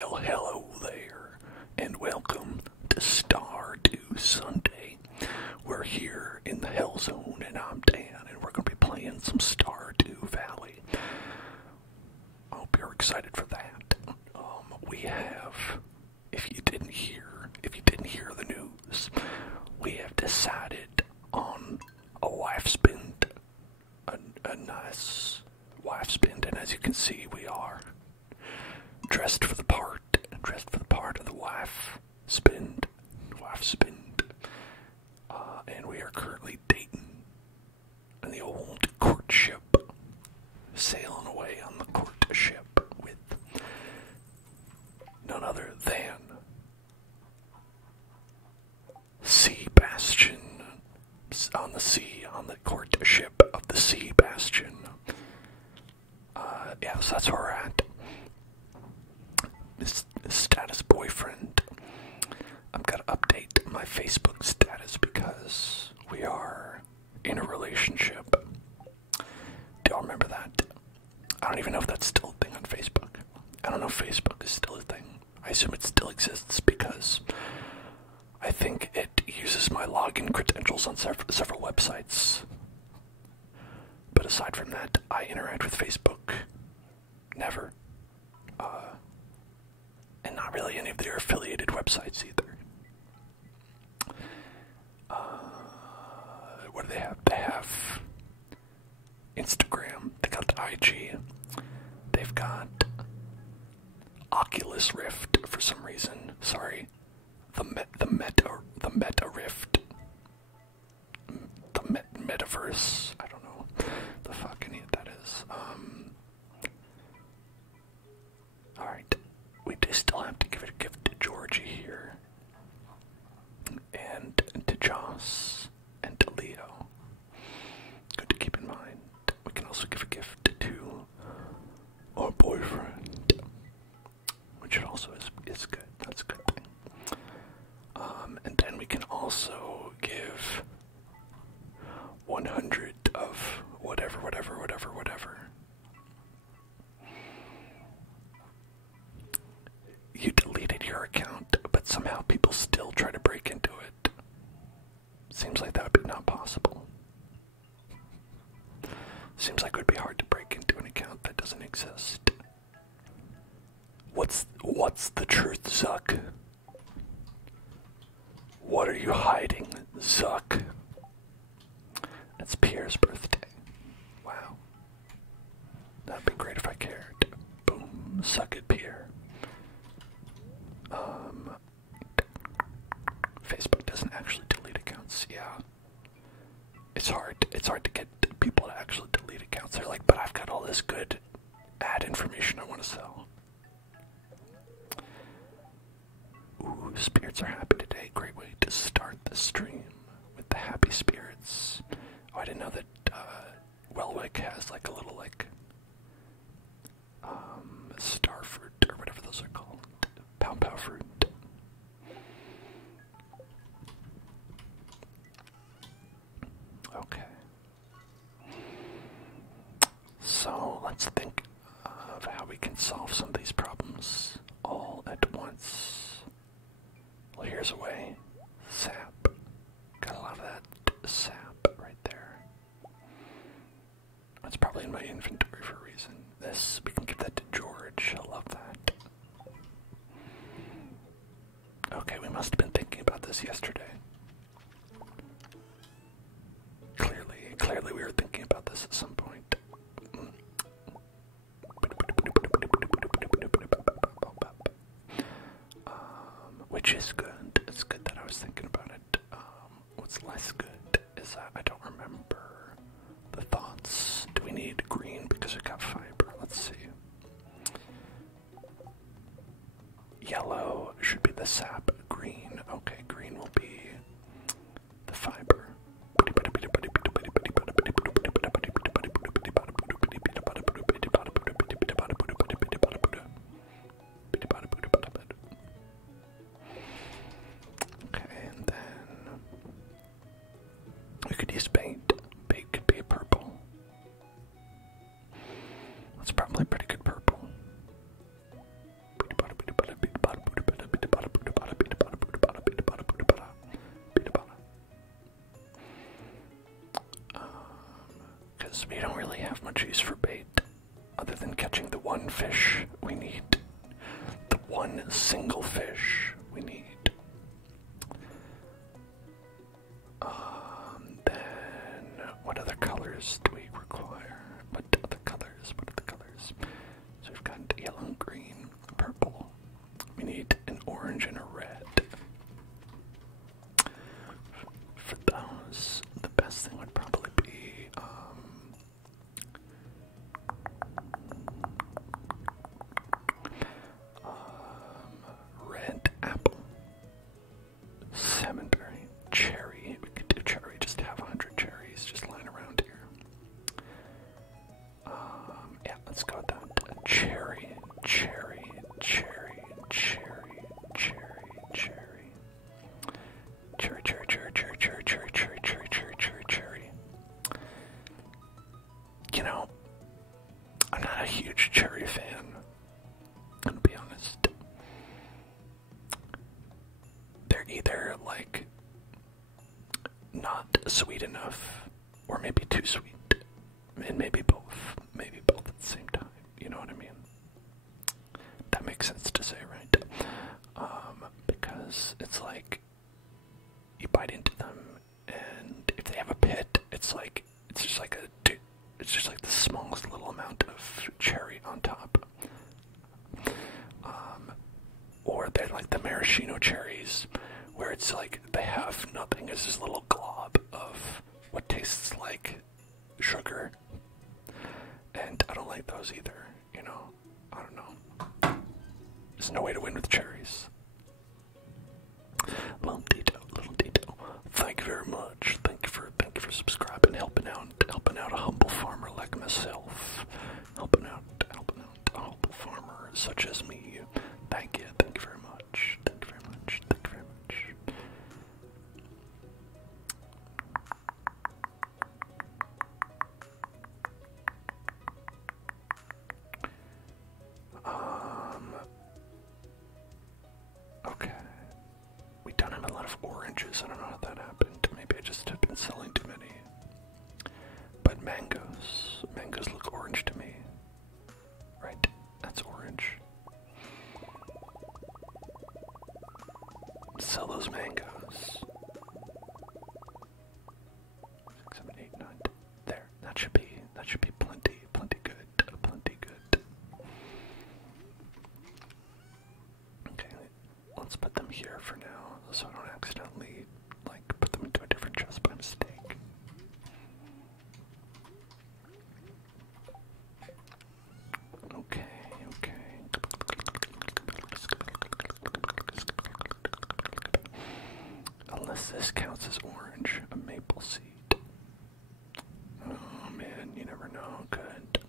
Well, hello there, and welcome to Stardew Sunday. We're here in the Hell Zone, and I'm Dan, and we're going to be playing some Stardew Valley. I hope you're excited for that. We have, if you didn't hear the news, we have decided on a wife spin, a nice wife spin, and as you can see, we are dressed for the part of the wife spin, and we are currently dating in the old courtship, sailing away on the courtship with none other than Sebastian on the courtship of the Sebastian. Yes, that's where we're at. Status boyfriend. I'm gonna update my Facebook status because we are in a relationship. Do y'all remember that? I don't even know if that's still a thing on Facebook. I don't know if Facebook is still a thing. I assume it still exists because I think it uses my login credentials on several websites. But aside from that, I interact with Facebook never. And not really any of their affiliated websites either. What do they have? They have Instagram. They got IG. They've got Oculus Rift for some reason. Sorry, the Meta Rift. The Metaverse. I don't know the fuck any of that is. Alright. We do still have to give it a gift to Georgie here. And to Joss. And to Leo. Good to keep in mind. We can also give a gift to our boyfriend. Which also is good. That's a good thing. And then we can also give 100 of whatever. You deleted your account, but somehow people still try to break into it. Seems like that would be not possible. Seems like it would be hard to break into an account that doesn't exist. What's the truth, Zuck? What are you hiding, Zuck? It's Pierre's birthday. Wow. That'd be great if I cared. Boom. Suck it, Pierre. Facebook doesn't actually delete accounts. Yeah. It's hard to get people to actually delete accounts. They're like, but I've got all this good ad information I want to sell. Ooh, spirits are happy today. Great way to start the stream with the happy spirits. Oh, I didn't know that Welwick has like a little star fruit or whatever those are called. Pow pow fruit. Okay. So let's think of how we can solve some of these problems all at once. Well, here's a way. Sap. Got a lot of that sap right there. That's probably in my inventory for a reason. This, we can give that to George. I love that. Okay, we must have been thinking about this yesterday. Clearly we were thinking about this at some point. Which is good. It's good that I was thinking about it. What's less good is that I don't remember the thoughts. Do we need green because we got fiber? Let's see. Yellow should be the sap. Green. Okay, green will be the fiber. Okay, and then we could use paint. Paint could be a purple. That's probably pretty good purple. strategies for bait. Other than catching the one fish, we need the one single fish we need. Then what other colors do we require? What other colors? What are the colors? So we've got yellow, green, purple. We need an orange and a red. For those, the best thing would probably be red apple, salmonberry, cherry. We could do cherry, just have 100 cherries just lying around here. Yeah, let's go with that. Cherry, cherry, cherry, cherry, cherry, cherry. Cherry, cherry, cherry, cherry, cherry, cherry, cherry, cherry, cherry, cherry, cherry. You know, I'm not a huge cherry fan, I'm gonna be honest. They're either, like, not sweet enough, or maybe too sweet. And maybe both. Maybe both at the same time. You know what I mean? That makes sense to say, right? Because it's like, you bite into them, and if they have a pit, it's just like the smallest little amount of cherry on top. Or they're like the maraschino cherries, where it's like they have nothing. It's this little glob of what tastes like sugar. And I don't like those either, you know? I don't know. There's no way to win with cherries. Little Dito. Thank you very much. Thank you for subscribing, helping out a humble farmer like myself. Helping out a humble farmer such as me. Thank you very much. Thank you very much. Okay. We don't have a lot of oranges. I don't know how that happened. Maybe I just have been selling too many. But mangoes. Mangoes look orange to me. Right? That's orange. Sell those mangoes. 6, 7, 8, 9. There. That should be plenty good. Plenty good. Okay, let's put them here for now, so I don't accidentally, like, put them into a different chest by mistake. Okay. Unless this counts as orange, a maple seed. Oh man, you never know.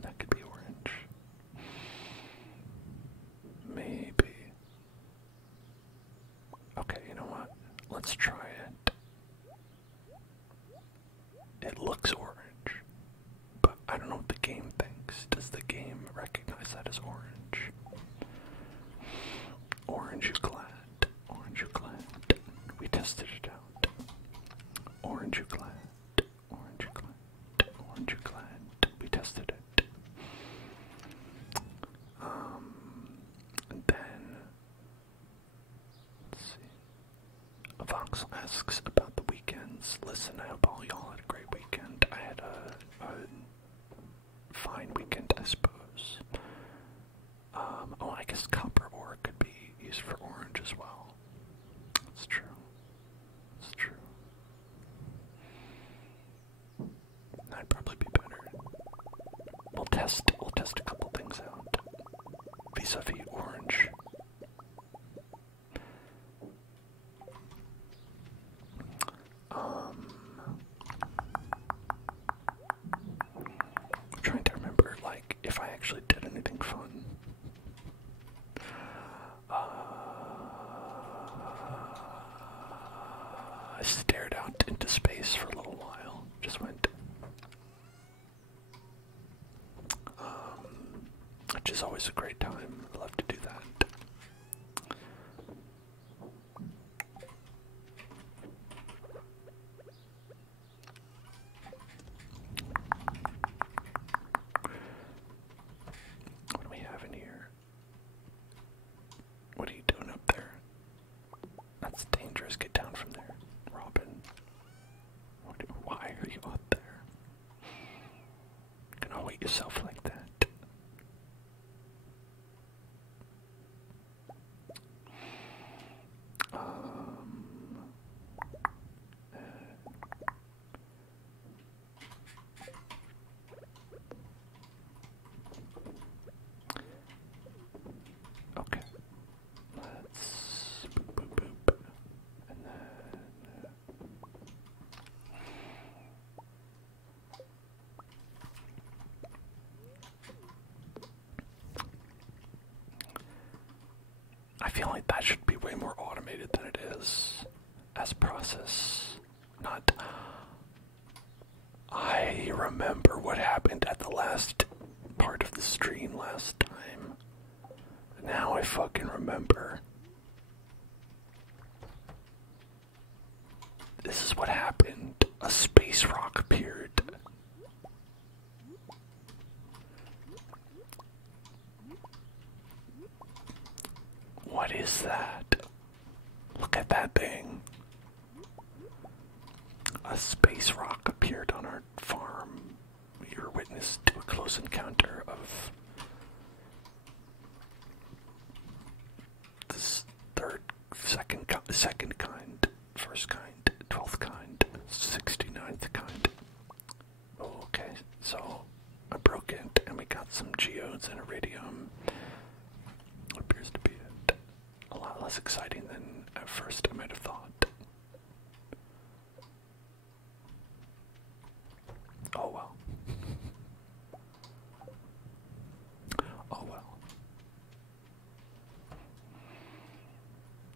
That could be orange. Maybe. Okay, you know what? Let's try it. It looks orange, but I don't know what the game thinks. Does the game recognize that as orange? Orange you glad. We tested it out. Orange you glad. We tested it. And then, let's see. Vox asks about the weekends. Listen, I hope all y'all had a great weekend. I had a fine weekend, I suppose. Oh, I guess copper ore could be used for orange as well. That's true. That'd probably be better. We'll test a couple things out. Vis-a-vis orange. I'm trying to remember, like, if I actually did anything fun. I stared out into space for a little while. Just went. Which is always a great time. I love to do that. I feel like that should be way more automated than it is as a process. Not. I remember what happened at the last part of the stream last time. Now I fucking remember. This is what happened. A space rock appeared. What is that? Look at that thing. A space rock appeared on our farm. We were witness to a close encounter of this second kind, first kind, 12th kind, 69th kind. Okay, so I broke it and we got some geodes and iridium. What appears to be a lot less exciting than at first I might have thought. Oh well. Oh well.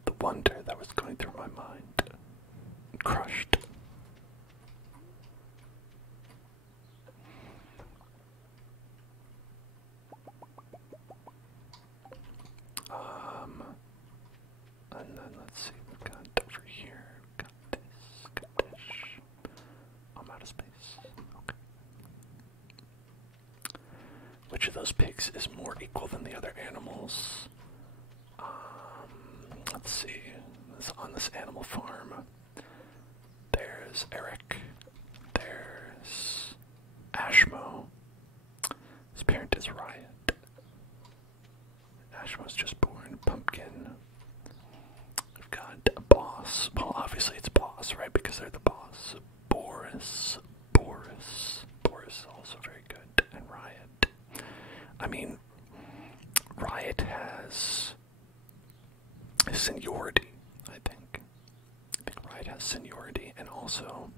The wonder that was going through my mind crushed. And then let's see, we've got over here, got this, got this. I'm out of space. Okay. Which of those pigs is more equal than the other animals? Let's see. On this animal farm, there's Eric. There's Ashmo. His parent is Riot. Ashmo's just born. Pumpkin. We've got Boss. Well, obviously it's Boss, right? Because they're the boss. Boris is also very good. And Riot. I mean, Riot has seniority, I think. Riot has seniority, and also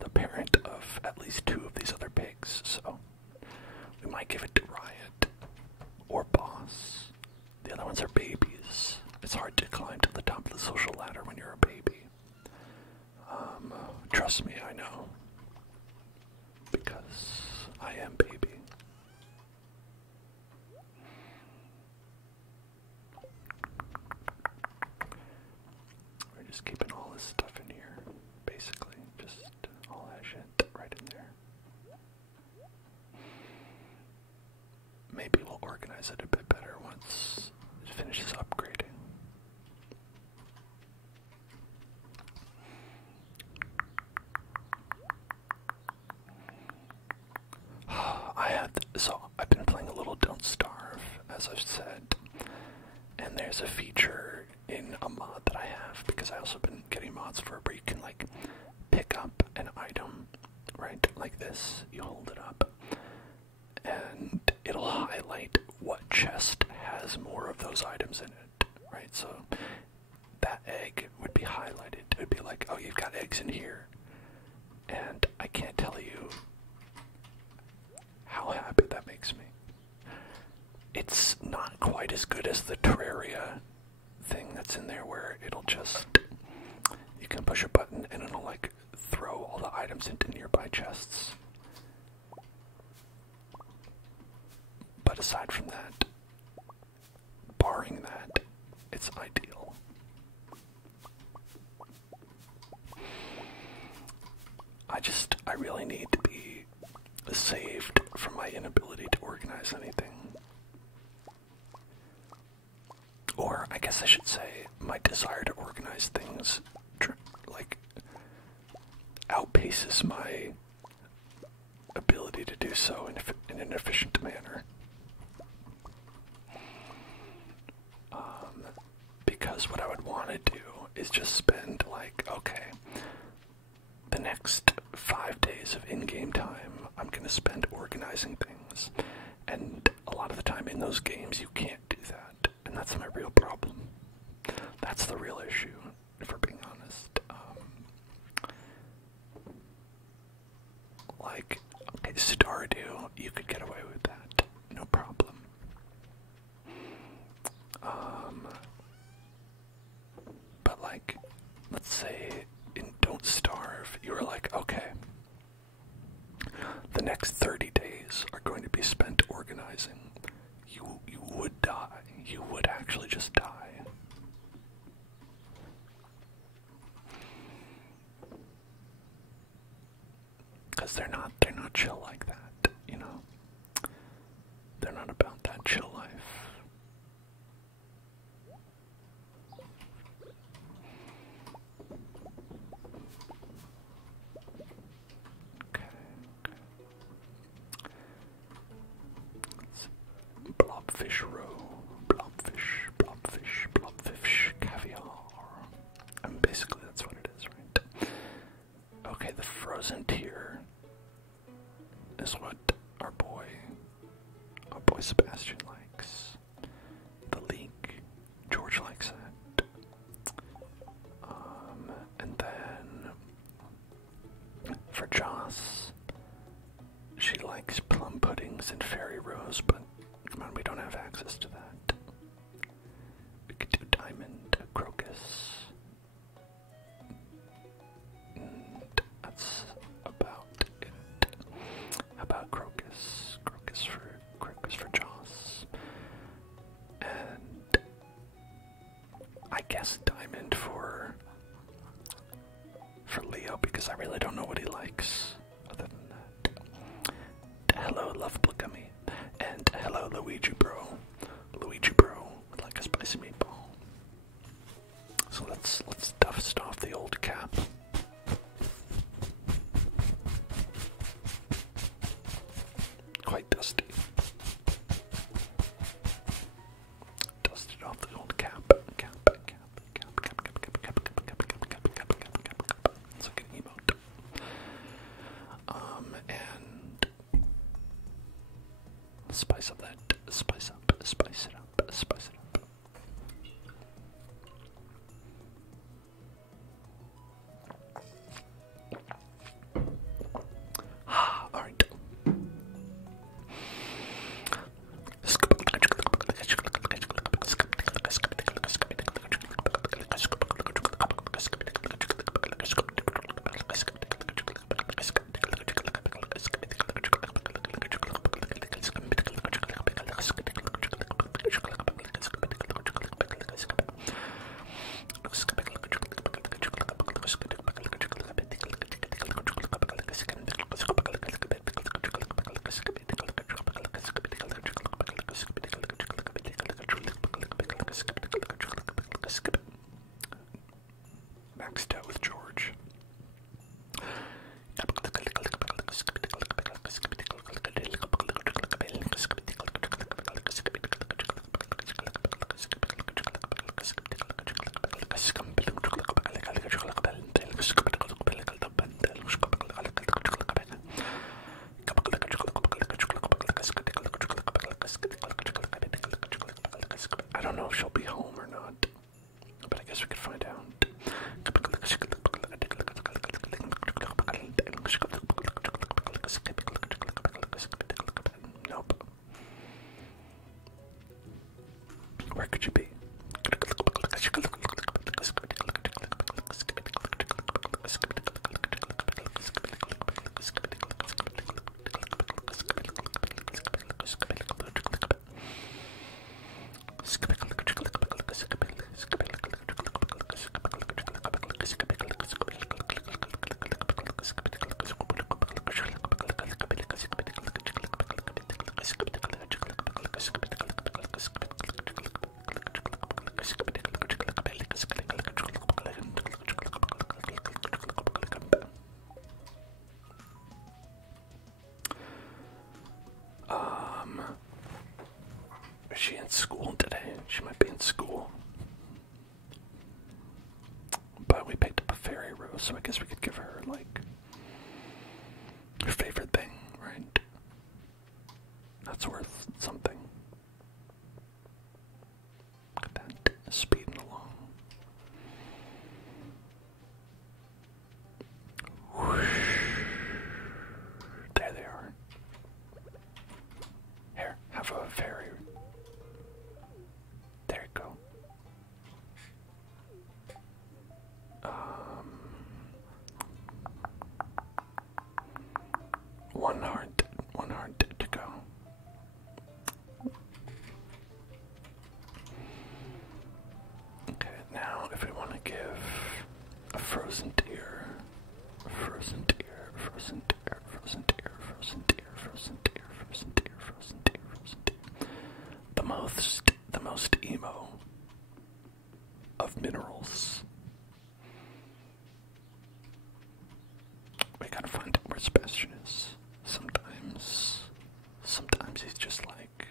the parent of at least two of these other pigs, so we might give it to Riot or Boss. The other ones are babies. It's hard to climb to the top of the social ladder when you're a baby. Trust me, I know. Because I am baby. We're just keeping all this stuff in here, basically. Just all that shit right in there. Maybe we'll organize it a bit better once it finishes upgrading. I've been playing a little Don't Starve, as I've said, and there's a feature in a mod that I have, because I also been getting mods for it, where you can, like, pick up an item, right, like this, you hold it up, and it'll highlight what chest has more of those items in it, right, so that egg would be highlighted. It would be like, oh, you've got eggs in here, and I can't tell you how happy that makes me. It's not quite as good as the Terraria thing that's in there, where it'll just, you can push a button and it'll like throw all the items into nearby chests. But aside from that, barring that, it's ideal. I really need to be saved from my inability to organize anything. Or, I guess I should say, my desire to organize things, like, outpaces my ability to do so in an efficient manner. Because what I would want to do is just spend, like, okay, the next 5 days of in-game time, I'm going to spend organizing things. And a lot of the time in those games, you can't do that. And that's my real problem. That's the real issue, if we're being honest. Like, okay, Stardew, you could get away with that. No problem. let's say in Don't Starve, you were like, okay, the next 30 days are going to be spent organizing. You would die. You would actually just die. Because they're not chill like that, you know? They're not about that chill life. Okay. Blobfish roe. Blobfish, caviar. And basically that's what it is, right? Okay, the frozen tier is what our boy Sebastian likes. The leek, George likes that. And then for Joss, she likes plum puddings and fairy rose, but come on, we don't have access to that. We could do diamond, crocus. And that's about it. How about crocus? Crocus for Joss. And I guess diamond for Leo, because I really don't know what he likes other than that. Hello, Lovable Gummy. And hello, Luigi Bro. Luigi Bro would like a spicy meatball. So let's dust off the old cap. Quite dusty. Dusted off the old cap. It's like an emote. And spice up that. Spice it up. Alright. Maxed out with George. I don't know if she'll be home or not, but I guess we could find out. Nope. Where could you be? Is she in school today? She might be in school. But we picked up a fairy rose, so I guess we could give her, like, her favorite thing, right? That's worth something. Look at that, speeding along. Whoosh. There they are. Here, have a fairy. There you go. one heart to go. Okay, now if we want to give a frozen deer, frozen deer, frozen deer, frozen deer, frozen deer, frozen deer, frozen deer, frozen deer, frozen deer. The most emo of minerals. We gotta find out where Sebastian is. Sometimes he's just like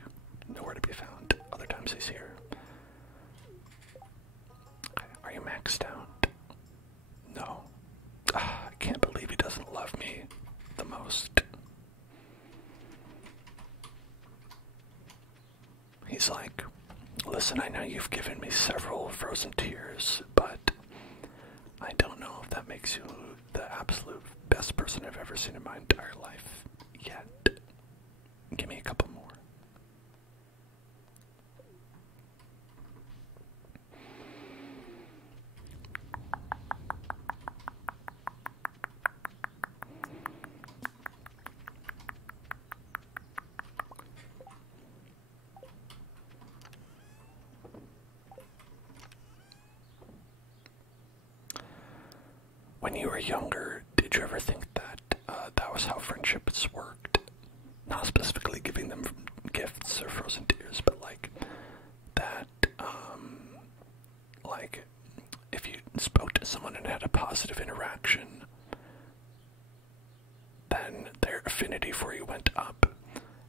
nowhere to be found. Other times he's here. Okay, are you maxed out? No. I can't believe he doesn't love me the most. He's like, listen, I know you've given me several frozen tears, but I don't know if that makes you the absolute best person I've ever seen in my entire life yet. Give me a couple more. When you were younger, did you ever think that that was how friendships worked? Not specifically giving them gifts or frozen tears, but like that, like if you spoke to someone and had a positive interaction, then their affinity for you went up,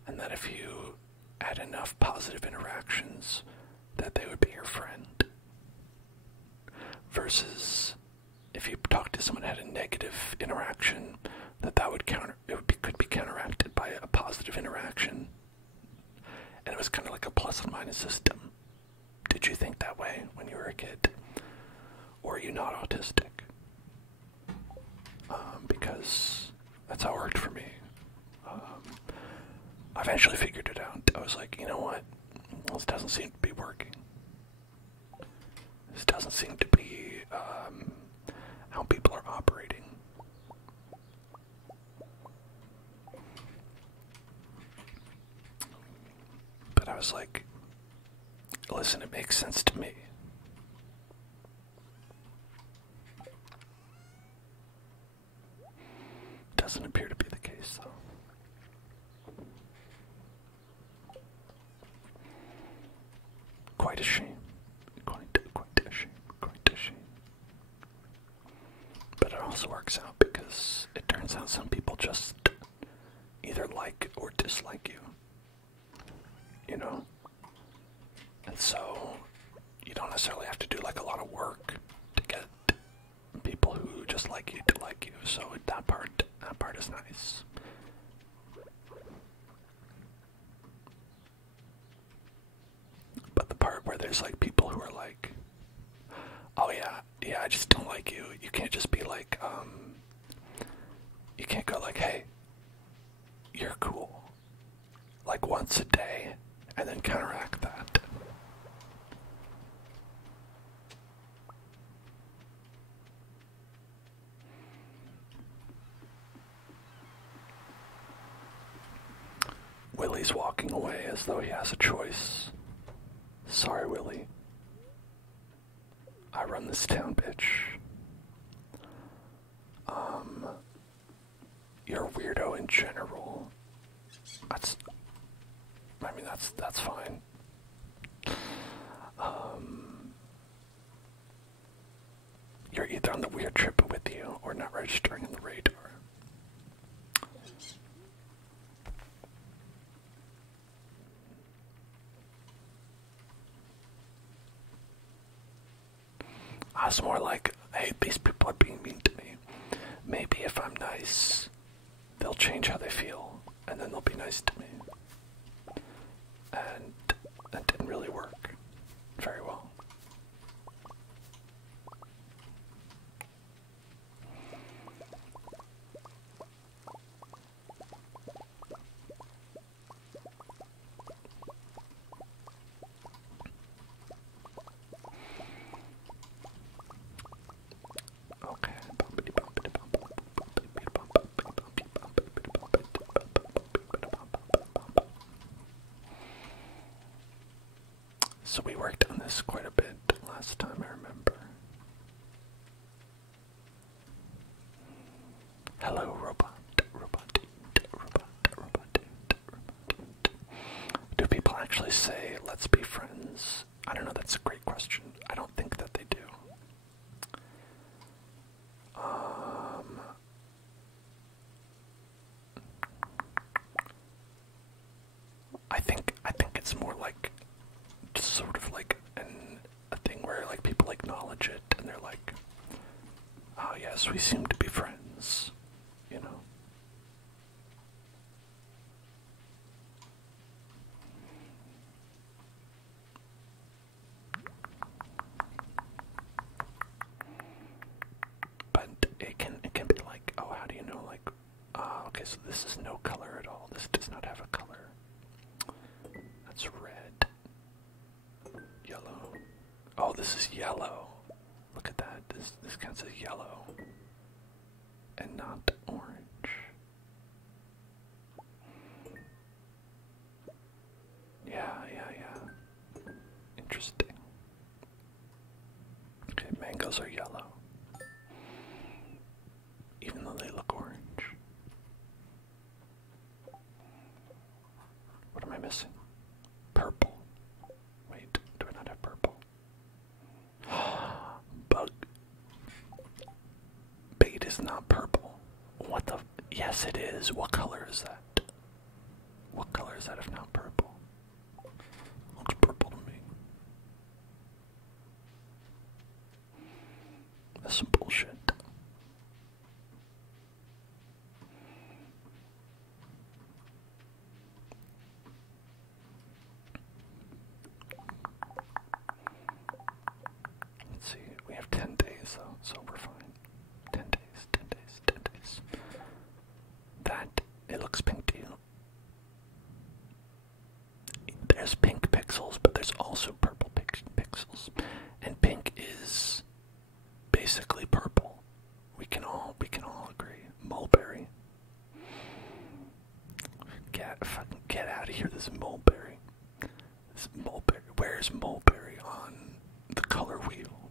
and that if you had enough positive interactions, that they would be your friend. Versus if you talked to someone and had a negative interaction, could be counteracted by a positive interaction. And it was kind of like a plus and minus system. Did you think that way when you were a kid? Or are you not autistic? Because that's how it worked for me. I eventually figured it out. I was like, you know what? This doesn't seem to be working. This doesn't seem to be how people are operating. But I was like, listen, it makes sense to me. Doesn't appear to be the case, though. Quite a shame. Quite a shame. Quite a shame. But it also works out because it turns out some people just either like or dislike you. You know? And so you don't necessarily have to do like a lot of work to get people who just like you to like you. So that part is nice. But the part where there's like people who are like, oh yeah, I just don't like you. You can't just be like, you can't go like, hey, you're cool. Like once a day, and then counteract that. Willie's walking away as though he has a choice. Sorry, Willie. I run this town, bitch. You're a weirdo in general. That's fine. You're either on the weird trip with you or not registering in the radar. I was more like, hey, these people are being mean to me. Maybe if I'm nice, they'll change how they feel, and then they'll be nice to me. And that didn't really work very well. Okay. So we worked on this quite a bit last time, I remember. Hello, robot. Do people actually say, let's be friends? I don't know, that's a great question. I don't think that they do. I think it's more like, just sort of like a thing where like people acknowledge it and they're like, oh yes, we seem to be friends, you know. But it can be like, oh, how do you know, like, okay, so this is no color at all. This does not have a color. That's red. Yellow. Oh, this is yellow. Look at that. This counts as yellow. And not orange. Yeah. Interesting. Okay, mangoes are yellow. Even though they look orange. What am I missing? Purple. Wait, do I not have purple? Bug. Bait is not purple. What the? Yes, it is. What color is that? What color is that if not purple? Looks purple to me. That's some bullshit. Let's see, we have 10 days though, so we're fine. 10 days. That, it looks pink to you. There's pink pixels, but there's also purple pixels. And pink is basically purple. We can all agree. Mulberry. Get out of here, this mulberry. This mulberry. Where's mulberry on the color wheel?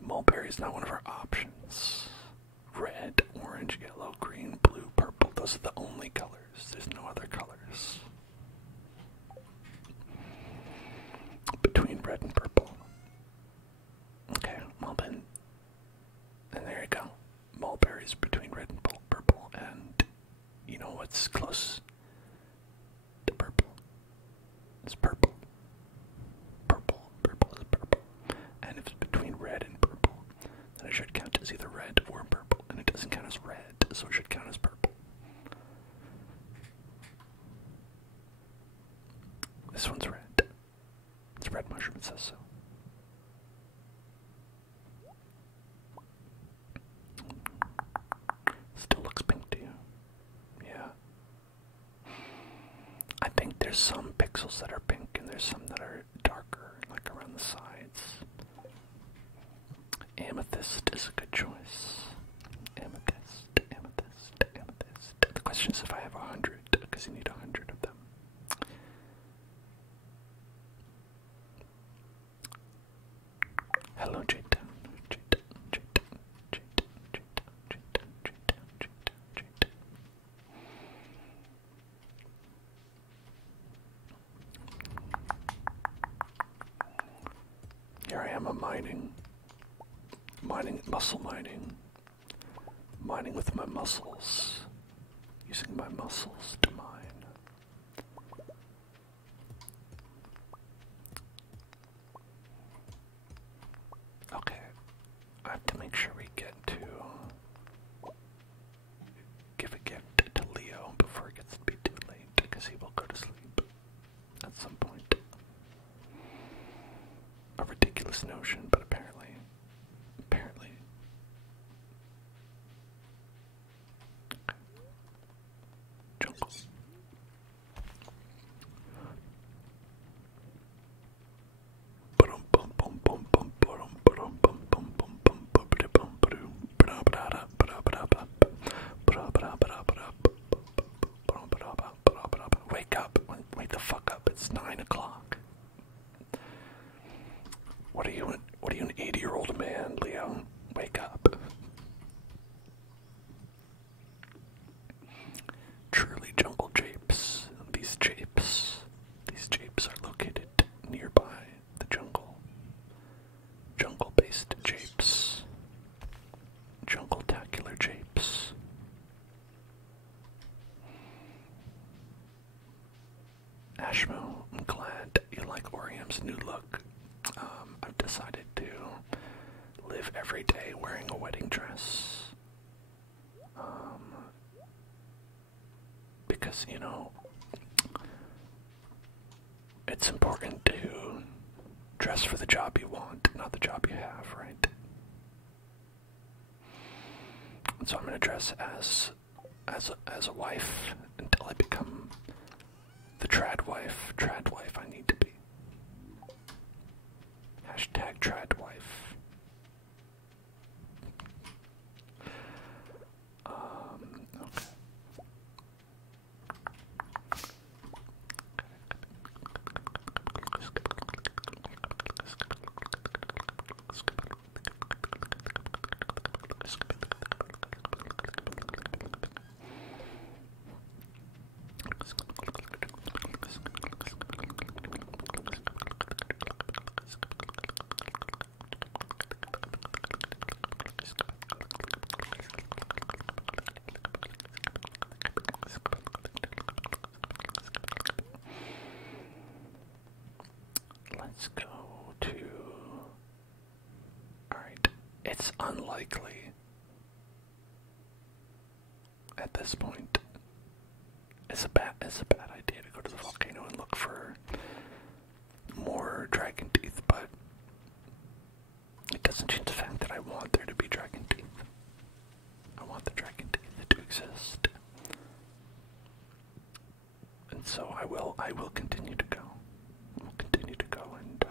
Mulberry is not one of our options. Red, orange, yellow, green, blue, purple. Those are the only colors. There's no other colors. Between red and purple. Okay, well then. And there you go. Mulberries between red and purple. And you know what's close to purple? It's purple. Purple is purple. And if it's between red and purple, then it should count as either red or purple. And it doesn't count as red, so it should count as purple. This one's red. It's red mushroom, it says so. Still looks pink to you. Yeah. I think there's some pixels that are pink and there's some that are darker, like around the sides. Amethyst is a good choice. Amethyst. The question is if I have 100, because you need 100 of them. Hello, J-Town. Here I am, muscle mining with my muscles, using my muscles to mine. Okay, I have to make sure we get to give a gift to Leo before it gets to be too late, because he will go to sleep at some point. A ridiculous notion, but apparently. Jungle. Wake up. Wake the fuck What are you, an 80-year-old man, Leo? Wake up. Truly jungle japes. These japes are located nearby the jungle. Jungle-based japes. Jungle-tacular japes. Ashmo, I'm glad you like Oriam's new look. I've decided to live every day wearing a wedding dress. Because, you know, it's important to dress for the job you want, not the job you have, right? And so I'm going to dress as a wife until I become the trad wife I need to be. Hashtag trad wife. Okay. Let's go to... Alright, it's unlikely at this point. It's a bad idea to go to the volcano and look for more dragon teeth, but it doesn't change the fact that I want there to be dragon teeth. I want the dragon teeth to exist. And so I will continue to go. We'll continue to go and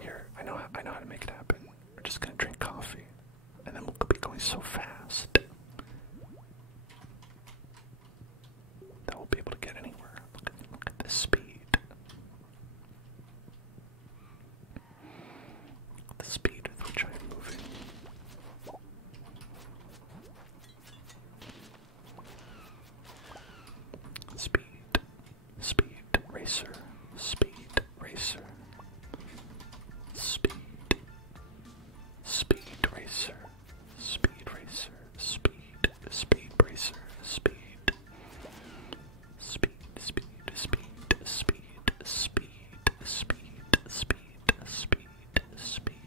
here, I know how to make it happen. We're just gonna drink coffee. And then we'll be going so fast that we'll be able to get anywhere. Look at this speed. The speed with which I'm moving. Speed racer, speed racer, speed racer, speed racer, speed racer, speed, speed.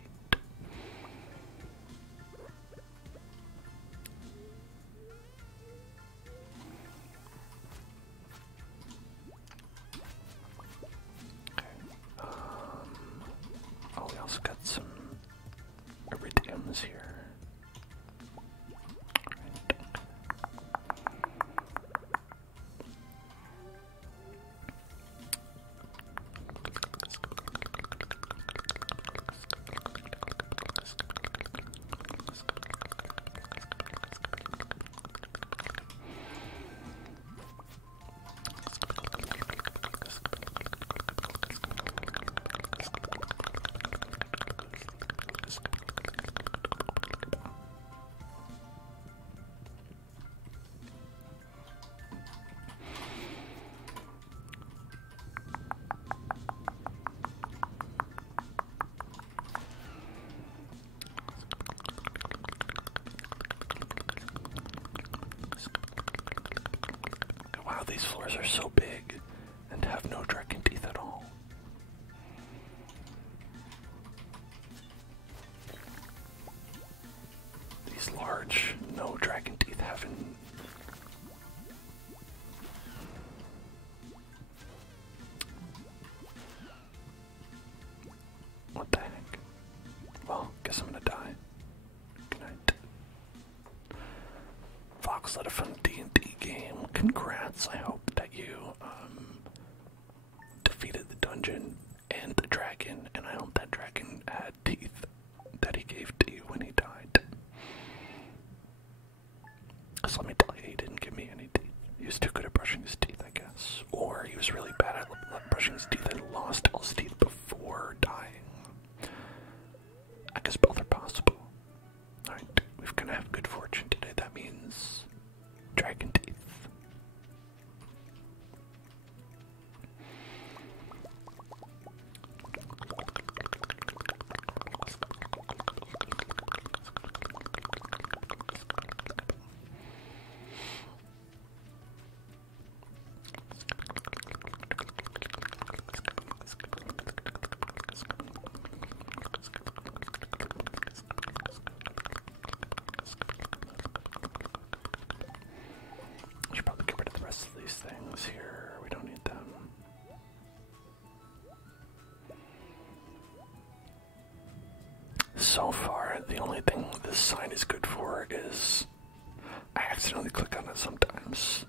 Oh, we also got some iridiums here. Wow, these floors are so big and have no dragon teeth at all. These large, no dragon teeth haven't. What the heck? Well, guess I'm gonna die. Good night. Fox led a fun D&D game. Congrats. I hope that you defeated the dungeon and the dragon, and I hope that dragon had teeth that he gave to you when he died. So let me tell you, he didn't give me any teeth. He was too good at brushing his teeth, I guess. Or he was really bad at brushing his teeth and lost all his teeth before dying. So far, the only thing this sign is good for is I accidentally click on it sometimes.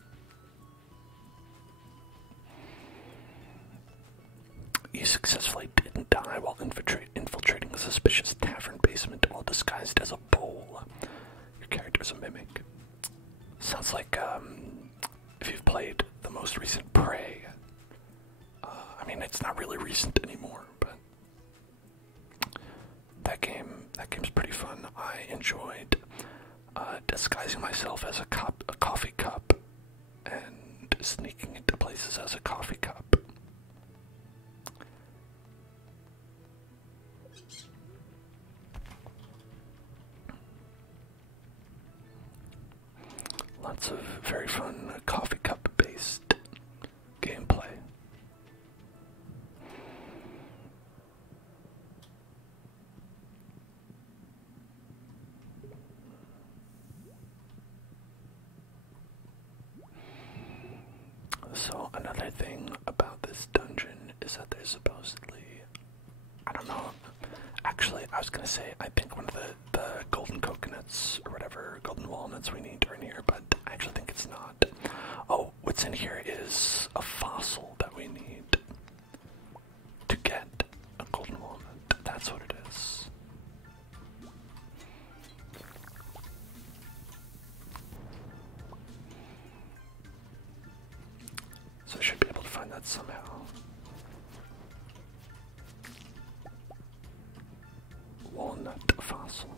You successfully didn't die while infiltrating a suspicious tavern basement while disguised as a bull. Your character's a mimic. Sounds like, if you've played the most recent Prey. I mean, it's not really recent anymore, but that game's pretty fun. I enjoyed disguising myself as a coffee cup and sneaking into places as a coffee cup. Lots of very fun coffee cup based gameplay. So another thing about this dungeon is that there's supposedly, I don't know, actually I was gonna say I think one of the golden coconuts or whatever, golden walnuts we need are in here, but I actually think it's not. Oh, what's in here is a fossil that we need to get a golden walnut. That's what it is. So I should be able to find that somehow. Walnut fossil.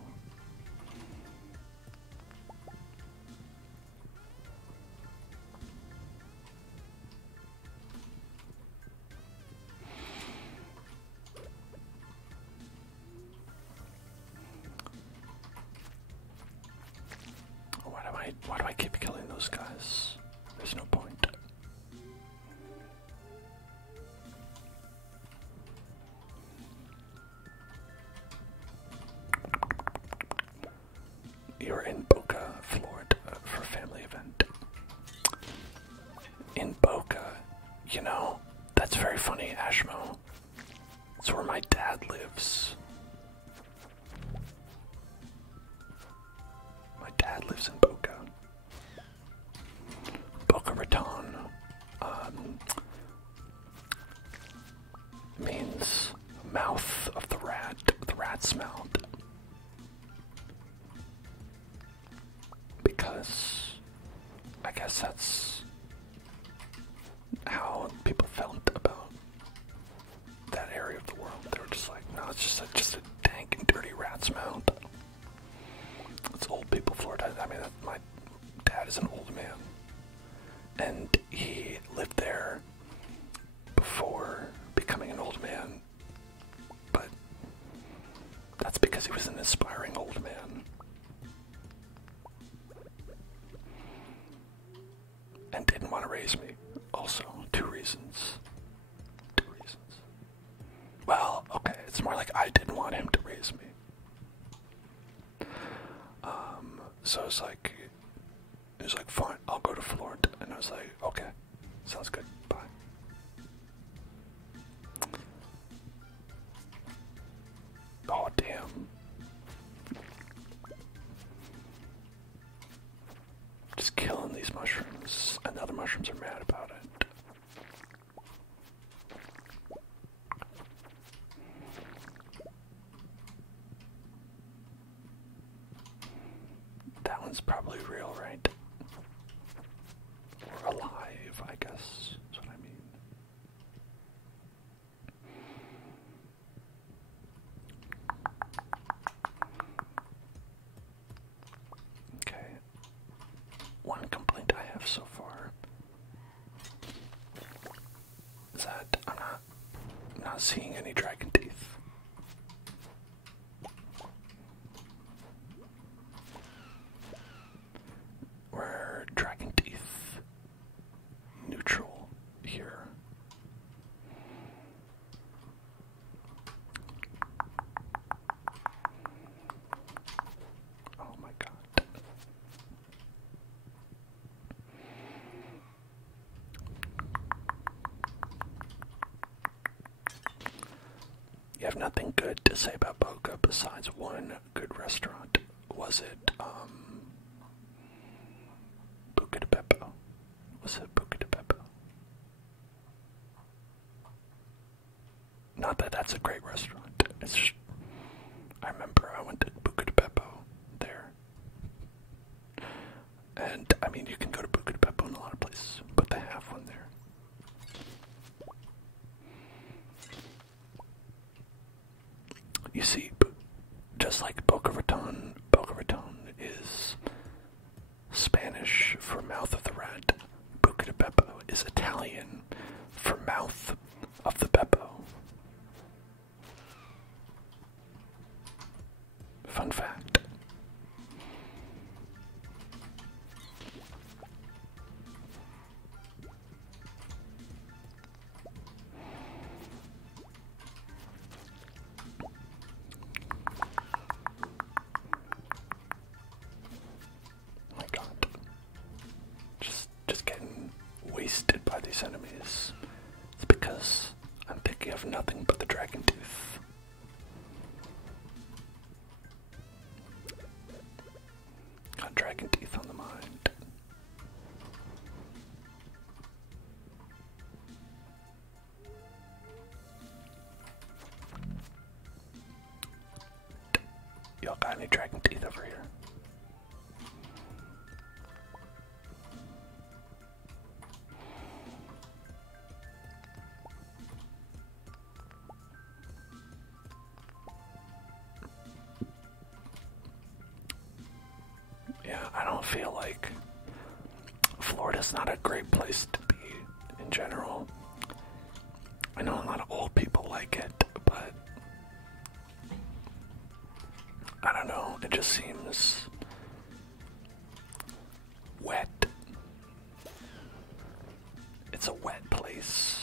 Why do I keep killing those guys? There's no point. You're in Boca, Florida for a family event. In Boca, you know, that's very funny, Ashmo. It's where my dad lives. My dad lives in Boca. Boca Raton means mouth of the rat's mouth. Because I guess that's how people felt about that area of the world. They were just like, no, it's just a dank and dirty rat's mouth. It's old people Florida. I mean, my dad is an old man. And he lived there before becoming an old man. But that's because he was an aspiring old man. And didn't want to raise me. Also, two reasons. Well, okay, it's more like I didn't want him to raise me. So it's like, he was like, fine, I'll go to Florida. And I was like, okay, sounds good, bye. Oh, damn. Just killing these mushrooms, and the other mushrooms are mad about it. That one's probably real, right? Or alive, I guess, is what I mean. Okay. One complaint I have so far is that I'm not seeing any dragon teeth. Where dragon teeth neutral here. Oh my god. You have nothing good to say about Boca besides one good restaurant. Was it, Buca de Beppo? Was it Buca de Beppo? Not that that's a great restaurant. It's just, I remember I went to Buca de Beppo there. And, I mean, you can go to Buca de Beppo in a lot of places, but they have one there. You see, just like Boca Raton is Spanish for mouth of the rat. Buca de Beppo is Italian for mouth of the Beppo. Fun fact. My God. Just getting wasted by these enemies. It's because I'm thinking of nothing but the dragon tooth. Got dragon teeth on the mind. Y'all got any dragon teeth over here? Yeah, I don't feel like Florida's not a great place to be in general. I know a lot of old people like it, but I don't know, it just seems wet. It's a wet place.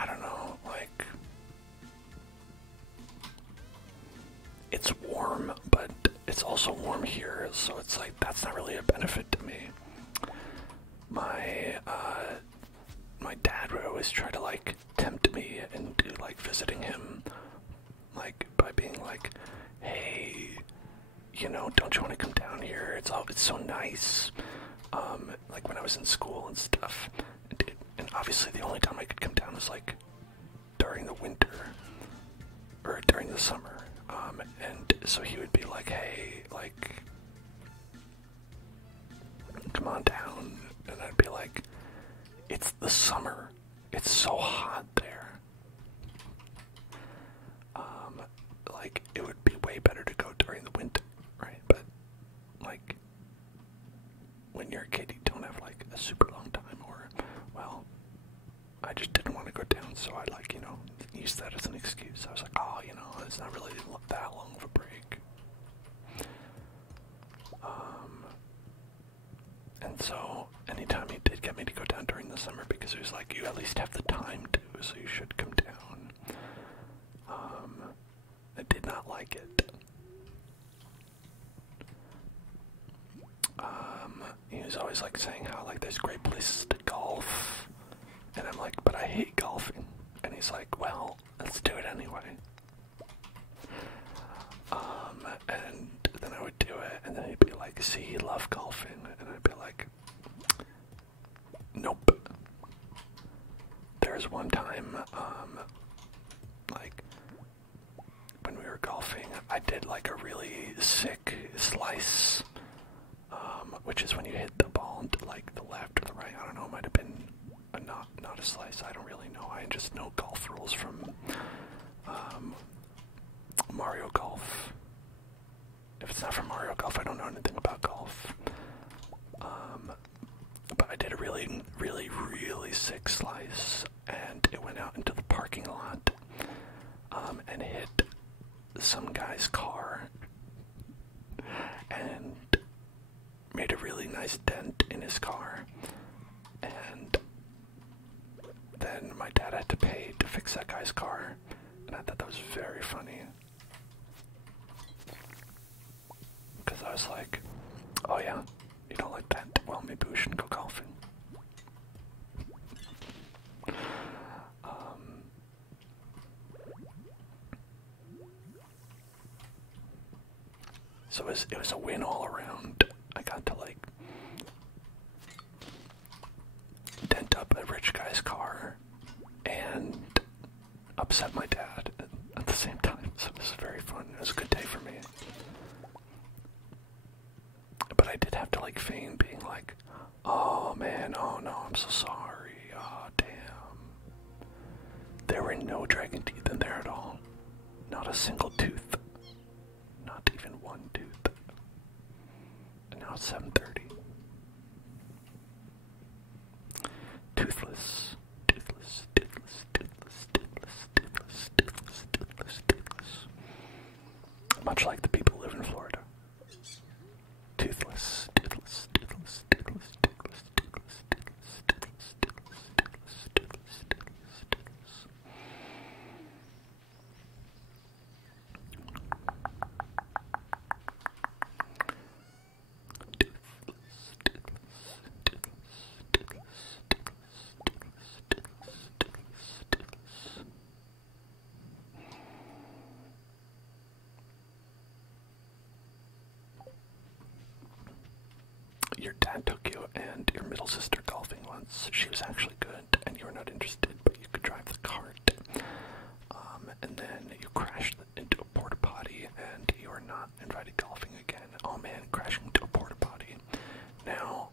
I don't know, like, it's warm, but it's also warm here, so it's like, that's not really a benefit to me. My dad would always try to, like, tempt me into, like, visiting him, like, by being like, hey, you know, don't you want to come down here? It's so nice. Like, when I was in school and stuff. And obviously the only time I could come down was like during the winter or during the summer. And so he would be like, hey, like, come on down. And I'd be like, it's the summer. It's so hot there. Like, it would be way better to go during the winter, right? But, like, when you're a kid, you don't have, like, a super long time, or, well, I just didn't want to go down, so I, like, you know, used that as an excuse. I was like, oh, you know, it's not really that long of a break. And so, anytime he did get me to go down during the summer, because he was like, you at least have the time to, so you should come down. I did not like it. He was always like saying how like there's great places to golf, and I'm like, but I hate golfing. And he's like, well, let's do it anyway. And then I would do it, and then he'd be like, see, you love golfing, and I'd be like, nope. There's one time, like, when we were golfing, I did like a really sick slice, which is when you hit the ball into like the left or the right. I don't know, it might have been not a slice, I don't really know. I just know golf rules from Mario Golf. If it's not from Mario Golf, I don't know anything about golf. But I did a really, really, really sick slice, and it went out into the parking lot, and hit some guy's car, and made a really nice dent in his car, and then my dad had to pay to fix that guy's car, and I thought that was very funny. Because I was like, oh yeah, you don't like that? Well, maybe we shouldn't go golfing. So it was a win all around. I got to like dent up a rich guy's car and upset my dad at the same time. So this was very fun. It was a good day for me. But I did have to like feign being like, oh man, oh no, I'm so sorry. Oh damn. There were no dragon teeth in there at all. Not a single tooth. Not even one tooth. And now it's 7:30. Toothless, toothless, toothless, toothless, toothless, toothless, toothless, toothless, toothless. Much like the people who live in Florida. Toothless, toothless, toothless, toothless, toothless, toothless, toothless, toothless, toothless, toothless, toothless, toothless, toothless. Your dad took you and your middle sister golfing once. She was actually good, and you were not interested, but you could drive the cart. And then you crashed into a porta potty, and you were not invited golfing again. Oh man, crashing into a porta potty. Now,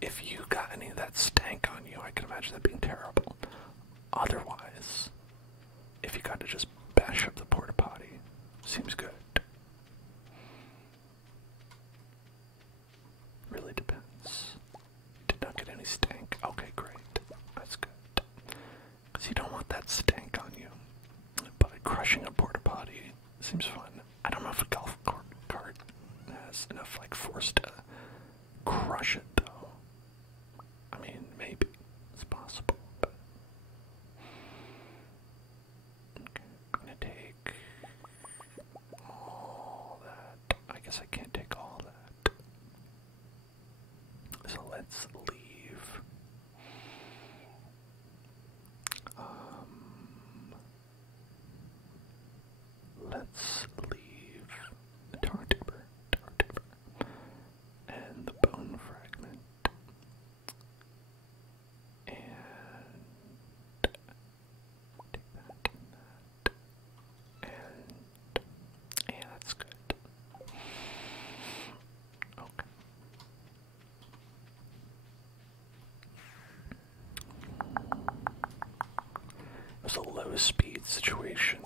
if you got any of that stank on you, I can imagine that being terrible. Otherwise, if you got to just bash up the porta potty, seems good. Really depends. Did not get any stank. Okay, great. That's good. Because you don't want that stank on you. But crushing a porta potty seems fun. I don't know if a golf cart has enough like force to crush it though. I mean, maybe it's possible. But okay, I'm gonna take all that. I guess I can't take all that. So let's leave. Let's leave the tar timber, and the bone fragment, and take that and that, and yeah, that's good. Okay. It was a low speed situation.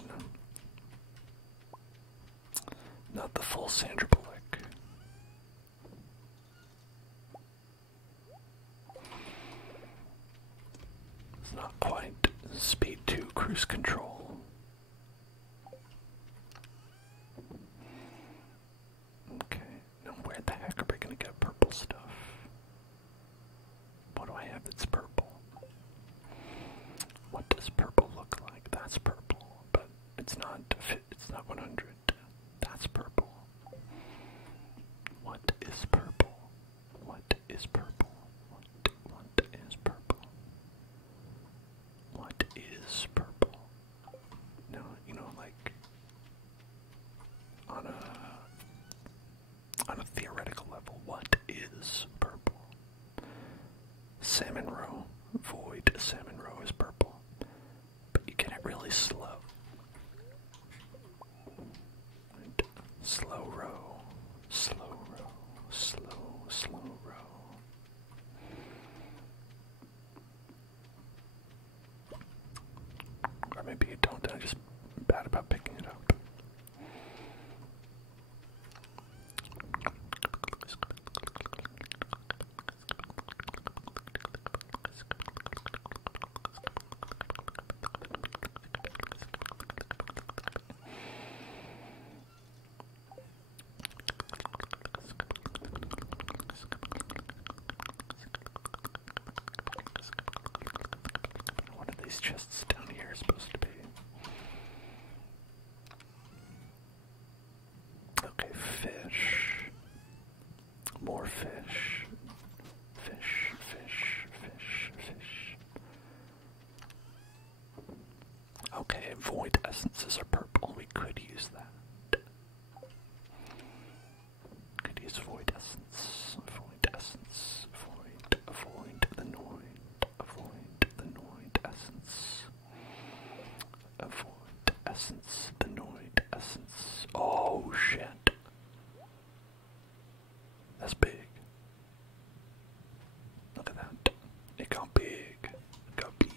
Not the full Sandra Bullock. It's not quite speed 2 cruise control. Okay, now where the heck are we gonna get purple stuff? What do I have that's purple? What does purple look like? That's purple, but it's not 100. That's purple. What is purple? What is purple? What is purple? What is purple? No, you know, like on a theoretical level, what is purple? Salmon roe, void salmon roe is purple, but you get it really slow. And chest's down here supposed to be? Okay, fish. More fish. Fish, fish, fish, fish. Okay, void essences are purple. We could use that. Could use void essence. Void essence. Avoid the noid. Avoid the noid essence. Avoid essence. The noid essence. Oh shit. That's big. Look at that. It got big. It got big.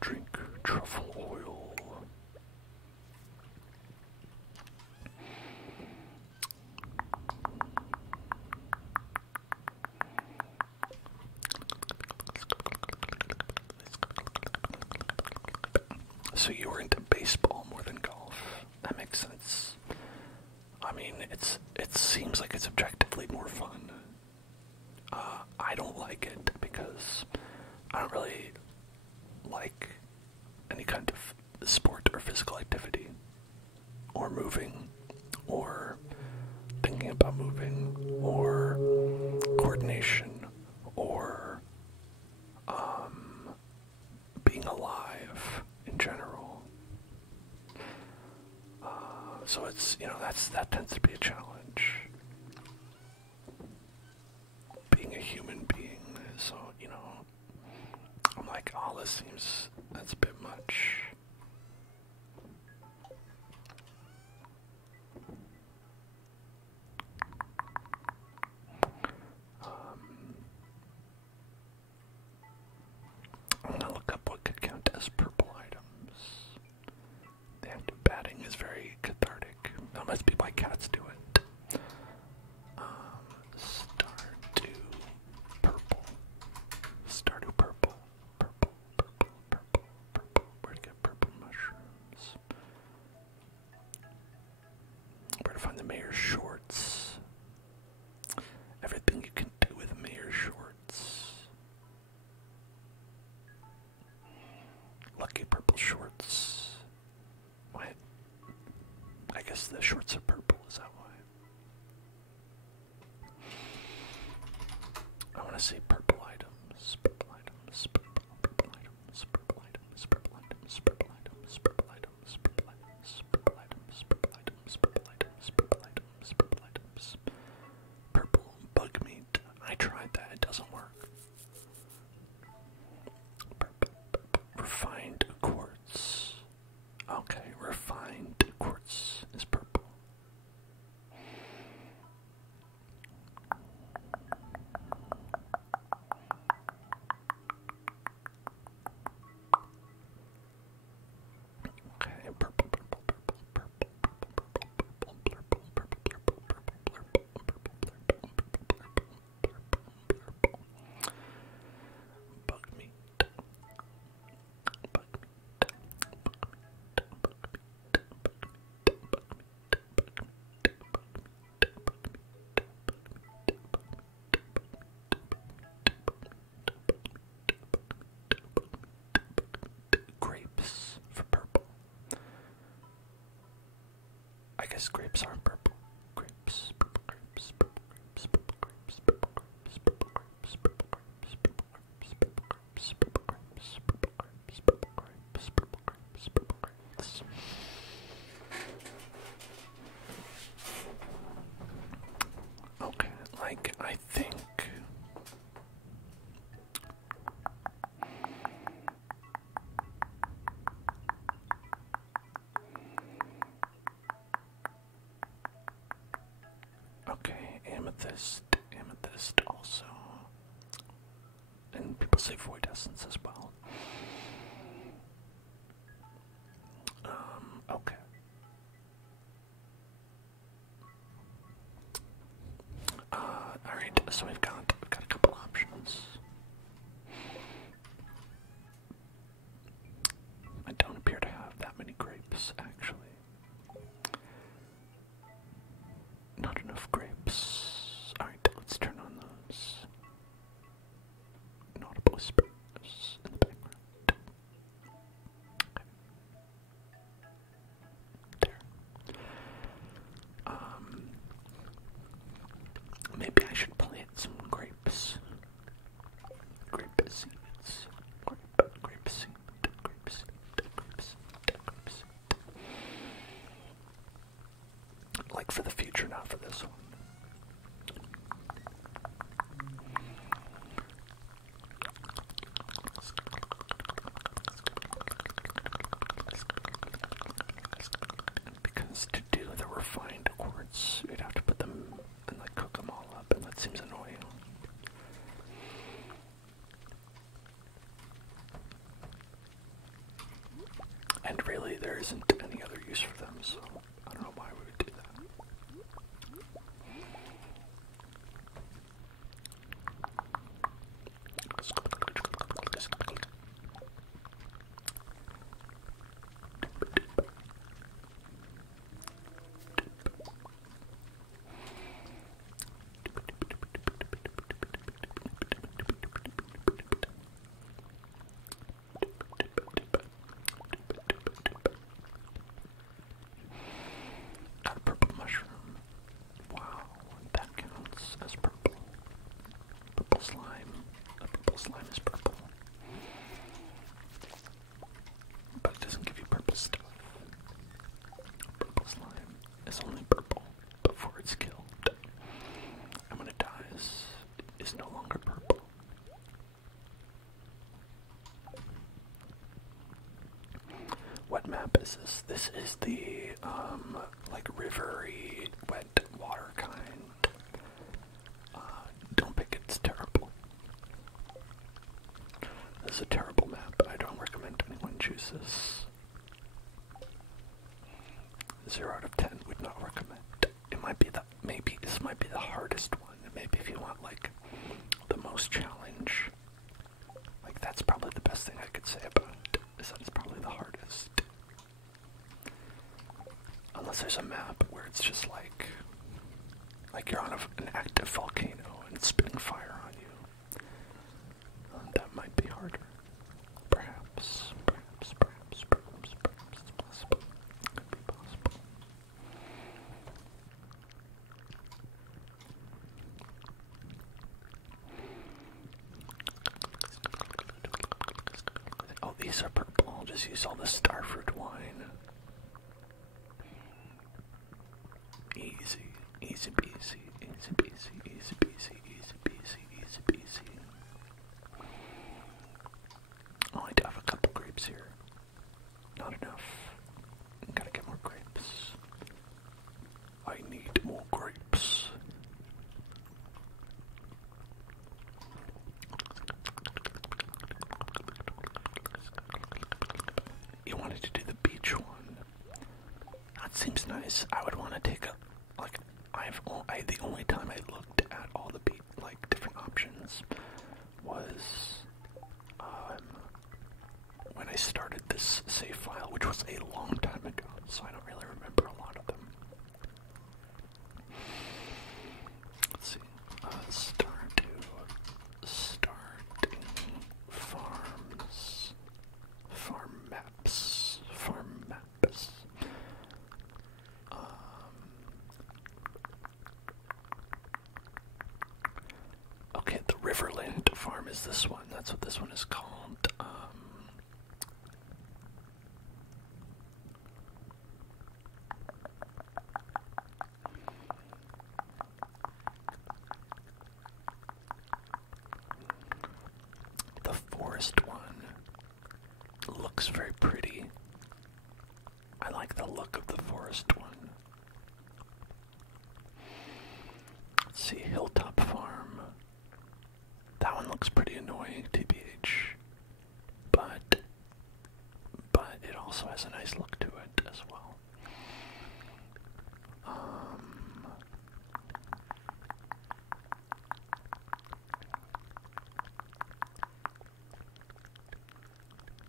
Drink truffle oil. So you were into baseball more than golf. That makes sense. I mean, it seems like it's objectively more fun. I don't like it because I don't really like any kind of sport or physical activity, or moving, or thinking about moving, or coordination, or being alive in general. So it's, that tends to be a challenge. Being a human being, so, I'm like, oh, that's a bit much. I'm gonna look up what could count as purple items. The act of batting is very cathartic. That must be why cats do it. Stardew purple. Stardew purple. Purple, purple, purple, purple. Where to get purple mushrooms? Where to find the mayor's shorts? Everything you can do with mayor's shorts. Lucky purple shorts. What? I guess the shorts are purple, is that why? I want to see purple items. Purple items. Purple items. Purple items. Purple items. Purple items. Purple items. Purple items. Purple items. Purple items. Purple items. Purple items. Purple items. Purple bug meat. I tried that. It doesn't work. Refined quartz. Okay, refined quartz is purple. Okay, purple, purple, purple, purple, purple, purple, purple, purple, purple, purple, purple, purple, bug meat. Grapes for purple. I guess grapes aren't purple. Grapes, purple grapes, purple grapes, purple grapes, purple grapes, purple grapes, purple grapes, purple grapes, purple grapes, purple grapes, purple grapes, purple grapes, purple grapes, purple grapes. Okay, like, I think okay, amethyst also. And people say void essence as well. like for the future, not for this one. Because to do the refined quartz, you'd have to put them and like cook them all up, and that seems annoying. And really, there isn't any other use for them, so I don't know why we would do that. Got a purple mushroom. Wow, that counts as purple. Purple slime. The purple slime is purple. But it doesn't give you purple stuff. Purple slime is only purple before it's killed. And when it dies, it's no longer purple. What map is this? This is the, like, rivery, wet water kind. Don't pick it, it's terrible. This is a terrible map. I don't recommend anyone choose this. 0 out of 10 would not recommend. It might be maybe this might be the hardest one. Maybe if you want, like, the most challenge. Like, that's probably the best thing I could say about it, is that it's probably the hardest. Unless there's a map where it's just like you're on an active volcano and it's spitting fire on you. That might be harder. Perhaps it's possible. Could be possible. Oh, these are purple. I'll just use all the starfruit wine. Easy, easy peasy, easy peasy, easy peasy, easy peasy, easy peasy. Oh, I do have a couple grapes here. Not enough. Gotta get more grapes. I need more grapes. You wanted to do the beach one. That seems nice. I would want to take a, like, the only time I looked at all the different options was when I started this save file, which was a long time ago, so I don't really remember a lot of them. Let's see. Starting farms, farm maps. Okay, the Riverland farm is this one. That's what this one is called. The forest one looks very pretty. I like the look of the forest one. Let's see, Hilltop Farm. That one looks pretty annoying, TBH. But it also has a nice look to it as well.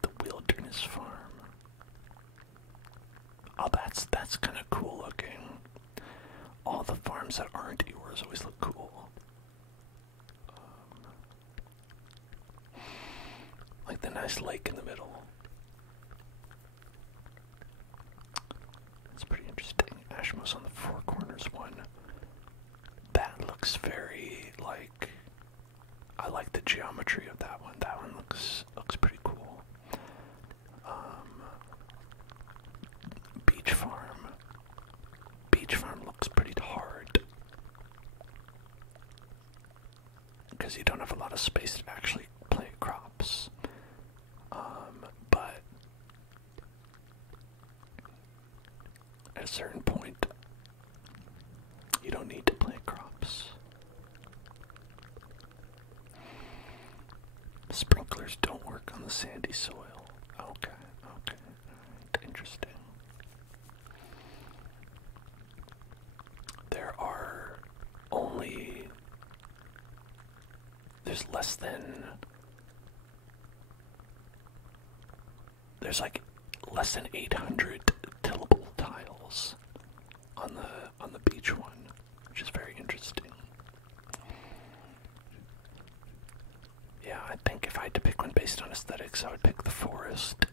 The Wilderness Farm. Oh, that's kind of cool looking. All the farms that aren't yours always look cool. Like the nice lake in the middle. That's pretty interesting. Ashmos on the Four Corners one. That looks very, like, I like the geometry of that one. That one looks pretty cool. Beach Farm. Beach Farm looks because you don't have a lot of space to actually plant crops. But at a certain point, you don't need to plant crops. Sprinklers don't work on the sandy soil. Okay, alright, interesting. There are only... There's less than... There's like less than 800 tillable tiles on the beach one, which is very interesting. Yeah, I think if I had to pick one based on aesthetics, I would pick the forest.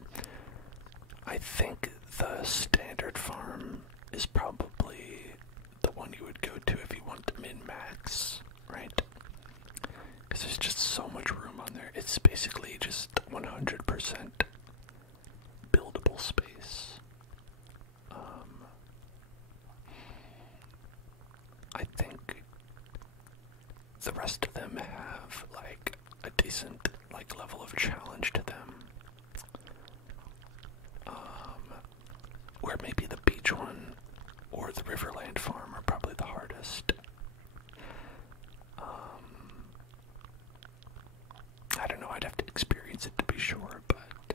I think the standard farm is probably the one you would go to if you want to min-max, right? Because there's just so much room on there. It's basically just 100% buildable space. I think the rest of them have like a decent like level of challenge to them. Where maybe the beach one or the Riverland farm are probably the hardest. I don't know, I'd have to experience it to be sure, but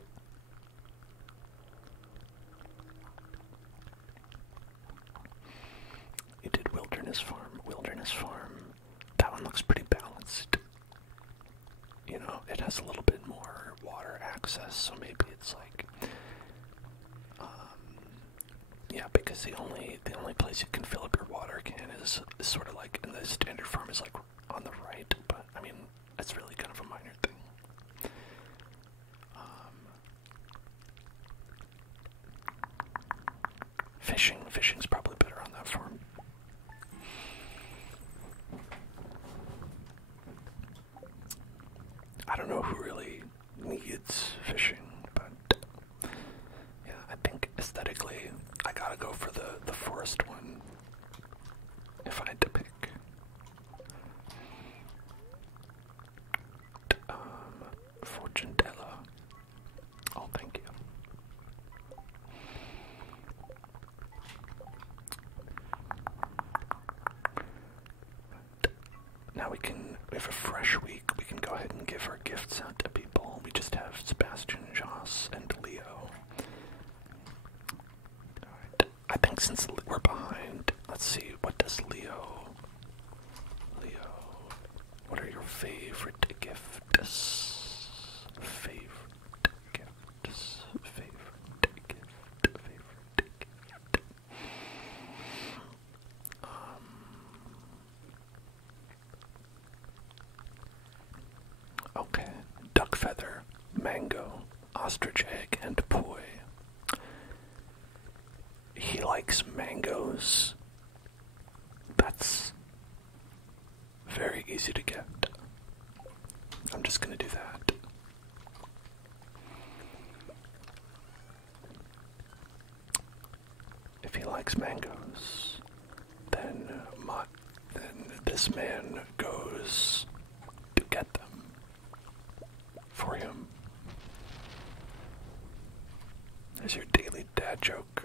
you did Wilderness Farm. Wilderness Farm, that one looks pretty balanced. You know, it has a little bit more water access, so maybe it's like, yeah, because the only place you can fill up your water can is sort of like, in the standard farm is like on the right, but I mean, that's really kind of a minor thing. Fishing's probably better on that farm. I don't know who really needs fishing, but yeah, I think aesthetically I gotta go for the forest one if I had to pick. Fortune-Della. Oh, thank you. Now we have a fresh week, we can go ahead and give our gifts out to people. We just have Sebastian, Joss, and Leo. Alright, I think since we're behind, let's see, what does Leo, what are your favorite gifts? Favorite gift. Okay, duck feather, mango, ostrich egg, and poi. He likes mangoes. That's very easy to get. I'm just gonna do that. If he likes mangoes, then this man goes to get them for him. There's your daily dad joke.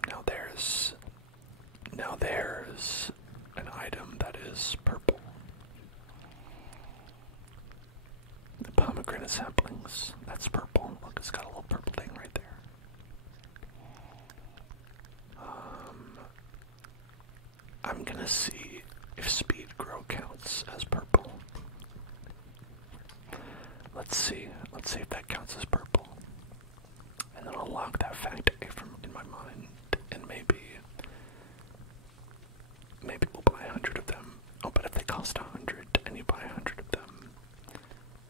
there's an item that is purple. The pomegranate saplings, that's purple. Look, it's got a little purple thing right there. I'm gonna see if speed grow counts as purple. Let's see if that counts as purple. And then I'll lock that fact from in my mind, and maybe we'll buy 100 of them. Oh, but if they cost 100 and you buy 100 of them,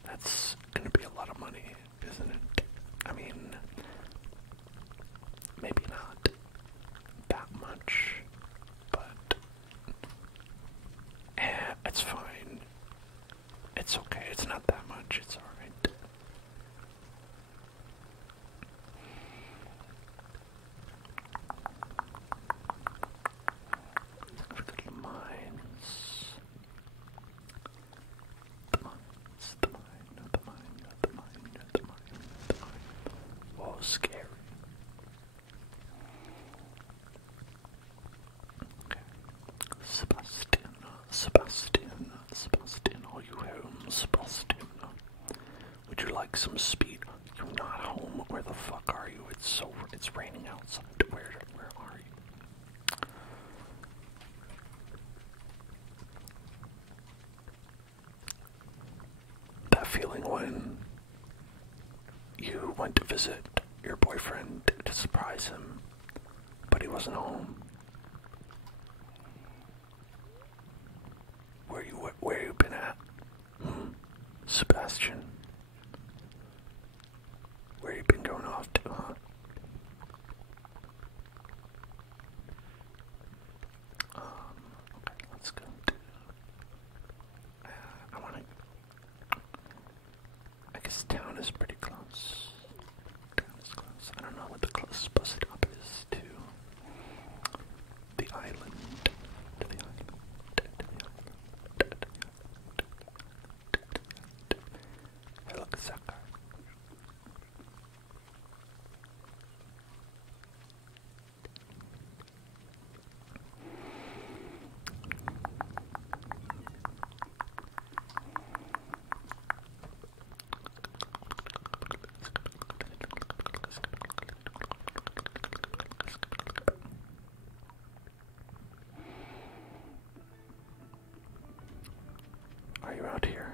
that's gonna be a lot of money, isn't it? I mean, maybe not that much, but it's fine. It's okay, it's not that much, it's alright. Whoa, scary. Okay. Sebastian, are you home? Sebastian, would you like some speed? You're not home. Where the fuck are you? It's raining outside. Where are you? That feeling when you went to visit your boyfriend to surprise him, but he wasn't home. Where you been at? Sebastian. Where you been going off to, huh? Okay, let's go to... I guess town is pretty close. Town is close. I don't know what the closest bus stop is to the island. Hey, look, it's that guy. Are you out here?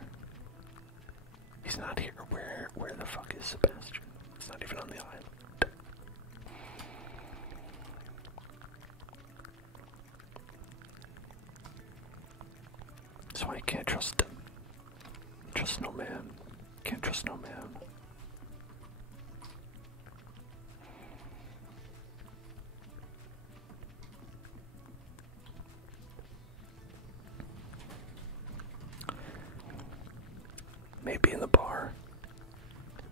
He's not here. Where the fuck is Sebastian? He's not even on the island. So I can't trust him. Trust no man. Can't trust no man. Maybe in the bar.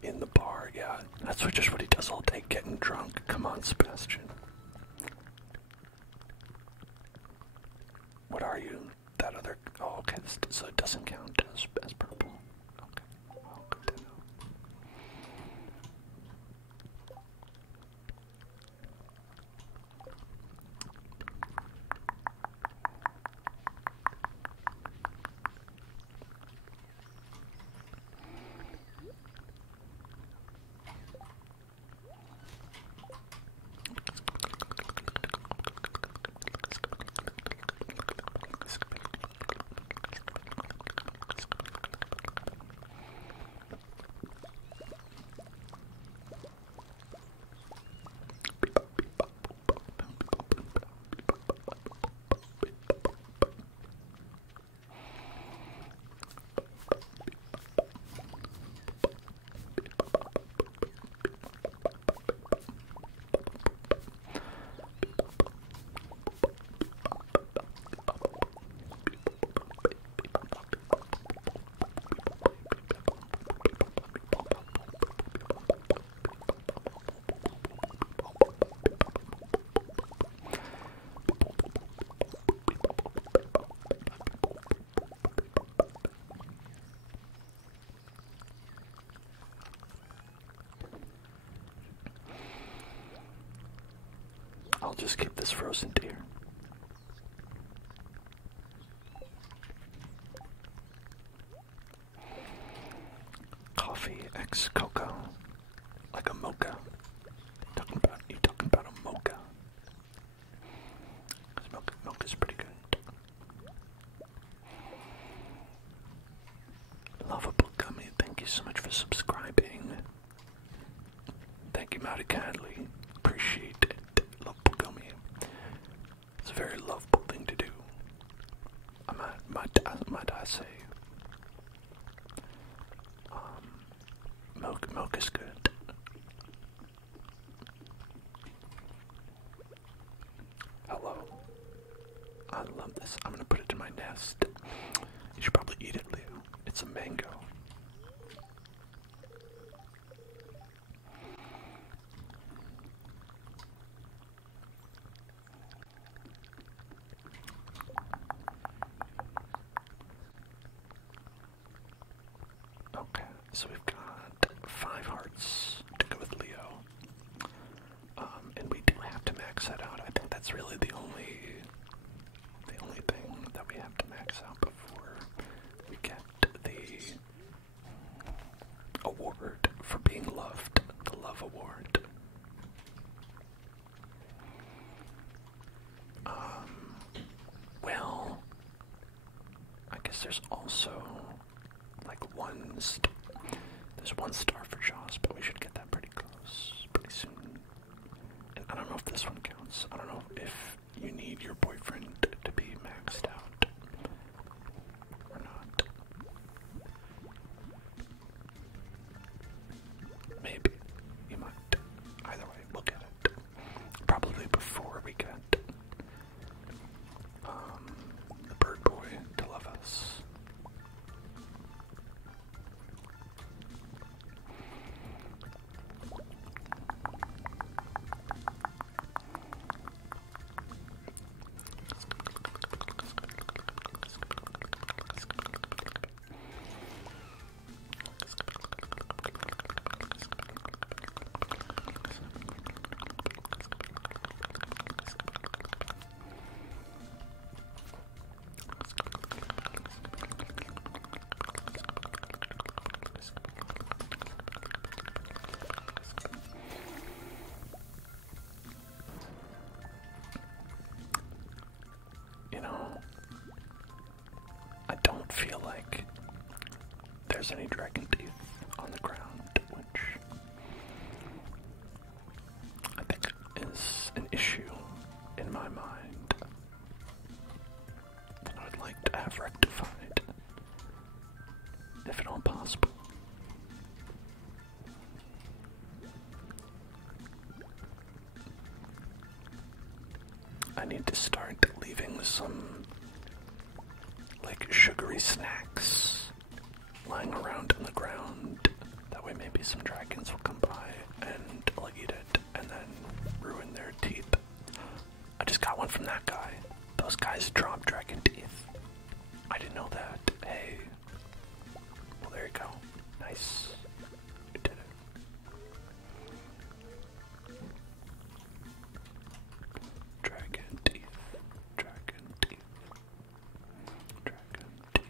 In the bar, yeah. That's just what he does all day, getting drunk. Come on, Sebastian. What are you? That other... Oh, okay, so it doesn't count as purple. Okay, well, good to know. I'll just keep this frozen deer. Coffee X cocoa, like a mocha. You talking about a mocha? 'Cause milk is pretty good. Lovable Gummy, thank you so much for subscribing. Thank you mighty kindly. Appreciate it. Lovable Gummy. It's a very lovable thing to do. I might I say. Milk is good. Hello. I love this. I'm gonna put it in my nest. You should probably eat it, Leo. It's a mango. Okay, so we've got 5 hearts to go with Leo. And we do have to max that out. I think that's really the only thing that we have to max out before we get the award for being loved, the love award. Well, I guess there's also like there's one star for Jaws, but we should get that pretty close, pretty soon. And I don't know if this one counts. I don't know if you need your boyfriend to be maxed out or not. Maybe. You might. Either way, we'll get it. Probably before we get the bird boy to love us. I don't feel like there's any dragon teeth on the ground, which I think is an issue in my mind that I would like to have rectified, if at all possible. I need to start leaving some like sugary snacks lying around on the ground. That way maybe some dragons will come by and will eat it and then ruin their teeth. I just got one from that guy. Those guys drop dragon teeth. I didn't know that. Hey. Well, there you go. Nice. You did it. Dragon teeth. Dragon teeth. Dragon teeth.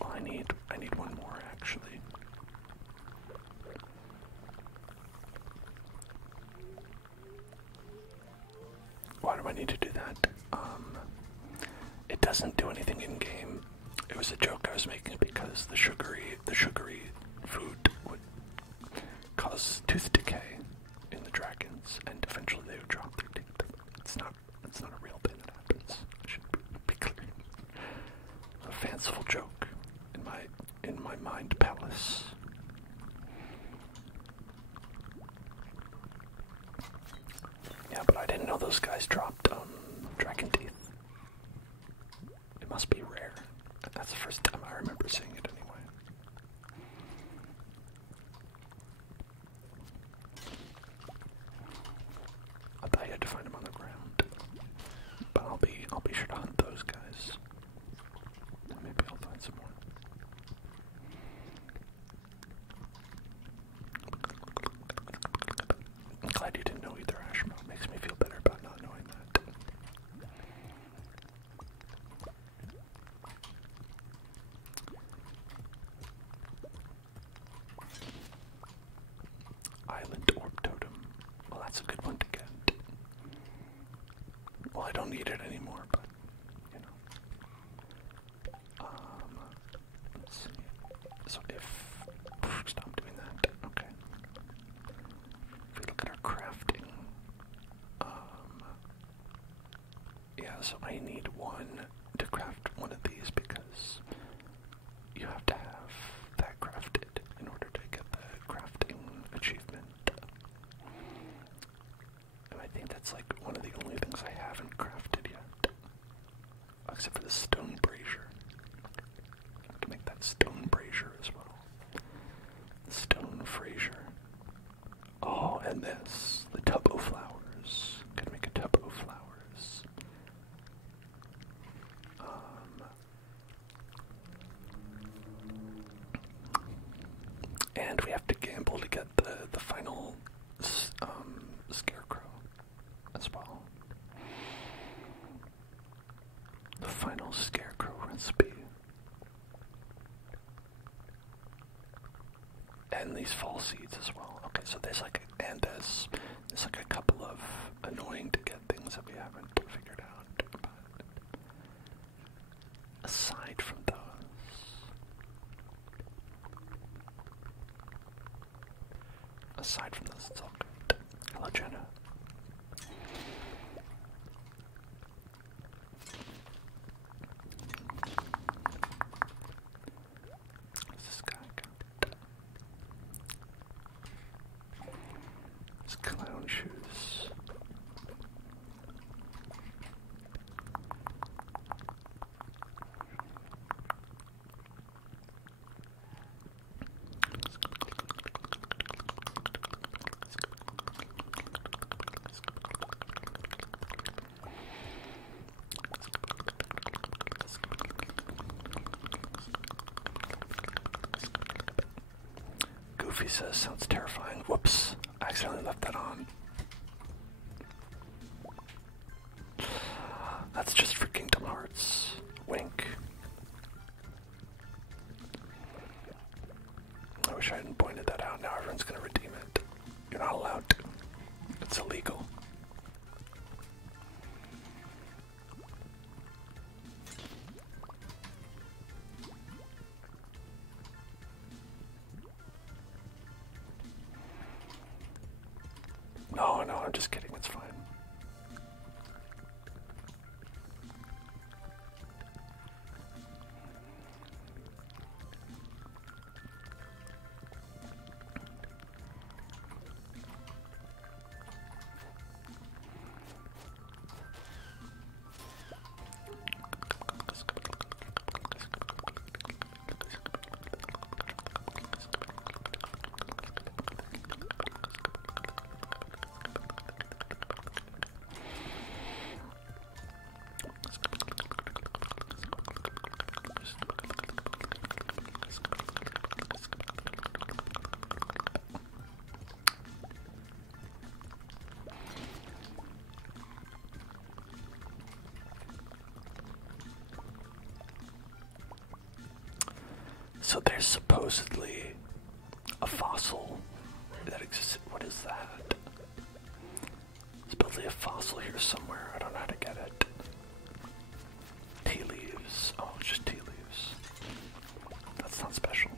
Well, I need one more actually. Why do I need to do that? It doesn't do anything in game. It was a joke I was making because the sugary food would cause tooth decay in the dragons, and eventually they would drop their teeth. It's not a real thing that happens. I should be clear. A fanciful joke in my mind palace. Yeah, but I didn't know those guys dropped dragon teeth. It must be rare. That's the first time I remember seeing it anyway. I thought you had to find them on the ground. But I'll be sure to hunt those guys. Maybe I'll find some more. It's a good one to get. Well, I don't need it anymore, but, you know. Let's see. So stop doing that. Okay. If we look at our crafting, yeah, so I need one to craft one of these because you have to have that crafted in order to get the crafting achievement. And I think that's like one of the only things I haven't crafted yet. Except for the stone brazier. I have to make that stone brazier as well. The stone frazier. Oh, and this. The tub of flowers. Gotta make a tub of flowers. And we have to gamble to get the final scarecrow as well. The final scarecrow recipe. And these fall seeds as well. Okay, so there's like there's like a couple of annoying to get things that we haven't figured out. But aside from those, it's all good. Hello, Jenna. What's this guy got? His clown shoes. Goofy says, sounds terrifying. Whoops, I accidentally left that on. That's just for Kingdom Hearts. Wink. I wish I hadn't pointed that out. Now everyone's gonna redeem it. You're not allowed to. It's illegal. No, I'm just kidding. It's fine. So there's supposedly a fossil that exists. What is that? There's supposedly a fossil here somewhere. I don't know how to get it. Tea leaves. Oh, it's just tea leaves. That's not special.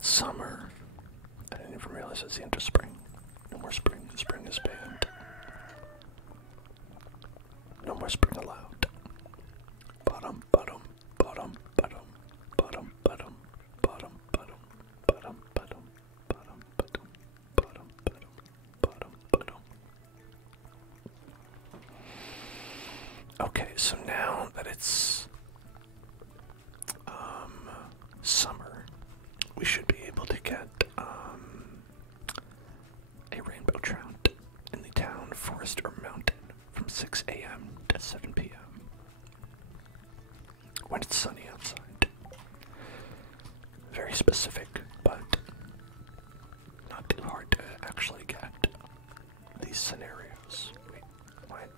about summer. I didn't even realize it's the end of spring. No more spring. Spring is banned. No more spring allowed. Bottom, bottom, bottom, bottom, bottom, bottom, bottom, bottom, bottom, bottom, bottom, bottom, bottom, bottom, bottom, bottom. Okay, so now that it's summer, we should be able to get a rainbow trout in the town, forest, or mountain from 6 a.m. to 7 p.m. when it's sunny outside. Very specific, but not too hard to actually get these scenarios. Wait, what?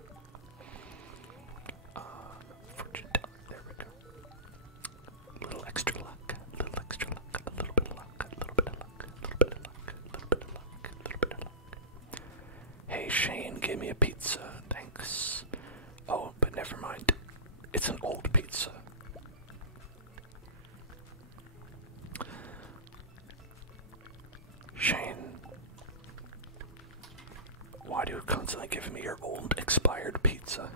Fortune teller, there we go. A little extra luck, a little extra luck, a little bit of luck, a little bit of luck, a little bit of luck, a little bit of luck, a little bit of luck. Hey Shane, give me a pizza, thanks. Oh, but never mind. It's an old pizza. Shane, why do you constantly give me your old expired pizza?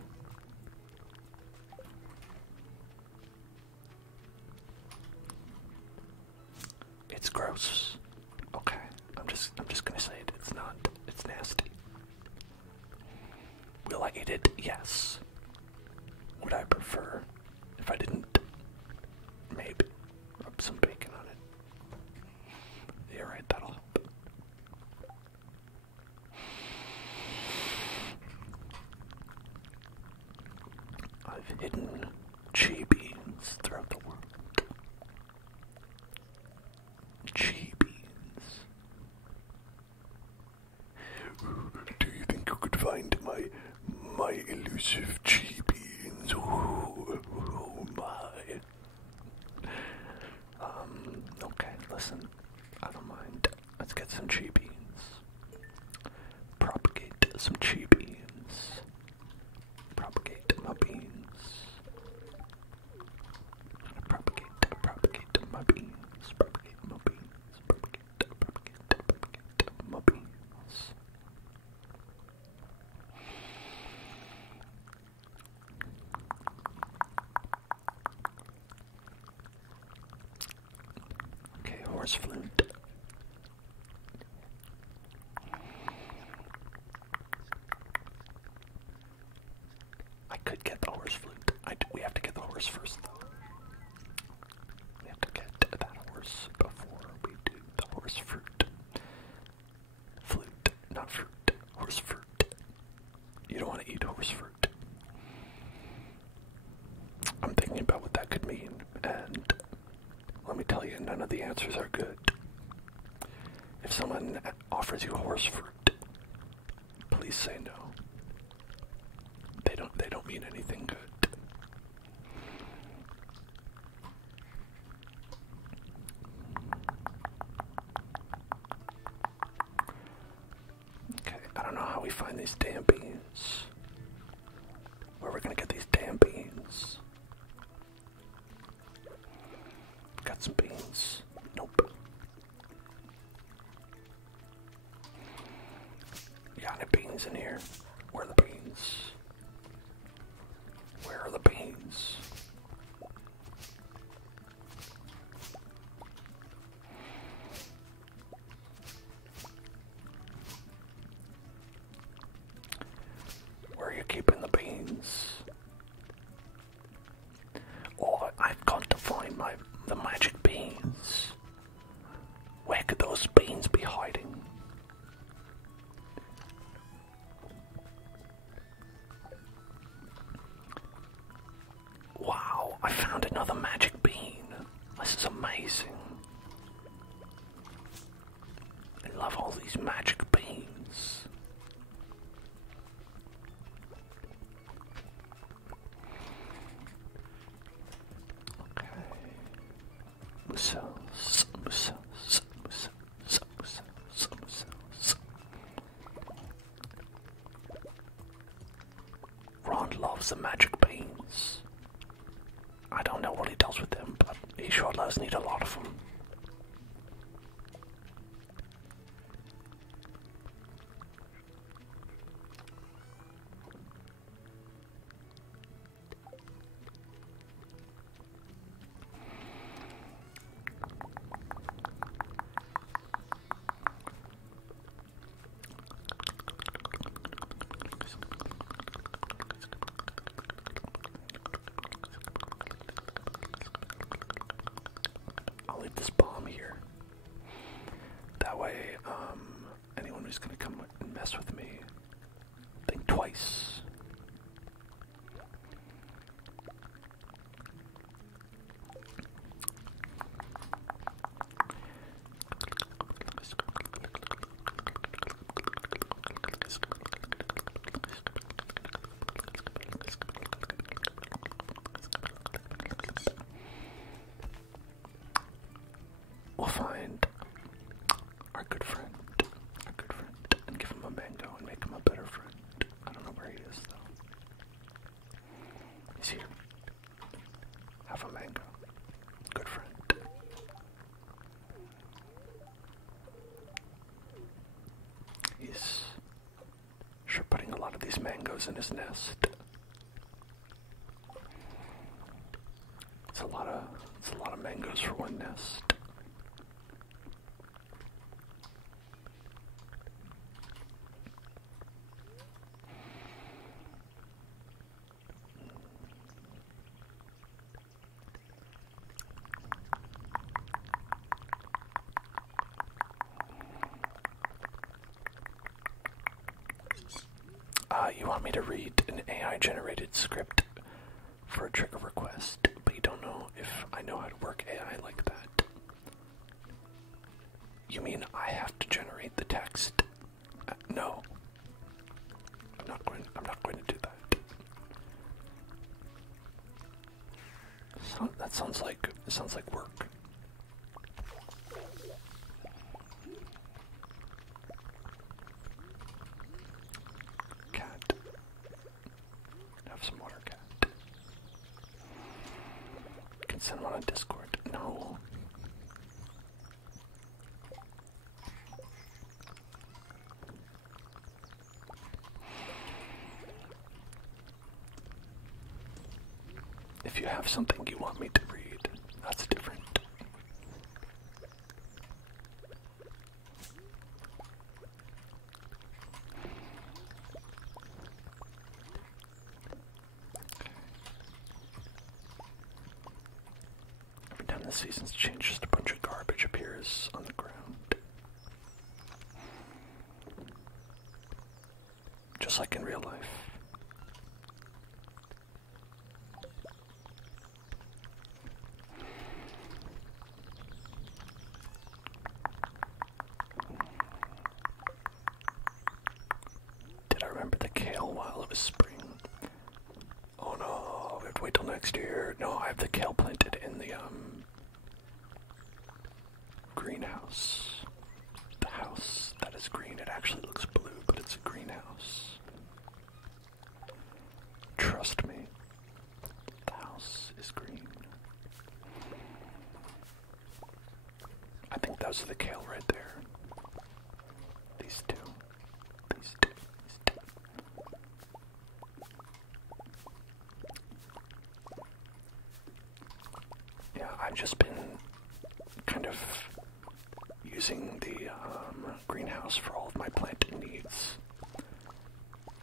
It's gross. Okay, I'm just gonna say it. It's not. It's nasty. Will I eat it? Yes. Would I prefer if I didn't? Maybe. Rub some bacon on it. Yeah, right, that'll help. I've hidden chi beans throughout the world. Chi beans. Do you think you could find my elusive chi beans? Oh my. Okay, listen. I don't mind. Let's get some chi beans. Propagate some chi beans. Propagate my beans. Propagate my beans. Propagate my beans. Propagate my beans. Okay, horse flute. I could get the horse flute. We have to get the horse first, though. We have to get that horse before we do the horse fruit. Flute, not fruit. Horse fruit. You don't want to eat horse fruit. I'm thinking about what that could mean, and let me tell you, none of the answers are good. If someone offers you horse fruit, please say no. They don't mean anything good. Okay, I don't know how we find these damn beans. Where we're gonna get these damn beans. Got some beans. Nope. You got any beans in here? Where are the beans? Where are the beans? Where are you keeping the beans? Oh, I've got to find the magic beans. Where could those beans be hiding? Wow, I found another magic bean. This is amazing. I love all these magic beans. Okay. Musels. Ron loves the magic beans. I don't know what he does with them, but he sure does need a lot of them. these mangoes in his nest. It's a lot of mangoes for one nest. You want me to read an AI-generated script for a trigger request, but you don't know if I know how to work AI like that. You mean I have to generate the text? No. I'm not going to do that. So, that sounds like work. Some water, cat. Can send one on Discord. No. If you have something you want me to read, that's different. The seasons change, just a bunch of garbage appears on the ground. Just like in real life. Did I remember the kale while it was spring? Oh no, we have to wait till next year. No, I have the kale planted in the greenhouse. The house that is green. It actually looks blue, but it's a greenhouse. Trust me. The house is green. I think those are the kale right there. These two. These two. These two. Yeah, I've just been kind of using the greenhouse for all of my planting needs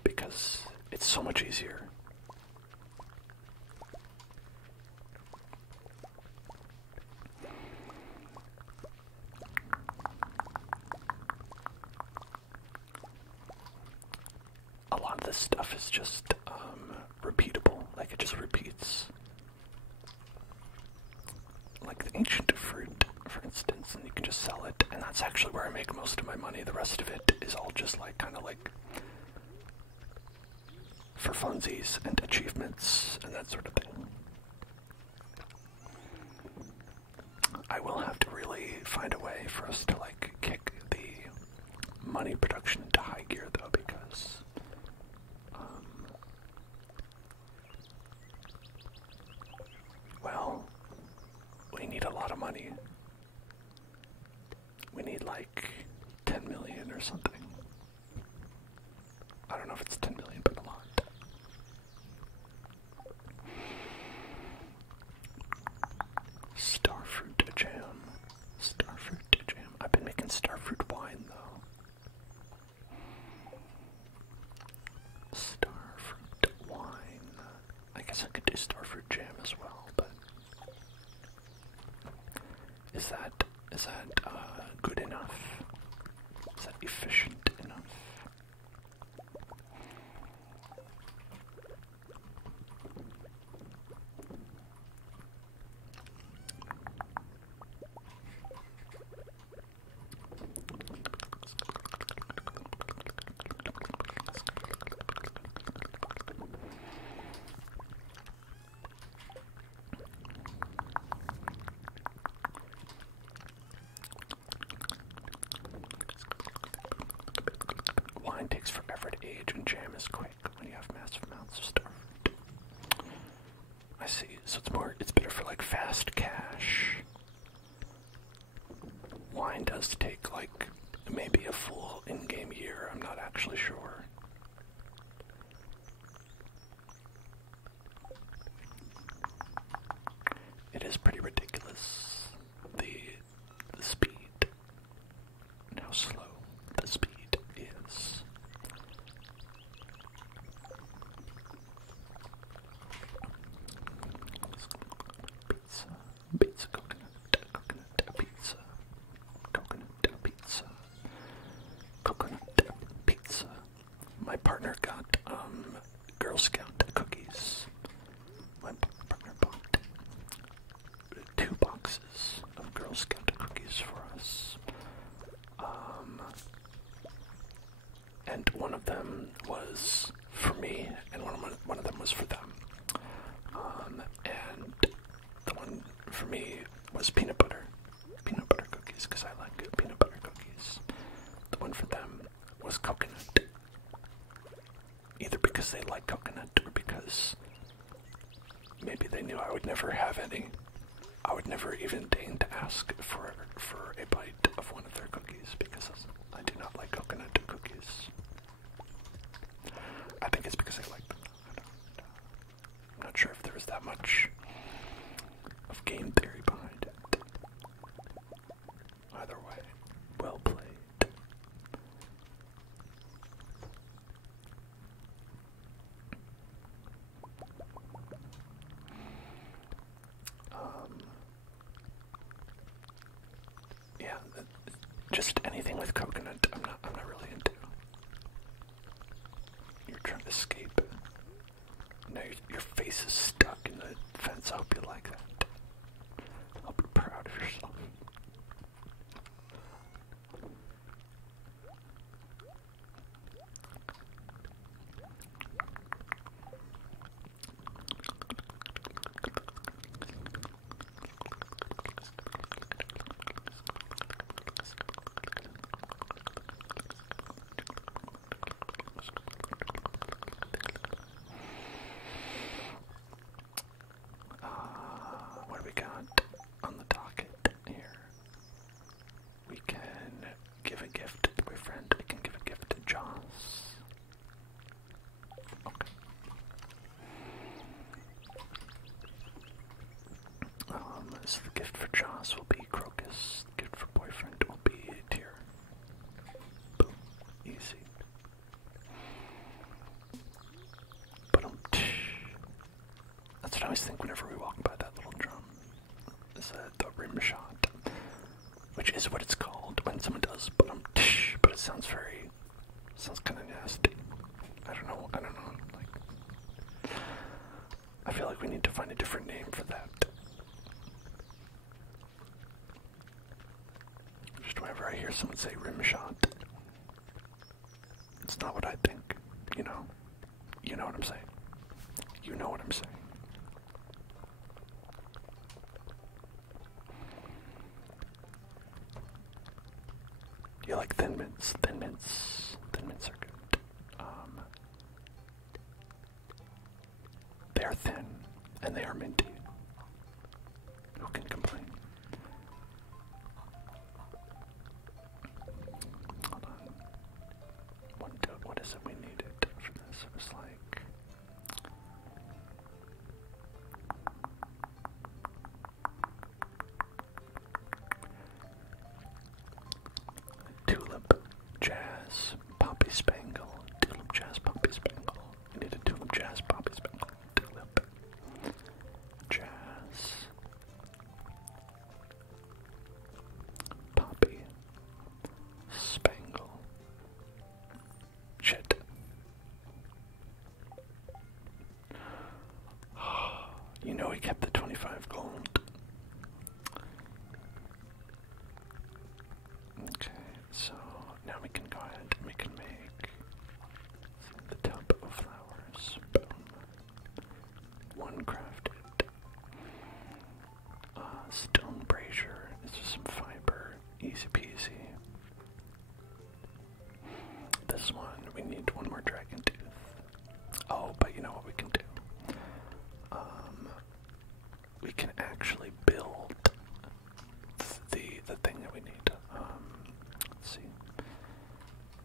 because it's so much easier. A lot of this stuff is just repeatable, like it just repeats. Like the ancient fruit, for instance, and you can just sell it, and that's actually where I make most of my money. The rest of it is all just like kind of like for funsies and achievements and that sort of thing. I will have to really find a way for us to like kick the money production into high gear though, because well, we need a lot of money. We need like 10 million or something. I don't know if it's 10 million, but a lot. Starfruit jam. Starfruit jam. I've been making starfruit wine though. Starfruit wine. I guess I could do starfruit jam as well, but is that good enough? Is that efficient enough? Wine takes forever to age and jam is quick when you have massive amounts of starfruit. I see, so it's better for like fast cash. Wine does take like maybe a full in-game year, I'm not actually sure. it is pretty ridiculous. The speed and how slow the speed is. Pizza, pizza, coconut pizza, coconut pizza, coconut pizza. My partner got Girl Scout cookies. My partner bought 2 boxes of Girl Scout cookies for us. And one of them was for me, and one of them was for them. And the one for me was peanut butter cookies, because I like peanut butter cookies. The one for them was coconut. Either because they like coconut, or because maybe they knew I would never have any. I would never even deign to ask for a bite of one of their cookies, because I do not like coconut cookies. I think it's because I like them. I'm not sure if there was that much of game theory behind it. Either way, well played. Yeah, just anything with coconut, I'm not really into. You're trying to escape. Now your face is stuck in the fence. I hope you like that. I'll be proud of yourself. What do we got on the docket here? We can give a gift to the boyfriend. We can give a gift to Joss. Okay. So the gift for Joss will be Crocus. The gift for boyfriend will be Deer. Boom. Easy. That's what I always think whenever we walk by that little drum. Is the rim shot, which is what it's called when someone does but it sounds kind of nasty. I don't know. Like, I feel like we need to find a different name for that. Just whenever I hear someone say rim shot, it's not what I think. You know what I'm saying. You know what I'm saying. You like Thin Mints? Thin Mints are good. They are thin, and they are minty. Who can complain? Hold on. What is it we needed for this? It was like... Tulip, jazz, poppy spangle. Tulip, jazz, poppy spangle. We need a tulip, jazz, poppy spangle. Tulip, jazz, poppy, spangle. Shit. You know he kept the 25 gold. Okay, so now we can go ahead and we can make the tub of flowers. Boom. One crafted. Stone brazier. This is some fiber. Easy peasy. This one, we need one more dragon tooth. Oh, but you know what we can do? We can actually build the thing that we need. Let's see.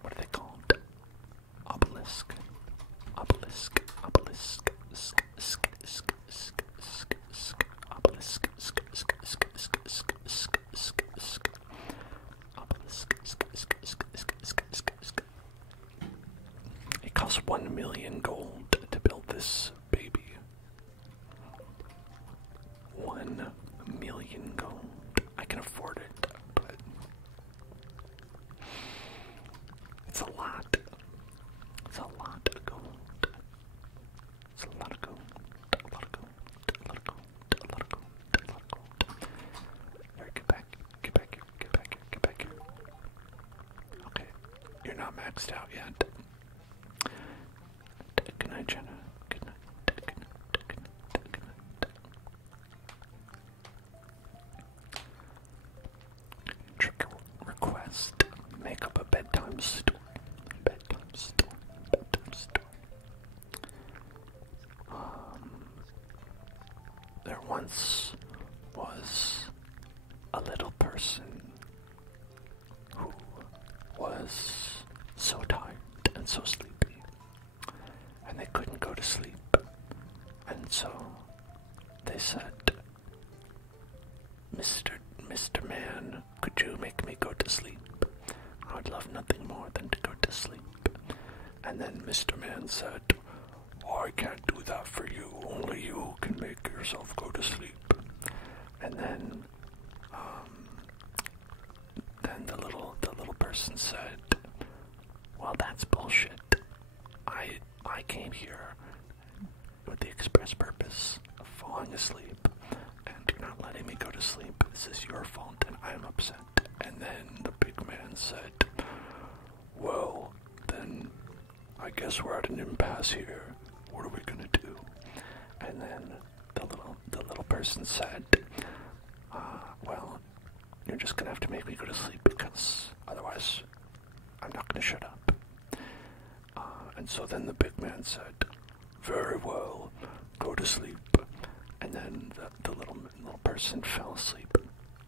What are they called? Obelisk. Obelisk. Obelisk. Obelisk. costs 1 million gold to build this baby. 1 million gold. I can afford it, but it's a lot. It's a lot of gold. It's a lot of gold. A lot of gold. A lot of gold. A lot of gold. A lot of gold. Alright, get back. Get back here. Get back here. Get back here. Okay. You're not maxed out yet. Good night, Jenna. Good night. Good night. Good night. Good night. Trick request. Make up a bedtime story. Bedtime story. Bedtime story. There once was a little person who was so tired and so sleepy, and they couldn't go to sleep, and so they said, Mr. Man, could you make me go to sleep? I would love nothing more than to go to sleep. And then Mr. Man said, I can't do that for you. Only you can make yourself go to sleep. And then the little person said, well, that's bullshit. I came here with the express purpose of falling asleep, and you're not letting me go to sleep. This is your fault, and I'm upset. And then the big man said, well, then I guess we're at an impasse here. What are we gonna do? And then the little person said, well, you're just gonna have to make me go to sleep, because otherwise I'm not gonna shut up. And so then the big man said, very well, go to sleep. And then the little person fell asleep,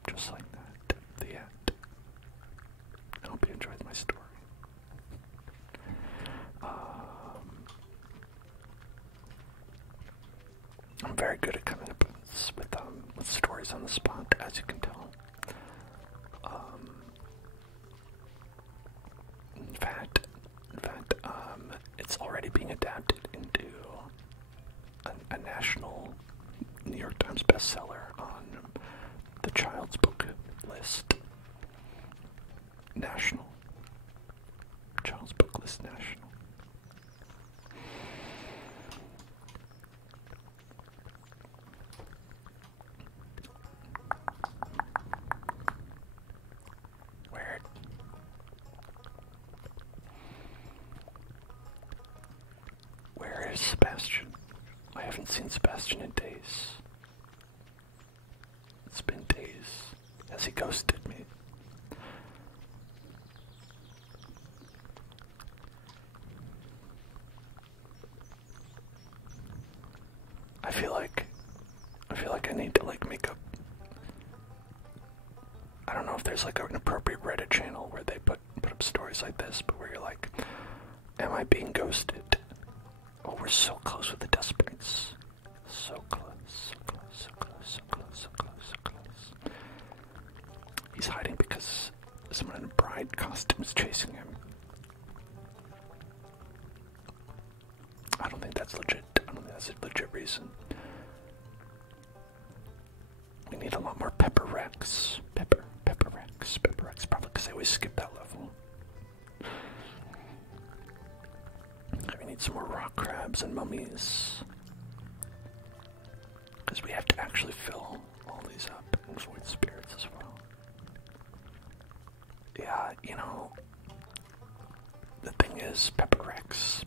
just like that. The end. I hope you enjoyed my story. I'm very good at coming up with stories on the spot, as you can tell. In fact, it's already being adapted into a national New York Times bestseller on the child's book list. National. Child's book list national. Where is Sebastian? I haven't seen Sebastian in days. It's been days. Has he ghosted me? I feel like I need to make up. I don't know if there's an appropriate Reddit channel where they put up stories like this, but where you're like, am I being ghosted? Oh, we're so close with the dust bites. So close, so close, so close, so close, so close, so close. He's hiding because someone in a bride costume is chasing him. I don't think that's legit. I don't think that's a legit reason. We need a lot more Pepper Rex. Pepper Rex. Probably because I always skip that level. We need some more rock crabs and mummies. Because we have to actually fill all these up and void spirits as well. Yeah, the thing is, Pepper Rex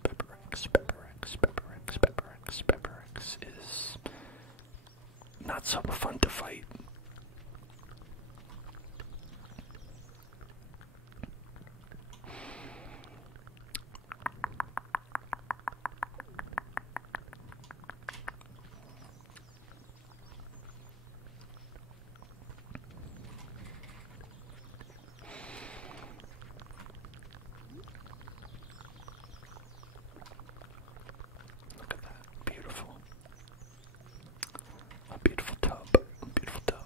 is not so fun to fight. Look at that. Beautiful. A beautiful tub. A beautiful tub.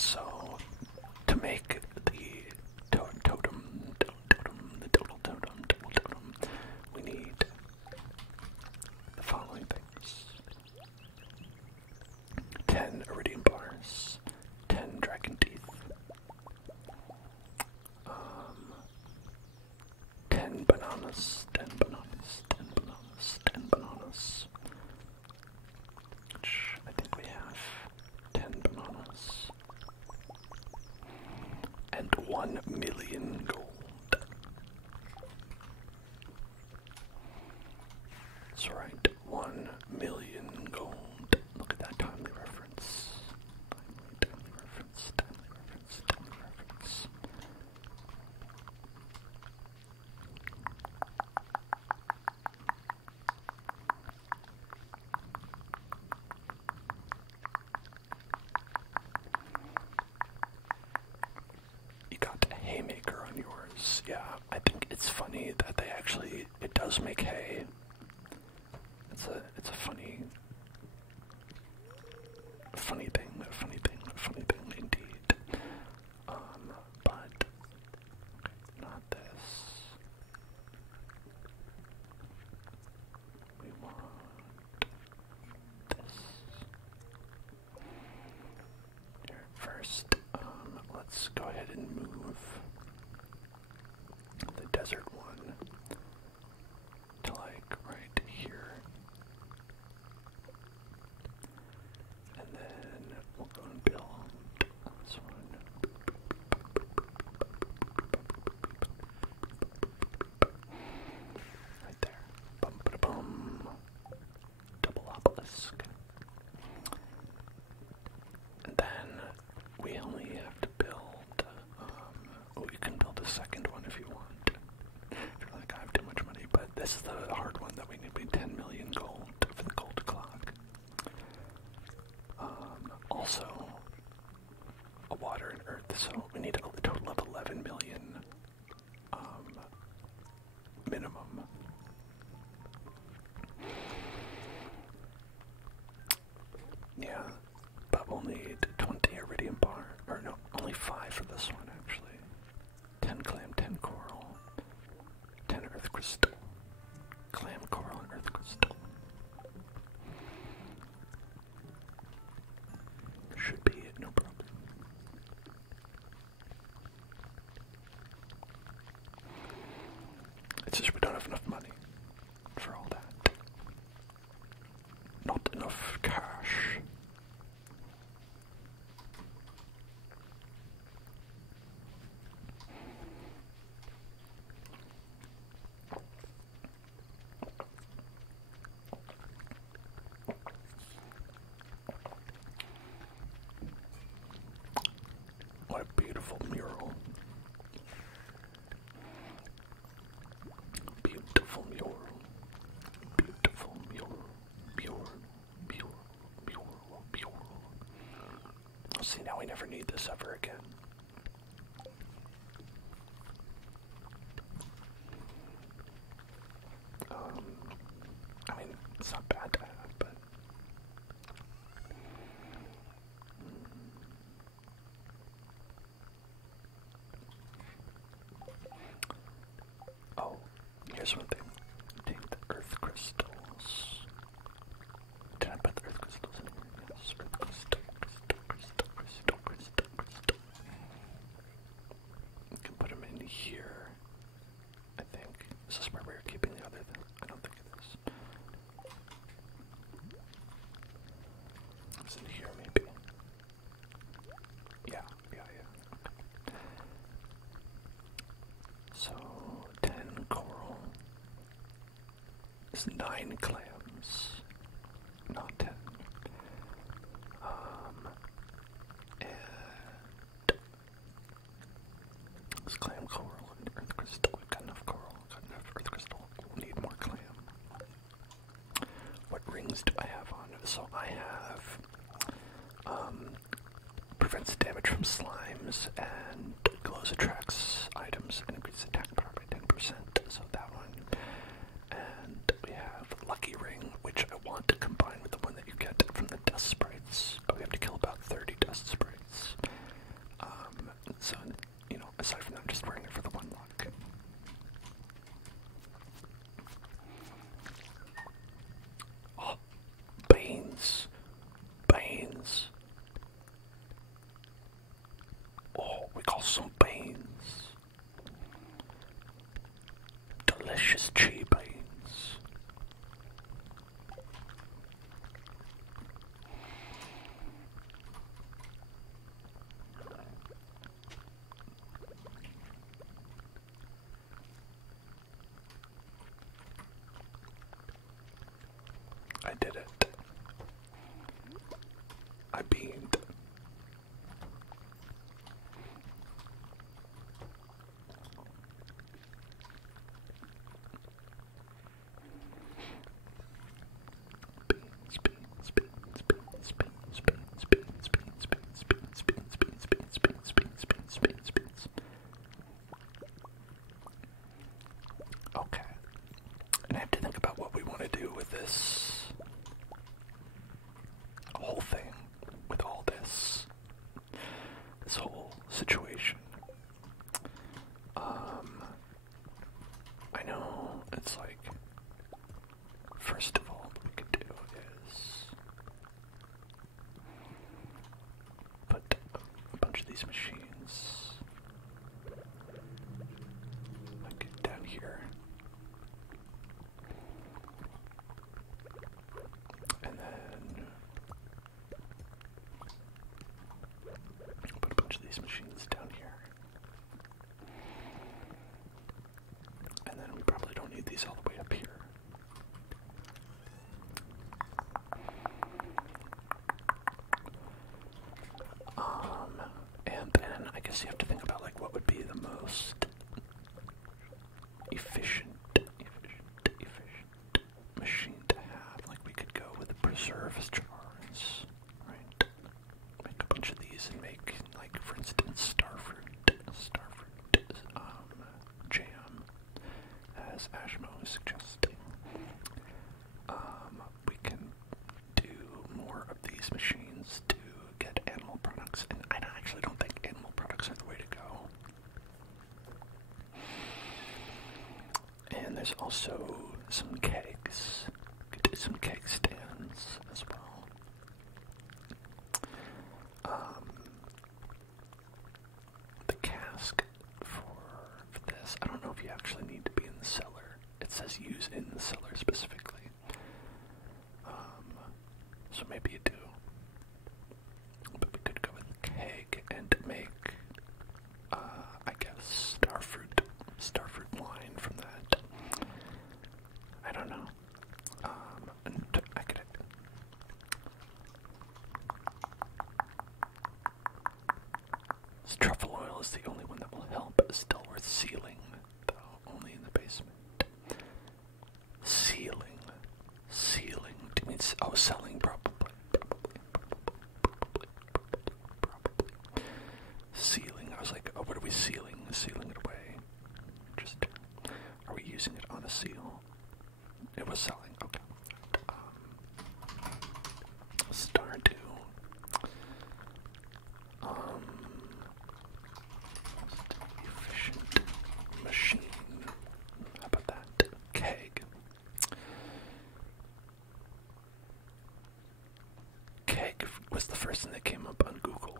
So, to make the totem, we need the following things: 10 iridium bars, 10 dragon teeth, 10 bananas, 10 bananas, 10 bananas, 10 bananas, which I think we have 10 bananas, and 1 million gold. That's right, 1 million gold. Look at that timely reference. Timely reference, timely reference, timely reference. You got a haymaker on yours. Yeah, I think it's funny that it does make hay. It's a funny thing indeed. But not this. We want this. Here, first, let's go ahead and move the desert one to like right here. And then we'll go and build this one. Right there. Bum ba da bum. Double obelisk. And then we only have to build you can build a second one if you want. If you're like, I have too much money, but this is the hard one that we need. We need 10 million gold for the gold clock. Also, a water and earth, so we need a total of 11 million minimum. Yeah, but we'll need 20 iridium bar, or no, only 5 for this one actually. 10 clam, 10 coral, 10 earth crystal, clam, coral, and earth crystal. Should be it, no problem. It's just we don't have enough money for all that. Not enough cash. What a beautiful mural. Beautiful mural. Beautiful mural. Mural. Mural. Mural. Mural. Oh, see, now we never need this ever again. I mean, it's not bad to have, but oh, here's one thing. Take the earth crystals. Did I put the earth crystals in here? Yes, earth crystal, crystal. You can put them in here, I think. Is this where we're keeping the other thing? I don't think it is. It's in here, maybe. Yeah. So, 10 coral is 9 clams, not 10. And it's clam, coral, and earth crystal. We've got enough coral, got enough earth crystal. We'll need more clam. What rings do I have on? So I have prevents damage from slimes and glows attracts items and increases attack power by 10%. So that one. And we have Lucky Ring, which I want to combine with the one that you get from the dust sprites. But we have to kill about 30 dust sprites. some beans. Delicious cheese beans. I did it. I beamed. Okay. And I have to think about what we want to do with this whole thing, with all this whole situation. I know it's like, first of all, what we could do is put a bunch of these machines like down here, and then put a bunch of these machines down here. And then we probably don't need these all the way up here. And then I guess you have to think about like what would be the most efficient machine to have. Like we could go with the preserves jars, right? Make a bunch of these and make, like, for instance, starfruit jam, as Ashmo is suggesting. We can do more of these machines to get animal products, and I actually don't think animal products are the way to go. And there's also some kegs. Could do some keg stands as well. The cask for this, I don't know if you actually need to be in the cellar. It says use in the cellar specifically. So maybe you do. But we could go with the keg and make, I guess, starfruit wine from that. I don't know. And I could. This truffle oil is the only one that will help. It's still worth sealing, though, only in the basement. Sealing. Do you mean, oh, selling, probably. Sealing. I was like, oh, what are we sealing? Sealing it away. Interesting. Are we using it on a seal? It was selling. Okay. Stardew. Efficient machine. How about that? Keg. Keg was the first thing that came up on Google.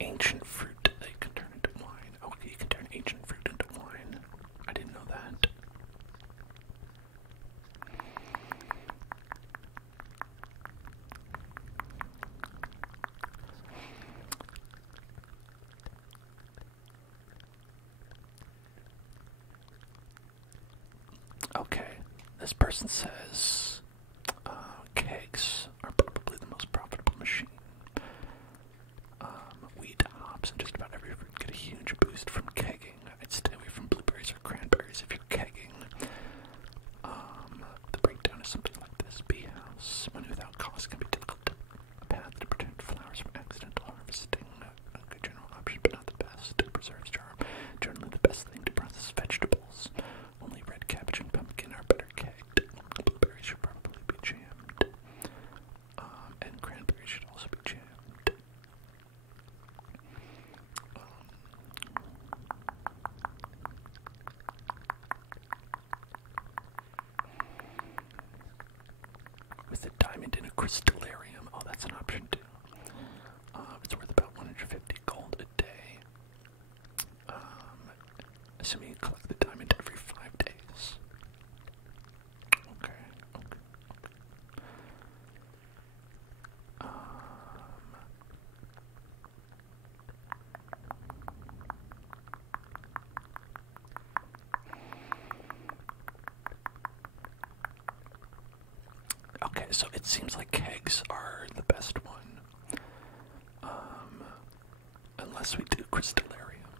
Ancient fruit that you can turn into wine. Okay, you can turn ancient fruit into wine. I didn't know that. Okay, this person says kegs are probably the most profitable machine. Wheat, hops, and just about every fruit get a huge boost from kegging. I'd stay away from blueberries or cranberries if you're kegging. The breakdown is something like this. Bee house. One without diamond in a crystallarium. Oh, that's an option too. It's worth about 150 gold a day. Assuming you collect the diamond every 5 days. Okay. Okay, so it seems like kegs are the best one. Unless we do crystallarium.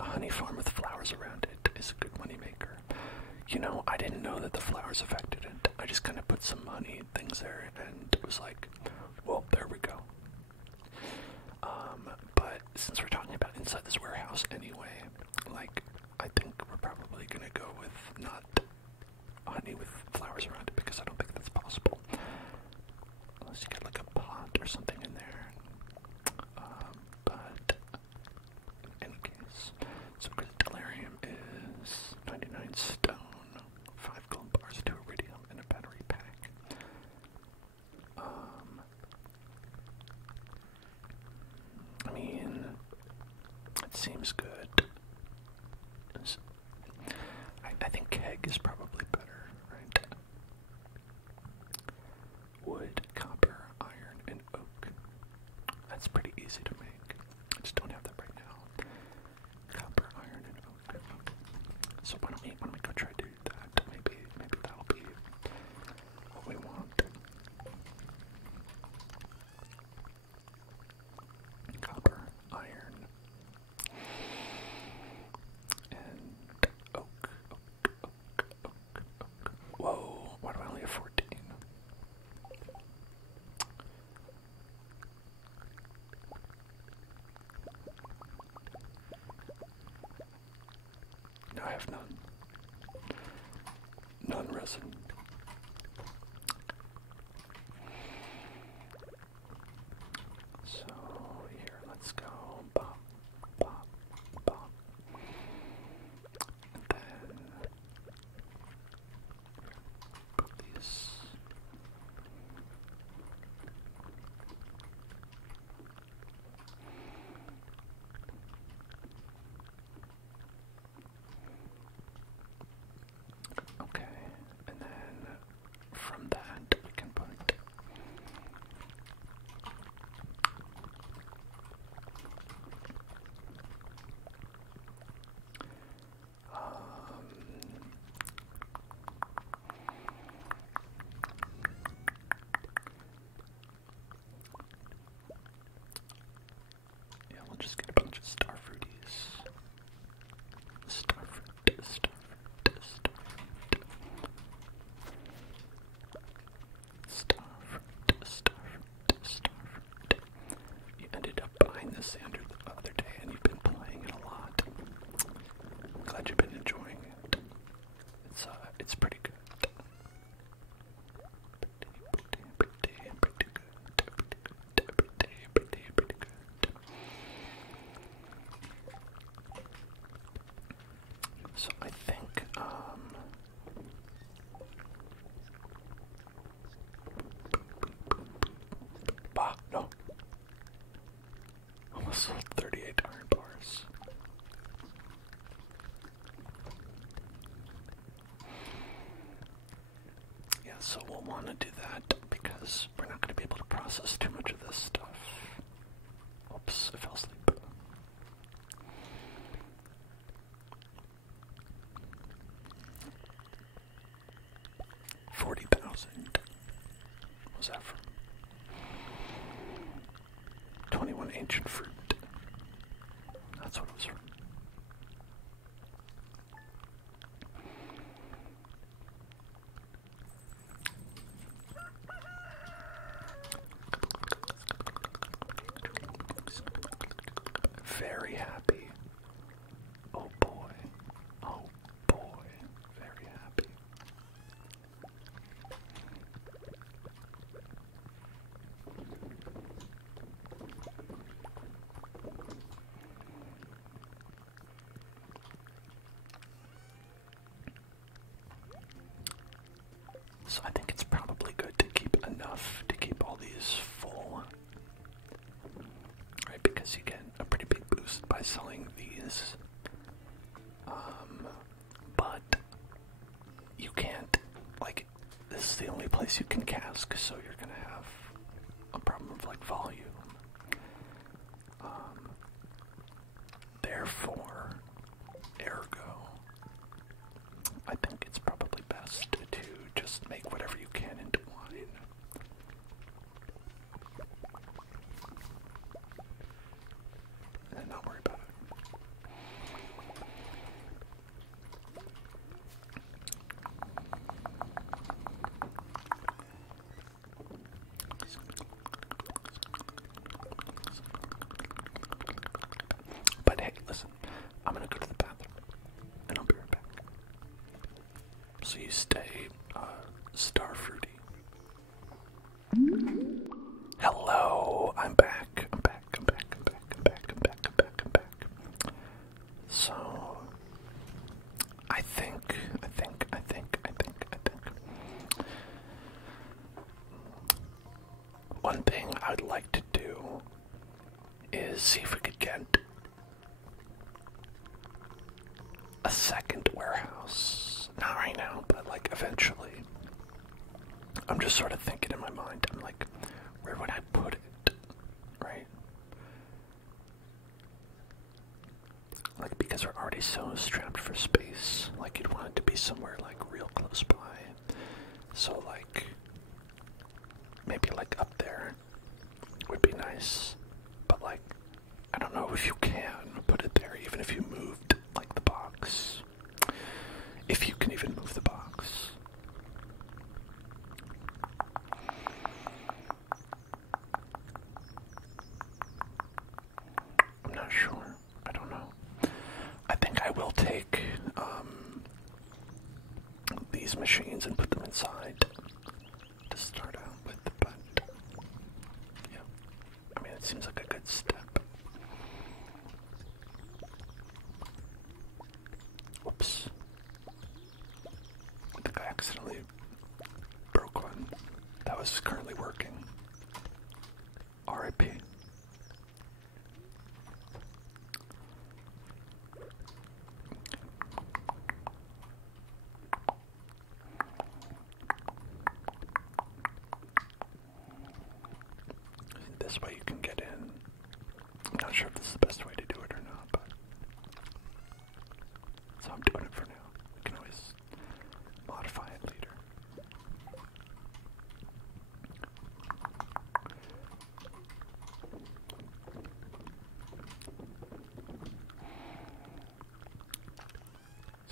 A honey farm with flowers around it is a good money maker. You know, I didn't know that the flowers affected it. I just kind of put some honey things there and it was like, well, there we go. But since we're talking about inside this warehouse anyway, like, I think we're probably gonna go with not honey with flowers around it because I don't think that's possible. Unless you get like a pot or something in there. But in any case, so crystallarium is 99 stone, 5 gold bars, 2 iridium, and a battery pack. I mean, it seems good. I think keg is probably better, right? Wood, copper, iron, and oak. That's pretty easy to make. I just don't have that right now. Copper, iron, and oak. So why don't we go try to do that? Maybe that'll be what we want. Copper, iron, and oak. Whoa, why do I only have 14? No, I have none. None resin. So here, let's go. Bop, bop, bop. And then put these. Okay, and then from that we can put yeah, we'll just get a bunch of starfruities. Starfruit, starfruit, starfruit. Starfruit. You ended up buying this Xander the other day and you've been playing it a lot. I'm glad you've been enjoying it. It's pretty good. Pretty good. So I think, no. Almost sold 38 iron bars. Yeah, so we'll want to do that because we're not going to be able to process too much of this stuff. Oops, I fell asleep. $40,000. What was that from? 21 ancient fruit. That's what it was from. Very happy. Oh boy. Oh boy. Very happy. So I think it's probably good to keep enough to keep all these full. Right, because you get a pretty big boost by selling these. But you can't, like, this is the only place you can cask, so you're gonna have a problem of, like, volume. Therefore, ergo, I think it's probably best to just make whatever you can into wine. And not worry about it. But hey, listen, I'm gonna go to the bathroom, and I'll be right back. So you stay, Starfruity. Hello, I'm back. I'm back. So, I think. One thing I'd like to do is see if we could get a second warehouse. Not right now, but like eventually. I'm just sort of thinking in my mind, I'm like, where would I put it? Right? Like, because we're already so strapped for space, like you'd want it to be somewhere like real close by. So like, maybe like up there would be nice. But like, I don't know if you can put it there, even if you moved like the box. If you can even move the box. I'm not sure. I don't know. I think I will take these machines and put them inside to start out with, but yeah. I mean, it seems like a good step. Whoops. I think I accidentally broke one that was currently working. RIP. This way you can get in. I'm not sure if this is the best way to do it or not, but so I'm doing it for now. We can always modify it later.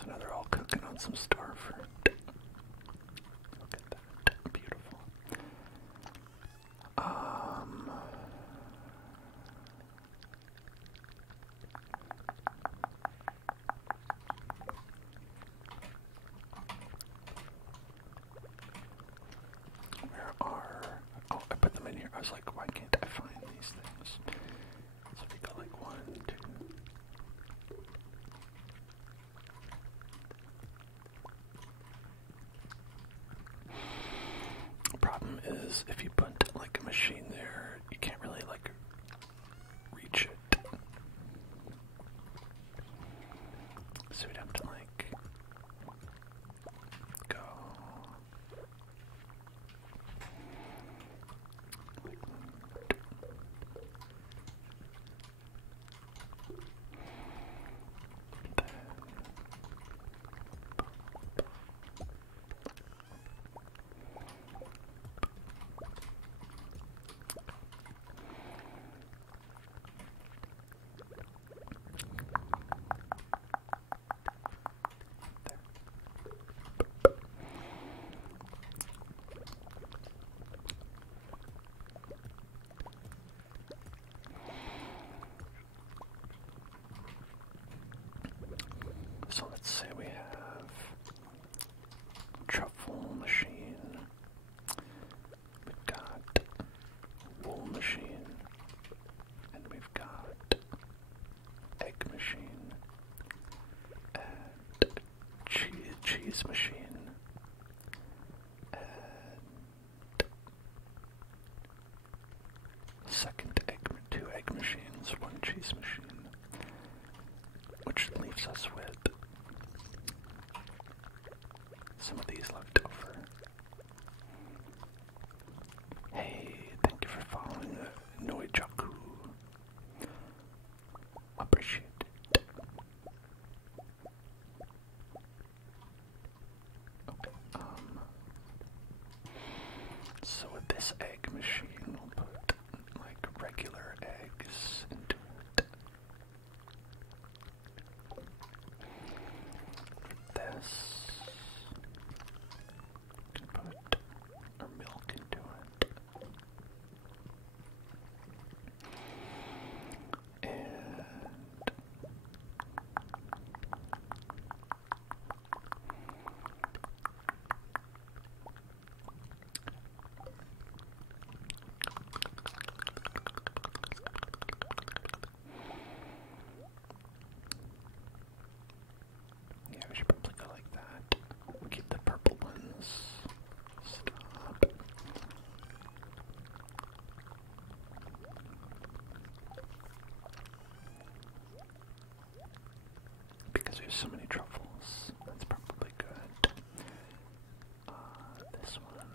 So now they're all cooking on some starfruit. Look at that. Beautiful. Where are... Oh, I put them in here. I was like, why can't I find these things? So we got like 1, 2... Problem is, if you put like a machine there, you can't really like reach it. So we'd have to like go like second egg, 2 egg machines, 1 cheese machine, which leaves us with some of these left over. Hey, thank you for following Noijaku. Appreciate it. Okay, so with this egg machine, we'll put like regular eggs into it. This, put our milk into it. And yeah, we should probably go like that. Keep the purple ones. Stop. Because we have so many truffles, that's probably good. This one,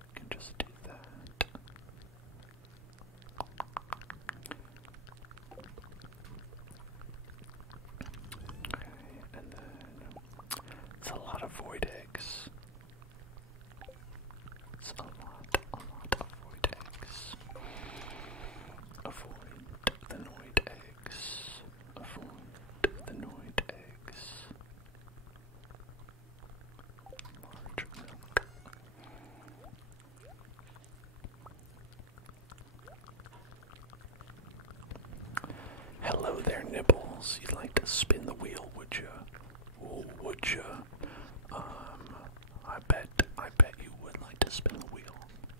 we can just do that. Okay, and then it's a lot of void eggs. It's a lot of void eggs. Avoid the noid eggs. Avoid the noid eggs. Large milk. Hello there, Nibbles. You'd like to spin the wheel, would ya? Oh, would ya? I bet you would like to spin the wheel.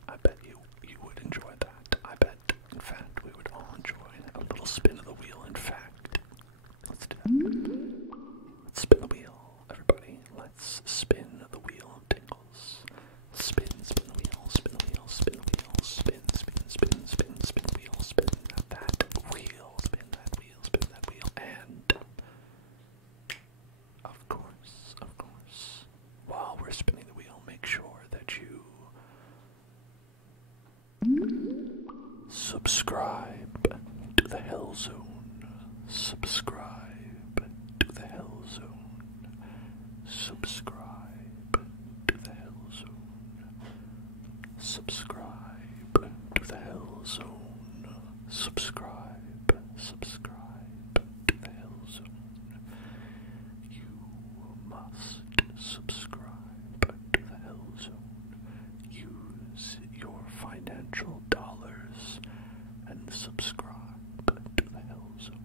I bet you would enjoy that. I bet, in fact, we would all enjoy a little spin of the wheel, in fact. Let's do that. Let's spin the wheel, everybody. Let's spin the wheel of tingles. Spin the wheel, spin the wheel, spin the wheel, spin the wheel, spin that wheel, spin that wheel, and of course, while we're spinning the wheel, make sure that you subscribe to the Hell Zone. Subscribe to the Hell Zone. Subscribe to the Hell Zone. Subscribe to the Hell Zone. Subscribe to the Hell Zone. You must subscribe to the Hell Zone. Use your financial dollars and subscribe to the Hell Zone.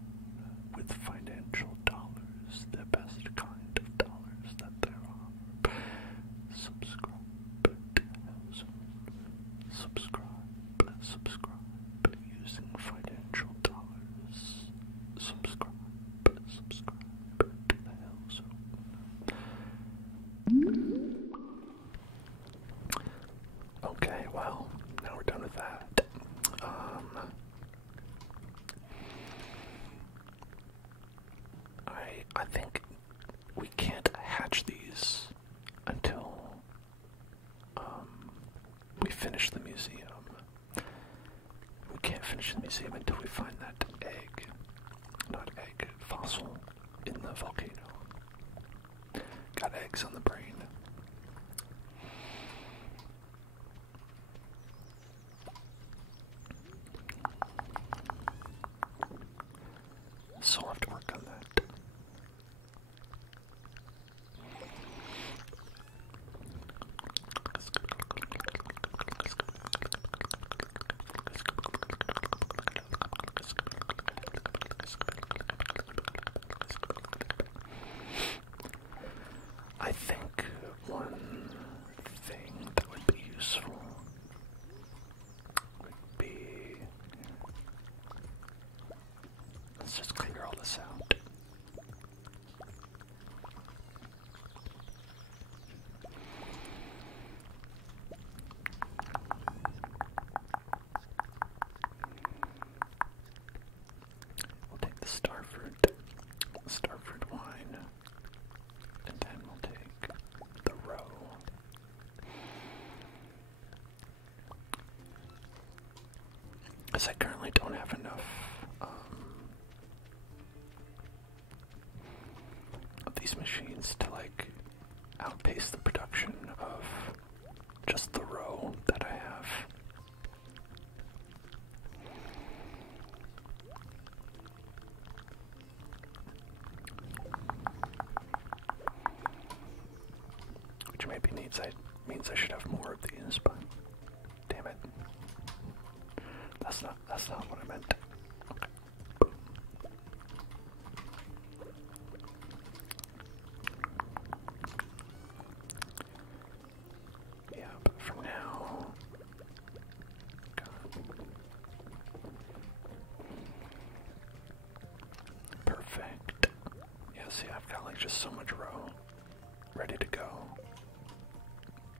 With financial dollars, the best kind of dollars that there are. Subscribe to the Hell Zone. Subscribe using financial because I currently don't have enough of these machines to like outpace the production of just the row that I have. Which maybe means I should have more of these, but damn it. That's not what I meant. Okay. Yeah, but for now, perfect. Yeah, see, I've got like just so much row ready to go.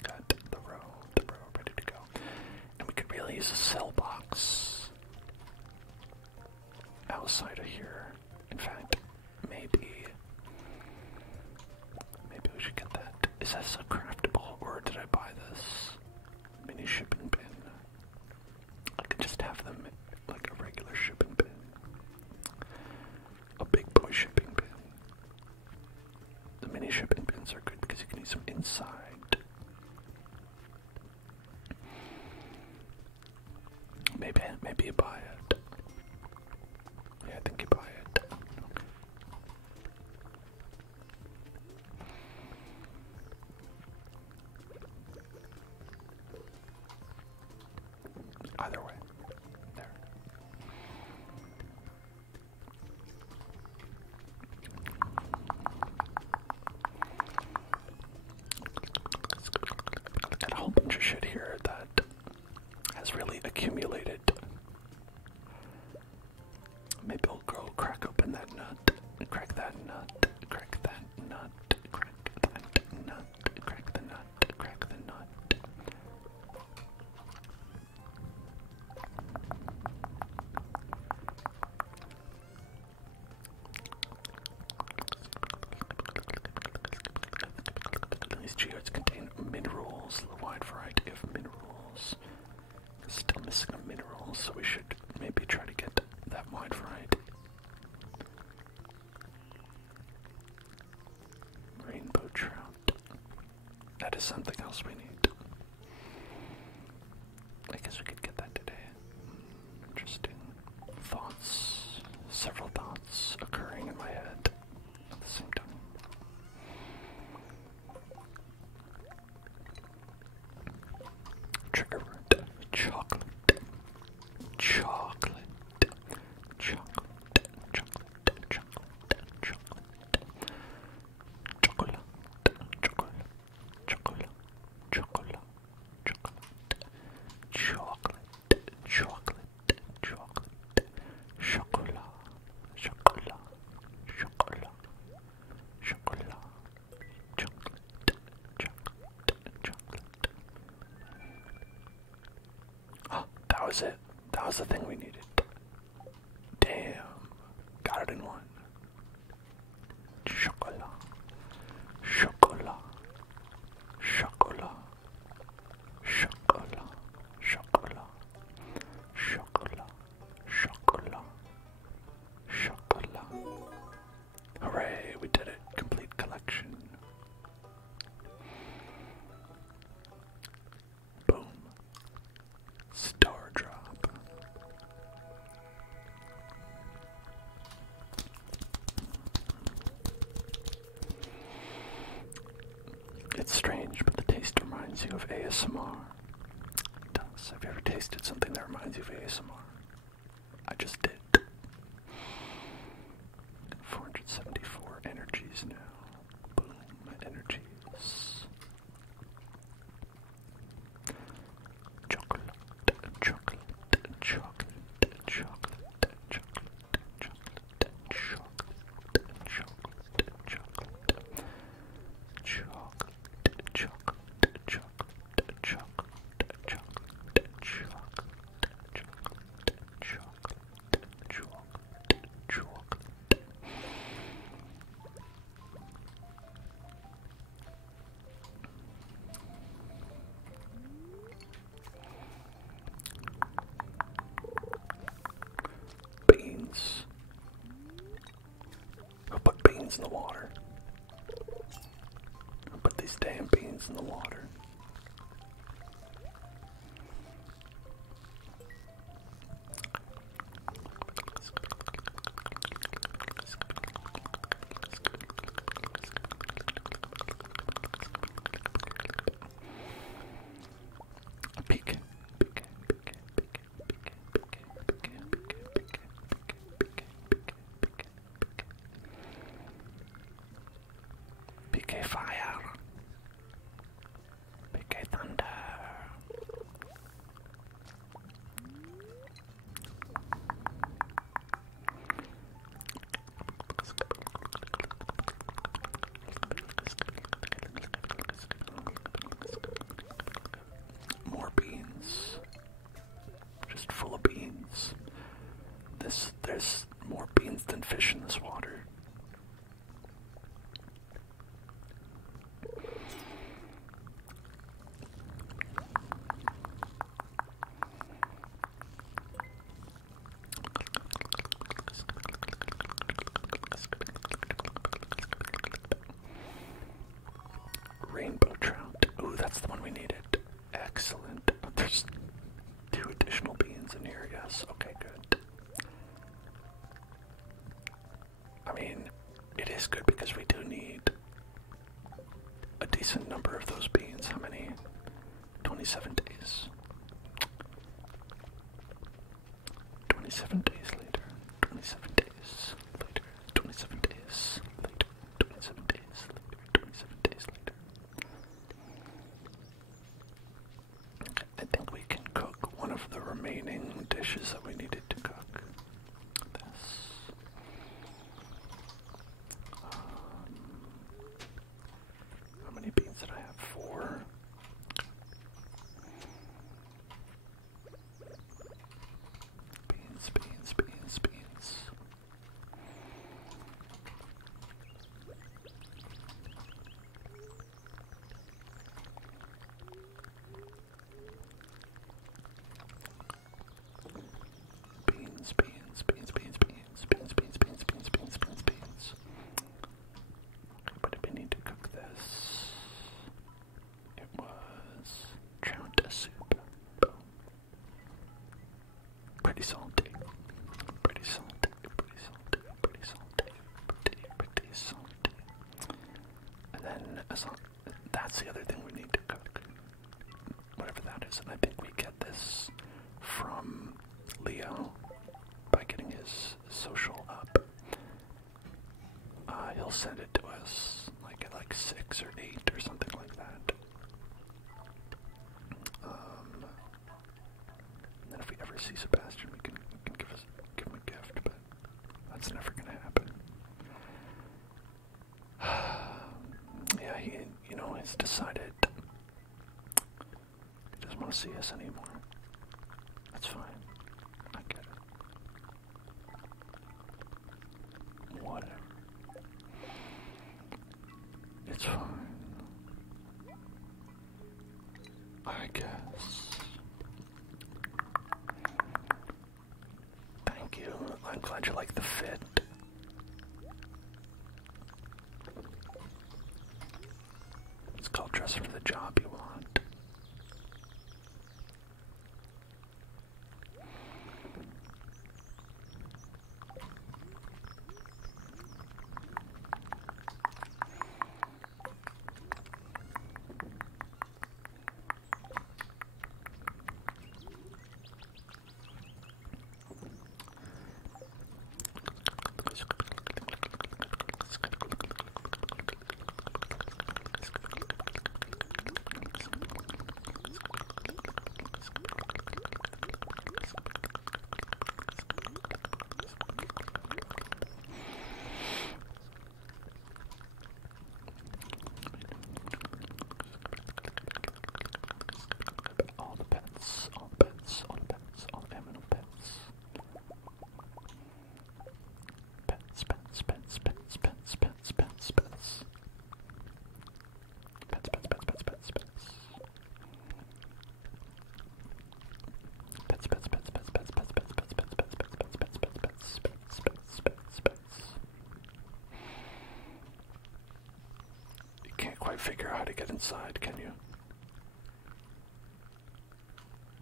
Got the row ready to go. And we could really use a cell box outside of here. In fact, maybe we should get that. Is this a craftable, or did I buy this mini shipping bin? I could just have them like a regular shipping bin. A big boy shipping bin. The mini shipping bins are good because you can use them inside. Maybe you buy it. Yeah, I think you buy it. Okay. Either way. There. Got a whole bunch of shit here that has really accumulated. Maybe I'll go crack open that nut, crack that nut, crack that nut, crack that nut, crack the nut, crack the nut. These geodes contain minerals, a wide variety of minerals. Still missing a mineral, so we should maybe try to get that wide variety. Rainbow trout. That is something else we need. I guess we could get that today. Interesting. Thoughts. Several thoughts occurring in my head at the same time. Trigger word. Chocolate. Chocolate. Chocolate. Chocolate. Chocolate. Chocolate. Chocolate. Chocolate. Chocolate. Chocolate. Chocolate. Chocolate. Chocolate. Chocolate. Chocolate. Chocolate. Chocolate. Chocolate. Chocolate. Oh, that was it. That was the thing we needed. Damn. Got it in one. Chocolate. Chocolate. Chocolate. Chocolate. Chocolate. Chocolate. Chocolate. Chocolate. Hooray, we did it. Complete collection. Boom. Star drop. It's strange, but the taste reminds you of ASMR. It does. Have you ever tasted something that reminds you of ASMR? I just did. 474 energies now. Boom, energies. Chocolate, chocolate, chocolate, chocolate, chocolate, chocolate, chocolate, chocolate, chocolate, chocolate. Chocolate, chocolate, chocolate, chocolate, chocolate, chocolate, chocolate, chocolate, in the water. Put these damn beans in the water. PK fire. PK thunder. More beans. Just full of beans. There's more beans than fish in this water. Rainbow trout. Ooh, that's the one we needed. Excellent. There's 2 additional beans in here, yes. Okay, good. I mean, it is good because we do need a decent number of those beans. How many? 27 days. 27 days later. 27 days later. 27 days later. 27 days later. 27 days later. I think we can cook one of the remaining dishes that we needed to cook. This. How many beans did I have? 4. Beans, beans, beans, beans. Beans, beans, beans, beans, beans, beans, beans, beans, beans, beans, beans, beans. Okay, but we need to cook this. It was trout soup. Pretty salty. Pretty salty. Pretty salty. Pretty salty. Pretty salty. And then that's the other thing we need to cook. Whatever that is. And I think we get this from Leo by getting his social up. He'll send it to us at 6 or 8 or something like that. And then if we ever see Sebastian, we can give him a gift, but that's never gonna happen. Yeah, he has decided he doesn't want to see us anymore. That's fine. I get it. Whatever. It's fine. I guess. Thank you. I'm glad you like the fit. It's called dress for the job you want. figure out how to get inside, can you?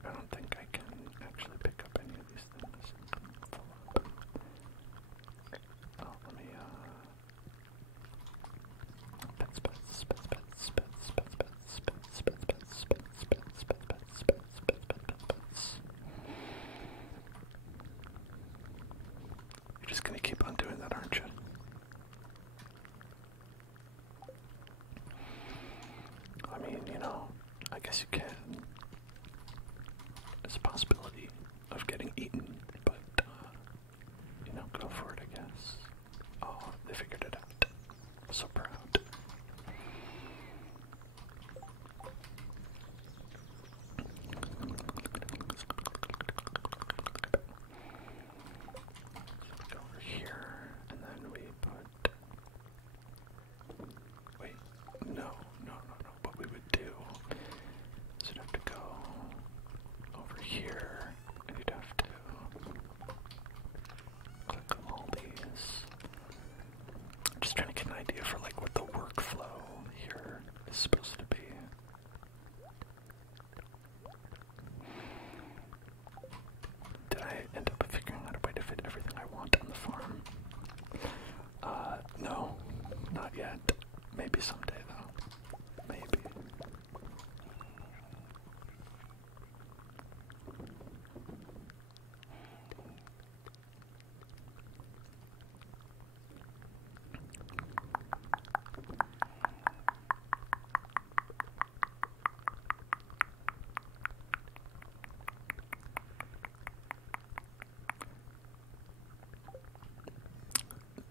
I don't think I can actually pick up any of these things. Oh, let me, pets, pets, pets, pets, pets, pets, pets, pets, pets, pets, pets, pets, pets, pets, pets, pets. You're just gonna keep on doing that, aren't you? I mean, you know, I guess you can. There's a possibility of getting eaten, but, you know, go for it, I guess. Oh, they figured it out. I'm so proud. So we go over here, and then we put... Wait, no. What we would do is you'd have to go over here, and you'd have to click on all these. I'm just trying to get an idea for like what the workflow here is supposed to be. Did I end up figuring out a way to fit everything I want on the farm? No, not yet. Maybe someday though. Maybe.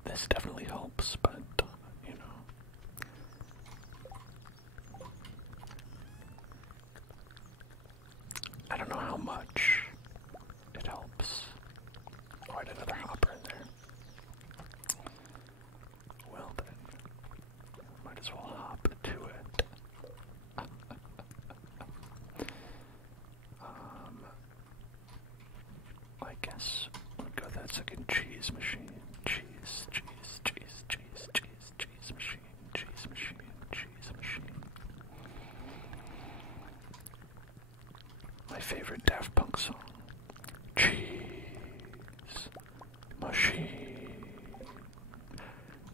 This definitely helps, but, you know. I don't know how much it helps. Oh, I had another hopper in there. Well then, might as well hop to it. I guess we'll go that second cheese machine. Cheese machine. My favorite Daft Punk song. Cheese machine.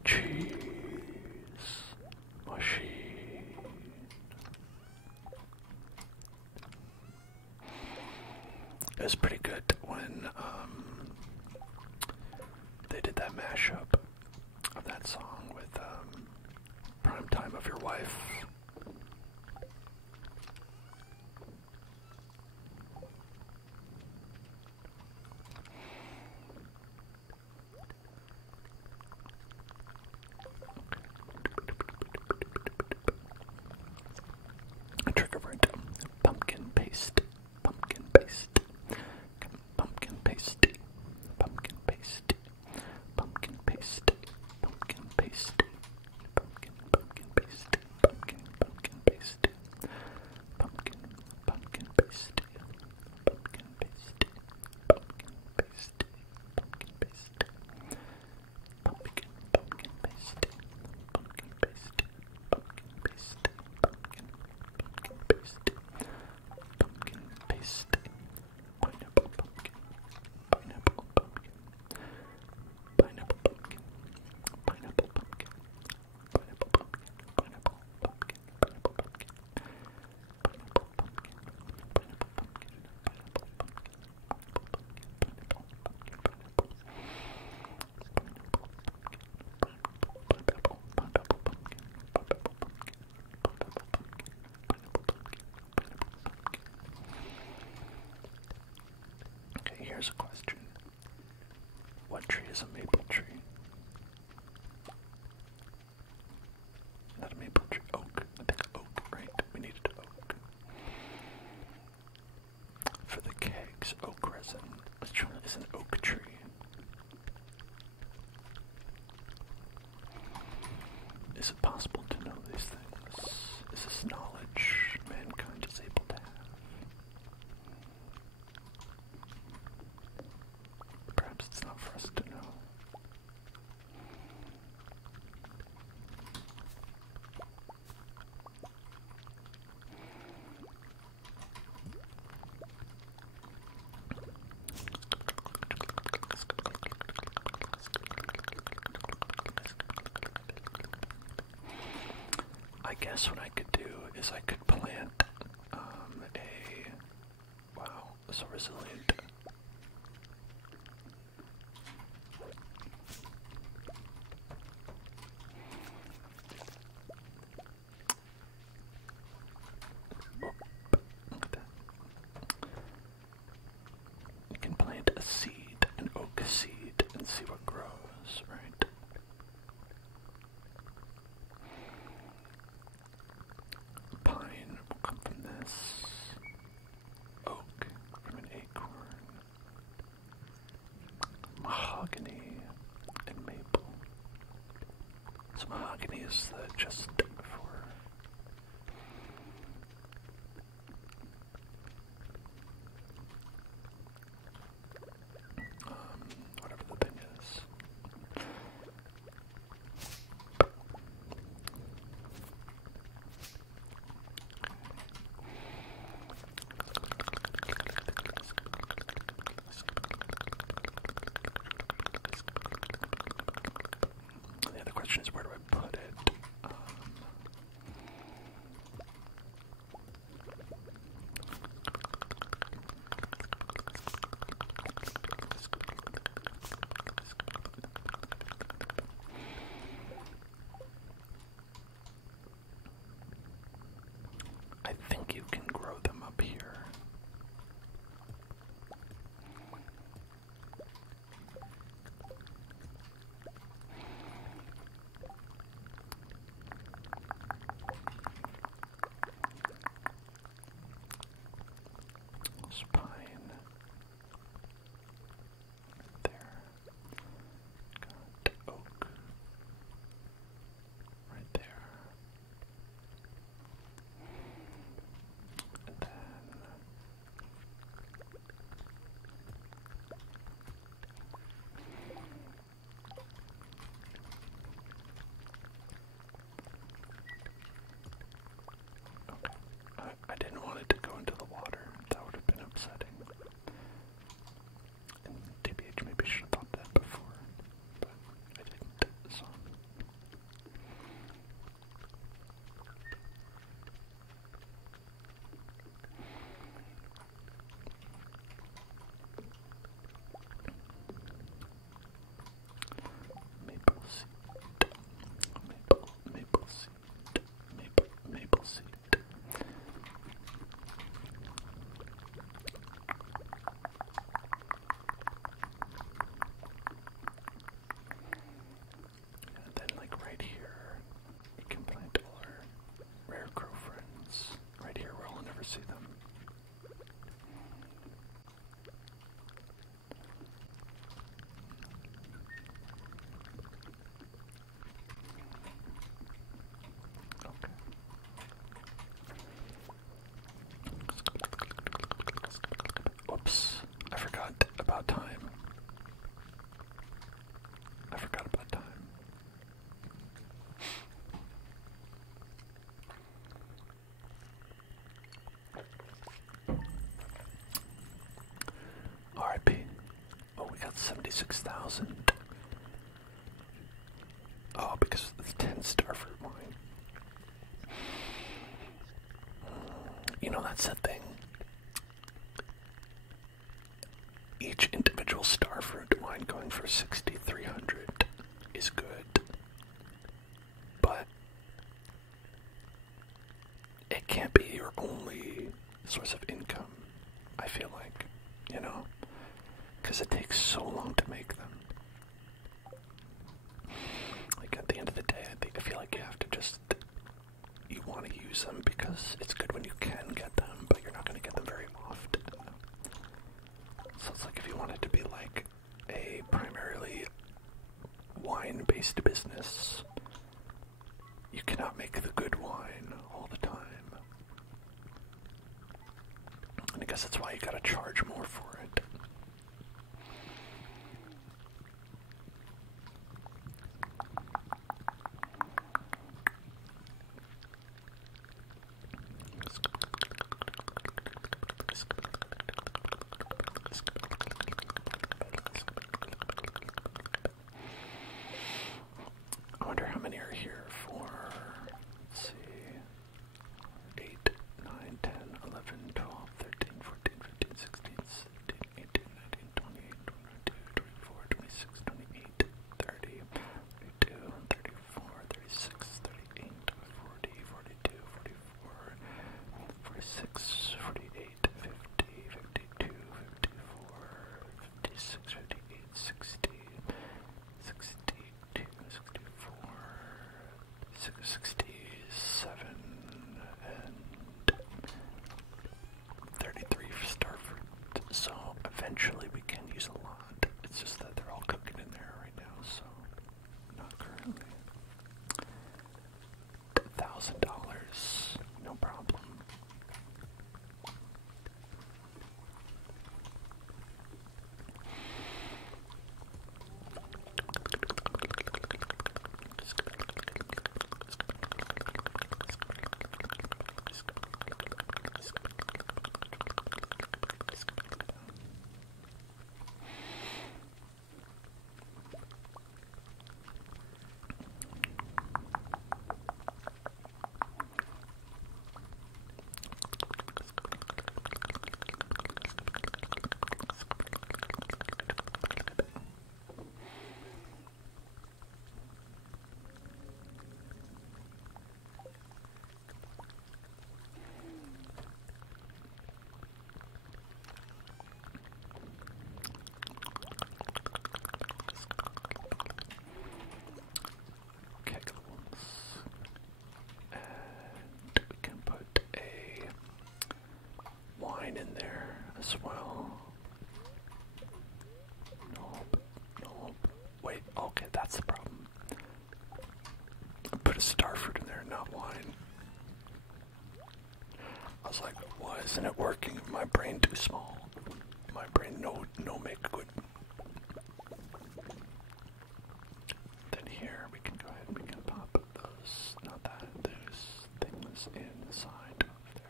Cheese machine. It was pretty good when they did that mashup of that song with Prime Time of Your Wife. Trigger word. Pumpkin paste. Pumpkin paste. Pumpkin paste. Pumpkin paste. Pumpkin paste. Pumpkin paste. Pumpkin paste. Pumpkin paste. Pumpkin paste. Pumpkin paste. Pumpkin paste. Pumpkin paste. Pumpkin paste. Pumpkin paste. Pumpkin paste. Pumpkin paste. Pumpkin paste. Pineapple pumpkin. Pineapple pumpkin. Pineapple pumpkin. Pineapple pumpkin. Pineapple pumpkin. Pineapple pumpkin. Pineapple pumpkin. Pineapple pumpkin. Pineapple pumpkin. Pineapple pumpkin. Pineapple pumpkin. Pineapple Okay, here's a question. What tree is a maple tree? Not a maple tree. Oak. I think oak, right? We needed oak. For the kegs, oak resin. Which one is an oak tree? Is it possible to know these things? Is this knowledge mankind is able to have? Perhaps it's not for us to know. guess what I could do is I could plant wow, so resilient. Look at that. You can plant a seed, an oak seed, and see what grows, right? Pine will come from this. Oak from an acorn. Mahogany and maple. So mahogany is just for whatever the thing is. The other question is, where do I put it? I think you can grow them up here. There's pine. There. Got oak. Right there. And then okay. I didn't want it to go into the water. That would have been upsetting. And TBH, maybe should have thought that before, but I didn't, so. Maple seed. Maple seed. Maple seed. And then, like right here, you can plant all our rare crow friends. Right here where I'll never see them. Okay. Whoops. I forgot about time. I forgot about time. RIP. Oh, we got 76,000. Oh, because it's 10 starfruit wine. You know, that's the thing. Each individual starfruit wine going for 6,300 is good. But it can't be your only source of income, I feel like, you know? Because it takes so long to make them. Like, at the end of the day, I feel like you have to just, you want to use them because it's good when you can get them, but you're not going to get them very often. So it's like if you wanted to be like a primarily wine-based business, you cannot make the good wine all the time. And I guess that's why you gotta charge more for it. I wonder how many are here for, let's see, 56, 48, 50, 52, 54, 56, 58, 60, 62, 64, 67, and 33 for starfruit. So eventually we can use a lot. It's just that they're all cooking in there right now, so not currently. $1,000, no problem. In there as well. Nope. Wait, okay, that's the problem. I put a starfruit in there, not wine. I was like, why isn't it working? My brain too small. My brain no make good. Then here we can go ahead and we can pop those, not that, those things inside of there.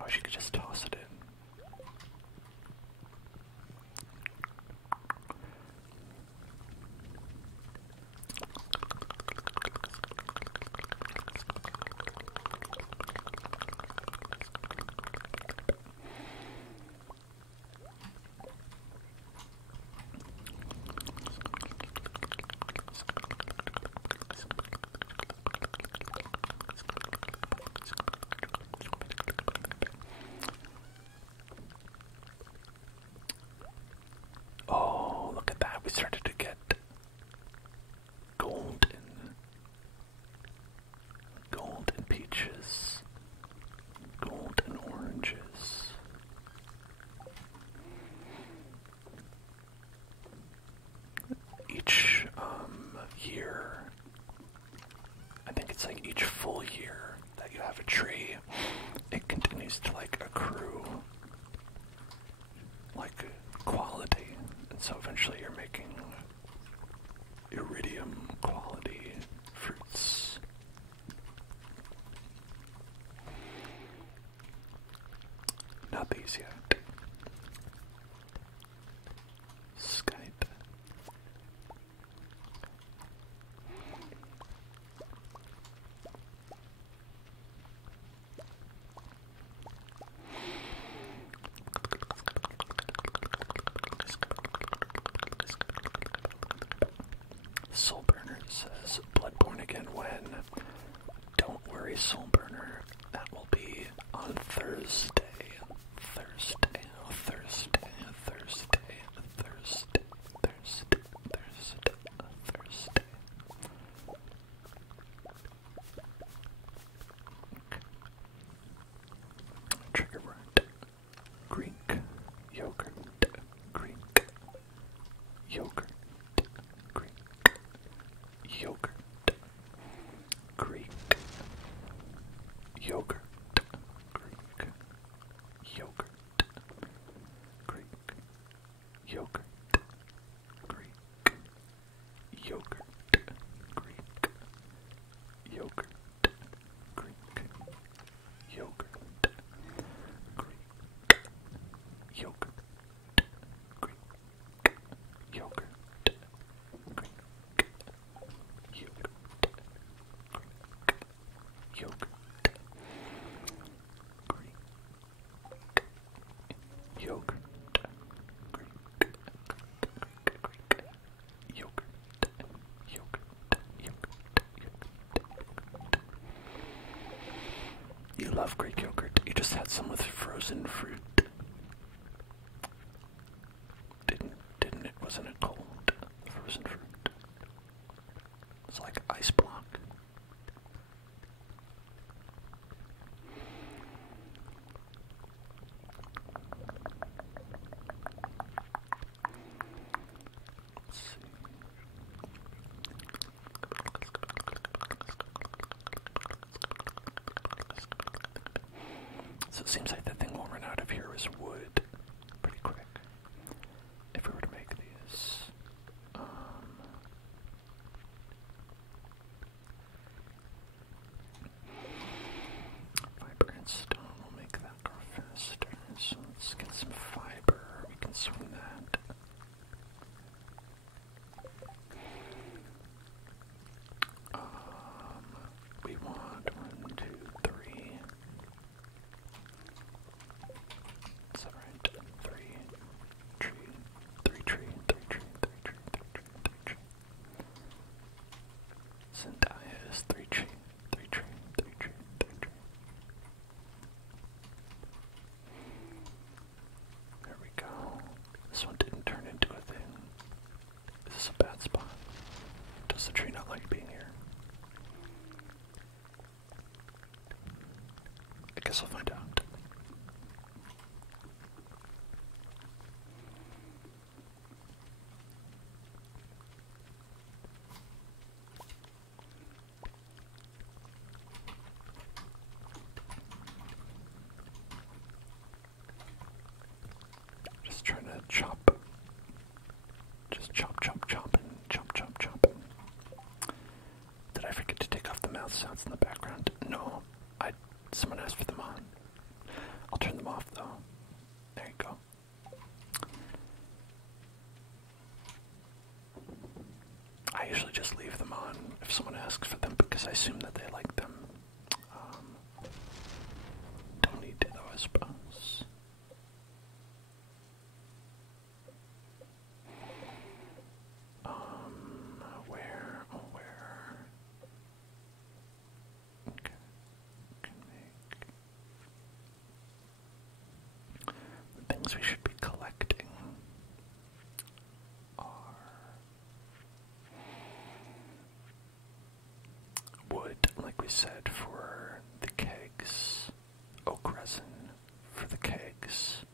Oh, she could just toss it in. Oh, look at that. We started to get golden peaches, golden oranges. Each year, I think it's like each full year that you have a tree, it continues to like accrue like quality, and so eventually you're making iridium quality fruits. Not these yet. Skype. Soulburner says, Bloodborne again when? Don't worry, Soulburner. That will be on Thursday. Trigger word. Greek yogurt. Greek yogurt. Greek yogurt. Greek yogurt. Greek yogurt. Greek yogurt. Greek yogurt. Greek yogurt. Greek yogurt. Yogurt, Greek yogurt, Greek yogurt, Greek yogurt, Greek yogurt, Greek yogurt. You just had some with frozen fruit. Didn't it? Wasn't it cold? Frozen fruit. It's like ice block. Let's see. So it seems like the thing we'll run out of here is wood pretty quick. If we were to make these. Fiber and stone will make that go faster. So let's get some fiber. We can swing that. We want 1, 2, 3. Is that right? 3 tree, 3 tree, 3 tree, 3 tree, 3 tree, 3 tree. Zendaya is 3 tree, 3 tree, 3 tree, 3 tree. There we go. This one didn't turn into a thing. Is this a bad spot? Does the tree not like being here? I guess I'll find out. Just trying to chop. Just chop, chop, chop, and chop, chop, chop. Did I forget to take off the mouth sounds in the background? No. Someone asked for them on. I'll turn them off though. There you go. I usually just leave them on if someone asks for them because I assume that they like them. Don't need to though, I suppose. Where? Oh, where? Okay. Can make the things we should be collecting are wood, like we said, for the kegs, oak resin for the kegs,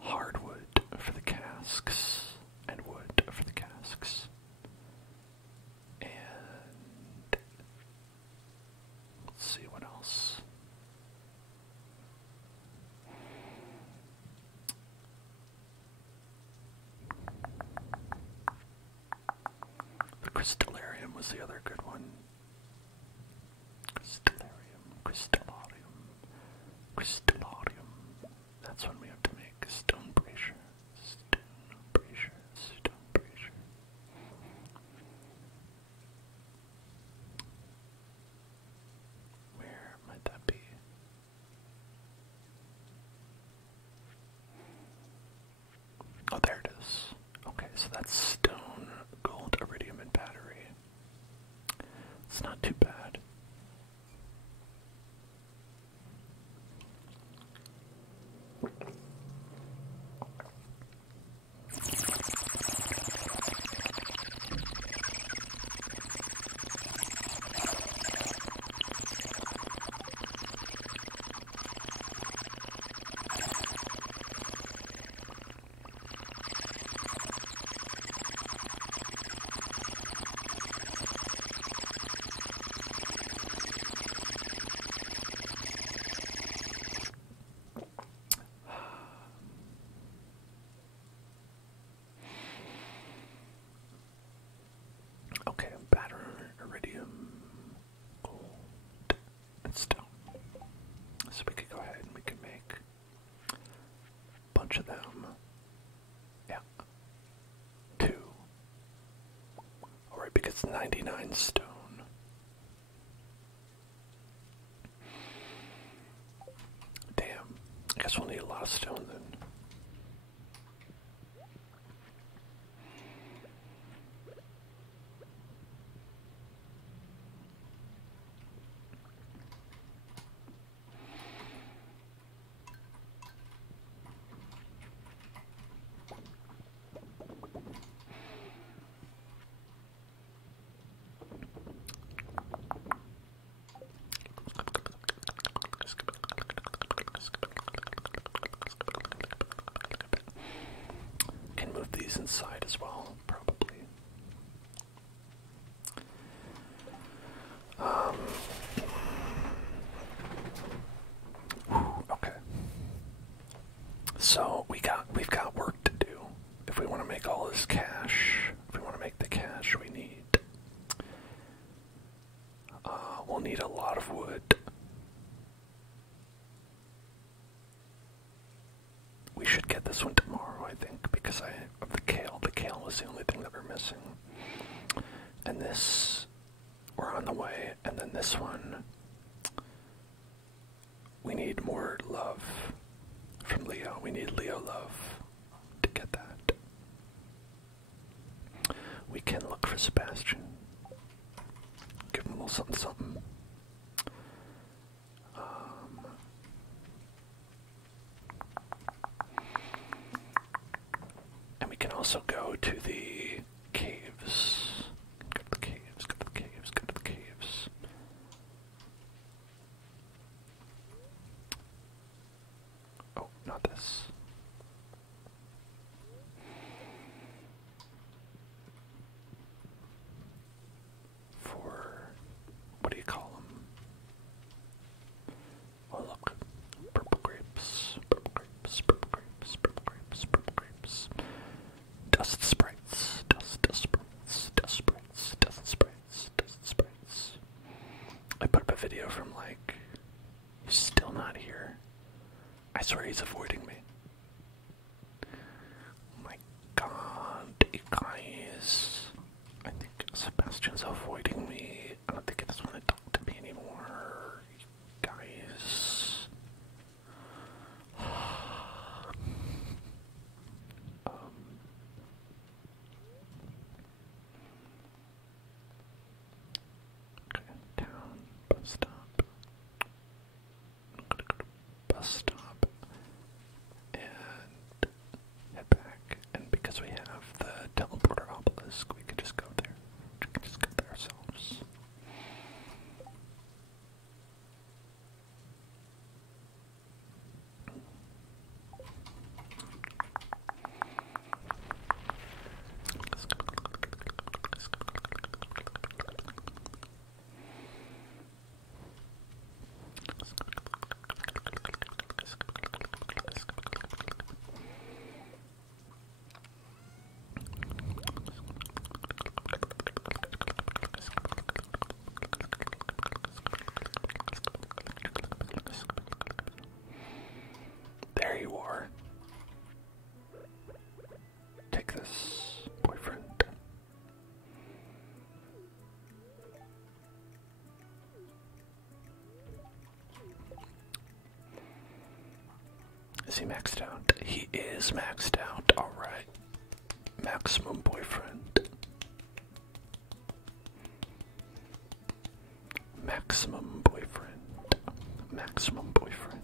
hardwood for the casks, and wood for the casks, and let's see what else. The crystallarium was the other good one. Crystallarium. That's what we have to make. Stone brazier. Where might that be? Oh, there it is. Okay, so that's stone, gold, iridium, and battery. It's not too bad. Okay, battery, iridium, gold, and stone. So we could go ahead and we could make a bunch of them. Yeah. 2. Alright, because 99 stone. Damn. I guess we'll need a lot of stone then. these inside as well, probably. Okay. So we've got work to do. If we want to make all this cash, if we want to make the cash we need, we'll need a lot of wood. We should get this one tomorrow, I think, because of the kale. The kale was the only thing that we're missing. And this, we're on the way. And then this one, we need more love from Leo. We need Leo love to get that. We can look for Sebastian. Give him a little something, something. And we can also go to the caves. Go to the caves, go to the caves, go to the caves. Oh, not this. For, what do you call them? Oh, look. Purple grapes, purple grapes, purple grapes, purple grapes, purple grapes. Dust sprites, dust sprites, dust sprites, dust sprites, dust sprites. I put up a video from like, he's still not here. I swear he's avoiding me. Oh my god, you guys. I think Sebastian's avoiding me. I don't think he doesn't want to talk to me anymore. You guys. Okay, town, bus stop. I'm gonna go to bus stop and head back. And because we have the teleporter obelisk, we can just go there. We can just go there ourselves. There you are. Take this, boyfriend. Is he maxed out? He is maxed out. Alright. Maximum boyfriend. Maximum boyfriend. Maximum boyfriend.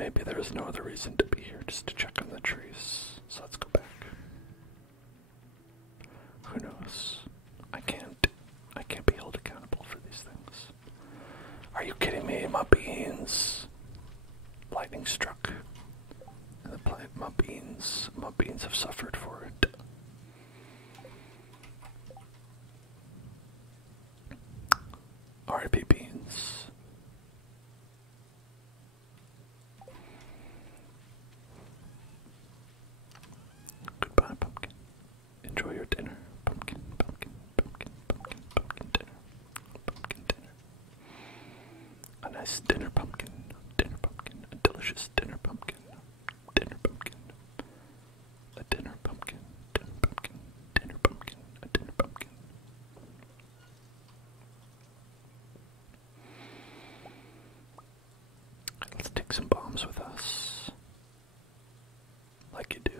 maybe there's no other reason to be here, just to check on the trees. So let's go back. Who knows? I can't be held accountable for these things. Are you kidding me? My beans. Lightning struck. And the plant, my beans have suffered for it. R.I.P. beans. Goodbye, pumpkin. Enjoy your dinner. Pumpkin, pumpkin, pumpkin, pumpkin, pumpkin dinner. Pumpkin dinner. A nice dinner pumpkin. Dinner pumpkin. A delicious dinner pumpkin. Dinner pumpkin. A dinner pumpkin. Dinner pumpkin. Dinner pumpkin. A dinner pumpkin. Let's take some bombs with us. Like you do.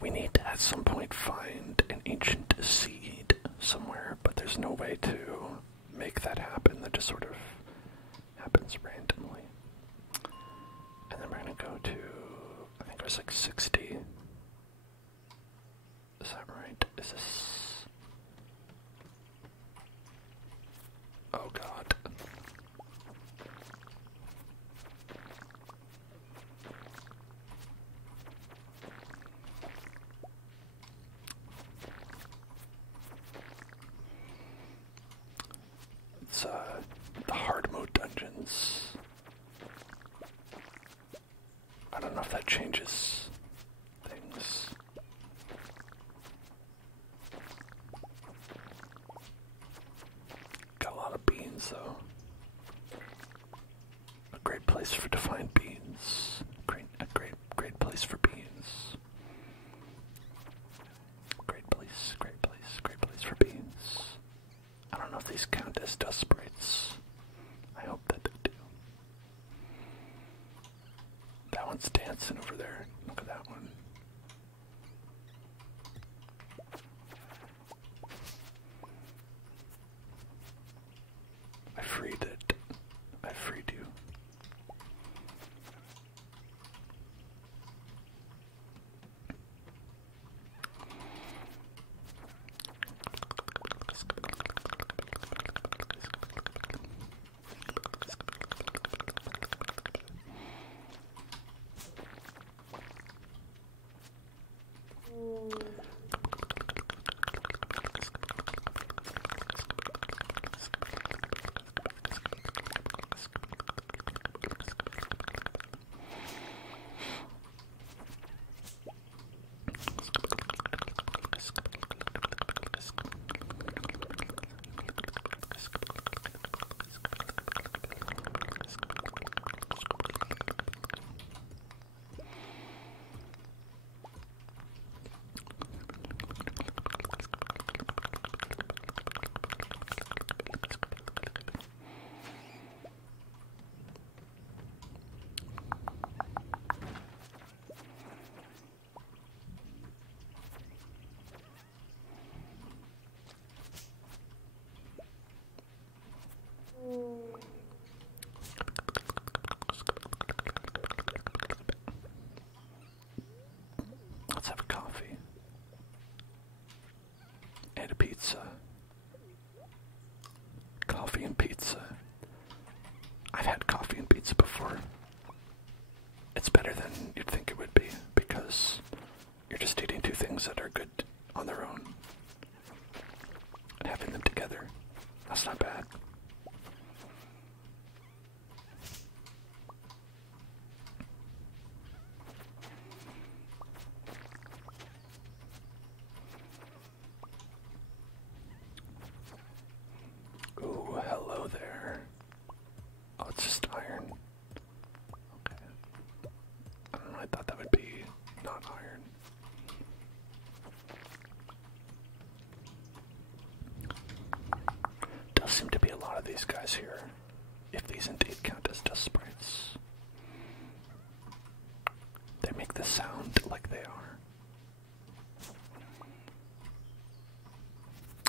We need to at some point find an ancient seed somewhere, but there's no way to make that happen. That just sort of happens randomly. And then we're gonna go to, I think it was like 60. Is that right? Is this? Oh God. It's the hard mode dungeons. I don't know if that changes things. Got a lot of beans though. A great place to find beans. Great place for beans. Great place for beans. I don't know if these count as dust sprites. I hope that they do. That one's dancing over there. Look at that one. I freed it. I freed you. Let's have a coffee. And a pizza. Coffee and pizza. I've had coffee and pizza before. It's better than you'd think it would be, because you're just eating two things that are good on their own. And having them together, that's not bad.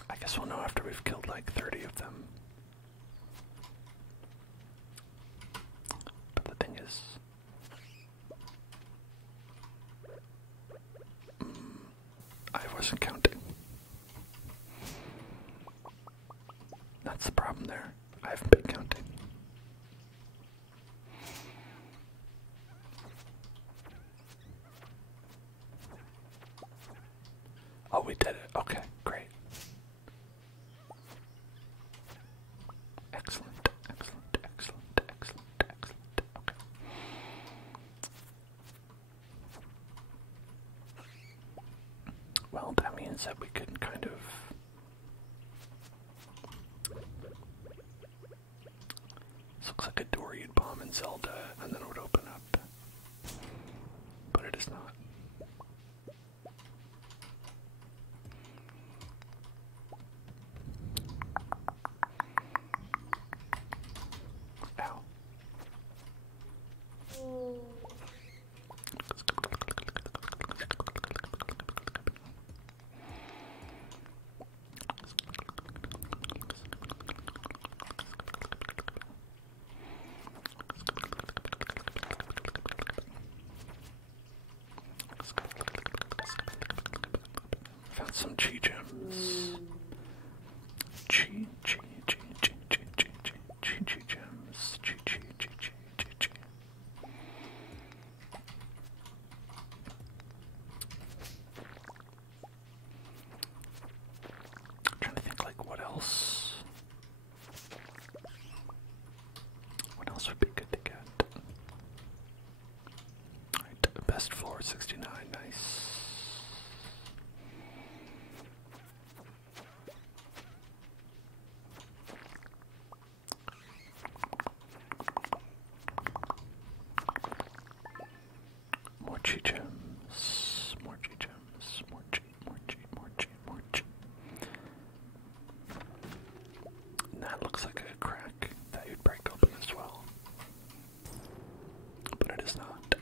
I guess we'll know after we've killed like 30 of them. But the thing is, I wasn't counting. That's the problem there. I haven't been counting. Oh, we did it. Okay, great. Excellent, excellent, excellent, excellent, excellent. Okay. Well, that means that we can kind of this looks like a door you'd bomb in Zelda, and then it would open up. But it is not. Ow. Found some chi gems. Chi gems. Chi. Trying to think like what else. What else would be good to get? Alright, best floor 69, nice. More chi gems, more chi gems, more chi. And that looks like a crack that you'd break open as well. But it is not.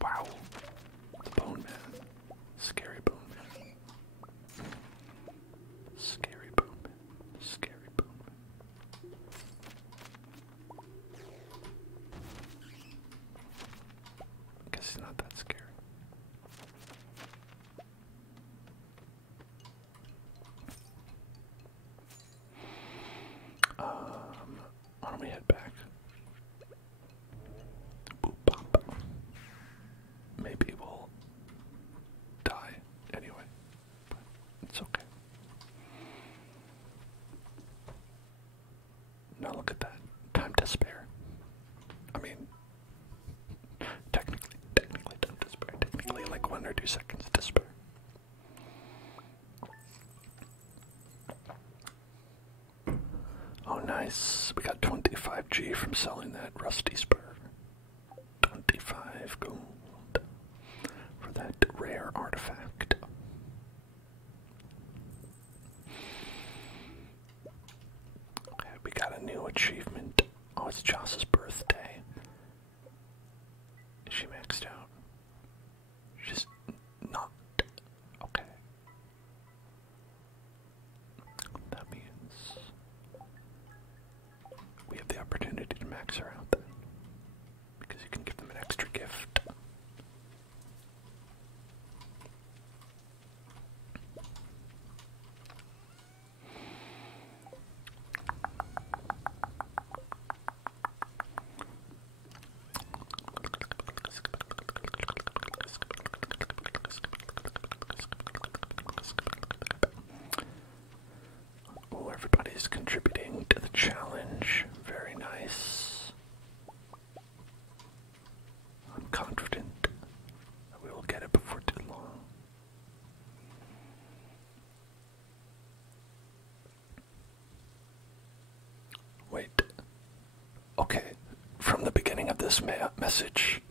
Wow. The bone man. Scary bone man. Scary bone man. Scary bone man. Guess he's not that scary. Why don't we head back? Boop bop. Maybe we'll die anyway, but it's okay. Now look at that. Time to spare. I mean, technically time to spare. Technically like 1 or 2 seconds to spare. Oh, nice. We got 25G from selling that rusty spur. 25 gold for that rare artifact. Okay, we got a new achievement. Oh, it's Joss's birthday. Is she maxed out? She's not. Okay. That means we have the opportunity to max her out then. Because you can give them an extra gift. Oh, everybody's contributing to the challenge. Very nice. I'm confident that we will get it before too long. Wait. Okay. From the beginning of this message,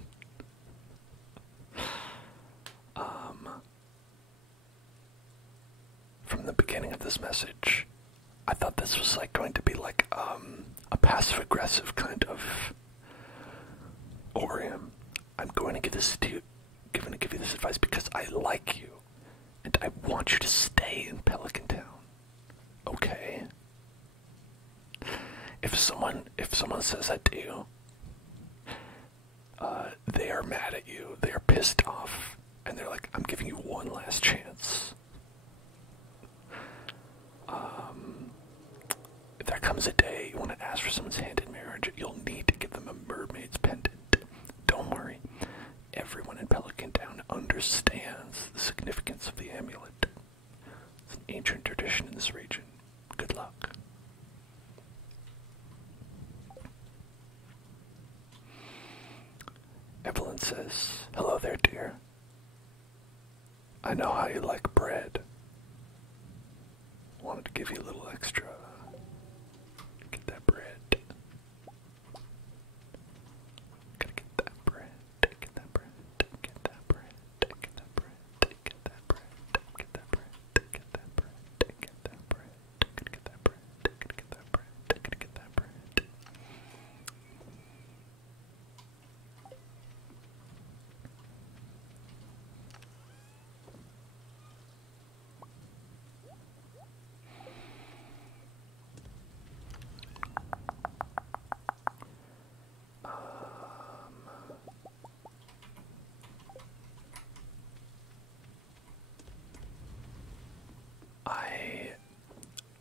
I thought this was like going to be like a passive-aggressive kind of Orium. I'm going to give this gonna give you this advice because I like you, and I want you to stay in Pelican Town. Okay? If someone says that to you, they are mad at you. They are pissed off, and they're like, "I'm giving you one last chance." If there comes a day you want to ask for someone's hand in marriage, you'll need to give them a mermaid's pendant. Don't worry. Everyone in Pelican Town understands the significance of the amulet. It's an ancient tradition in this region. Good luck. Evelyn says, "Hello there, dear. I know how you like bread. Wanted to give you a little extra. Get that bread. Gotta get that bread. Get that bread. Get that bread. Get that bread. Get that bread. Get that bread. Get that bread. Get that bread. Get that bread. Get that bread. Get that bread."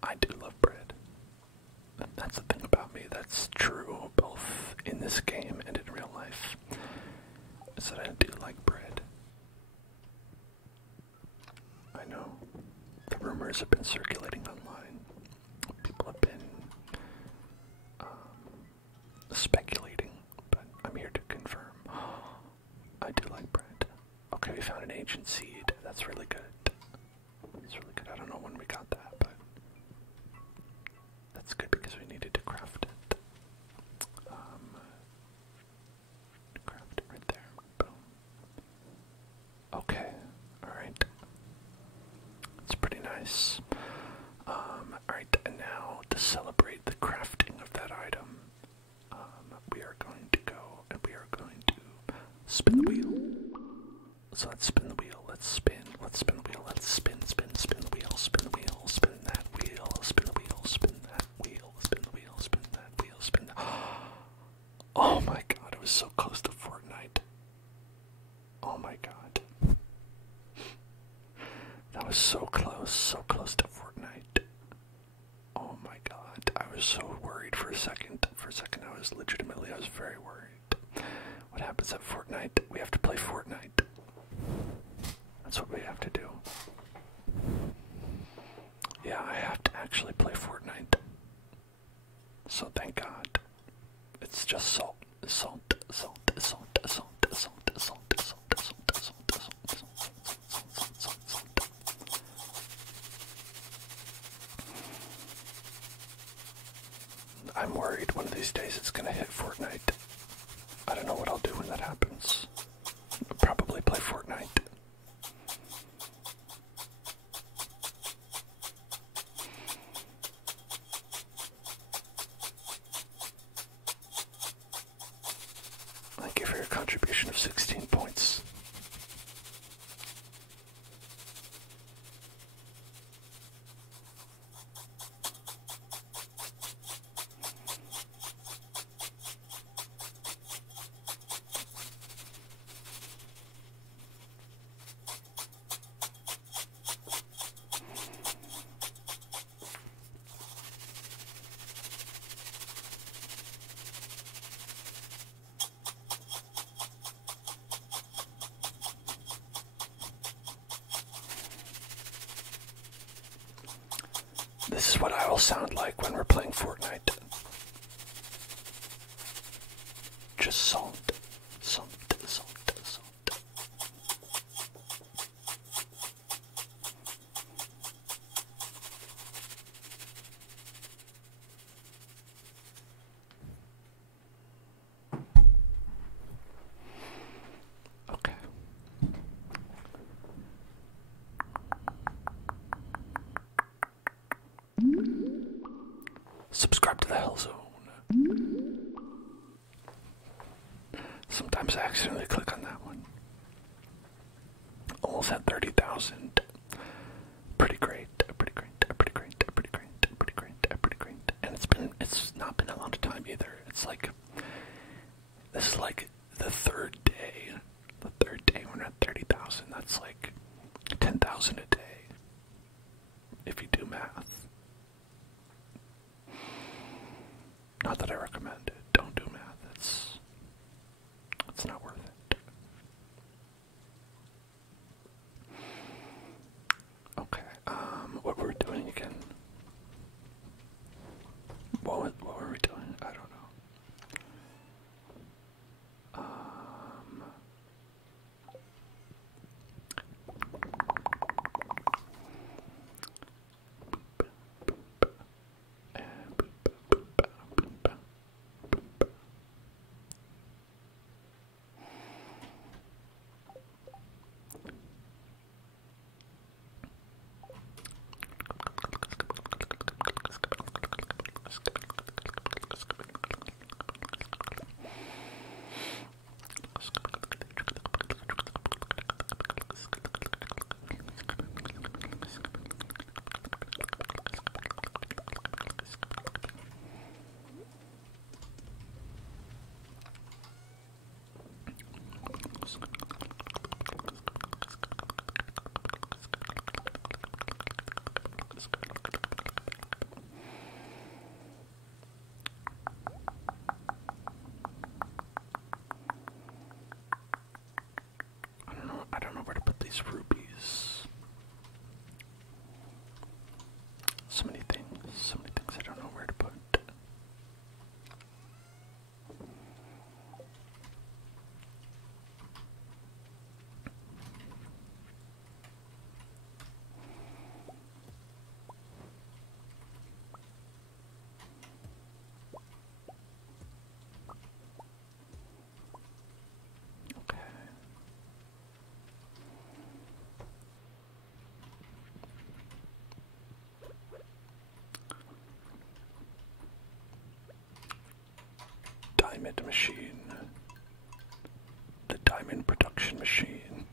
I do love bread. That's the thing about me. That's true both in this game and in real life. Is that I do like bread. I know the rumors have been circulating online. People have been speculating, but I'm here to confirm. I do like bread. Okay, we found an ancient seed. That's really good. It's really good. I don't know when we got that, but that's good because we needed to craft it. Craft it right there. Boom. Okay. Alright. It's pretty nice. Alright, and now to celebrate the crafting of that item, we are going to go and we are going to spin the wheel. So let's spin the wheel. Let's spin the wheel. Let's spin the wheel. Spin the wheel. Spin that wheel. Spin the wheel. Spin that wheel. Spin the wheel. Spin that wheel. Spin that. Oh my god, it was so close to Fortnite. Oh my god. That was so close to Fortnite. Oh my god, I was so worried for a second. For a second, I was very worried. What happens at Fortnite? We have to play Fortnite. That's what we have to do. Yeah, I have to actually play Fortnite. So thank God. It's just salt. I'm worried one of these days it's gonna hit Fortnite. I don't know what I'll do when that happens. I'll probably play Fortnite. Thank you for your contribution of 16 points. This is what I will sound like when we're playing Fortnite. Just salt. Okay. Subscribe to the Hell Zone. almost at 30,000. Pretty great, pretty great, pretty great, pretty great, pretty great, pretty great. And it's not been a long time either. It's like, this is like the third day. The third day we're at 30,000. That's like 10,000 a day. If you do math. Not that I recommend it. Don't do math. It's not worth it. Okay, what were we doing again? What were we doing? I don't know. I don't know where to put these rubies. So many things I don't know where to put. Diamond machine. The diamond production machine.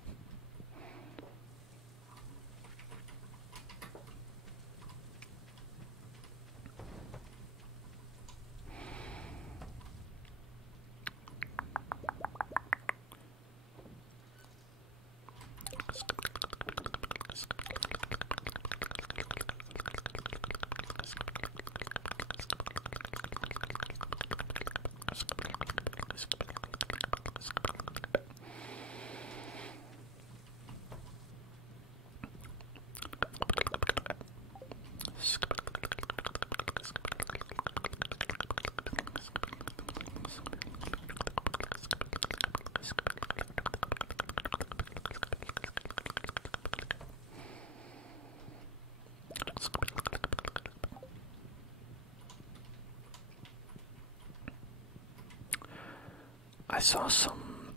I saw some,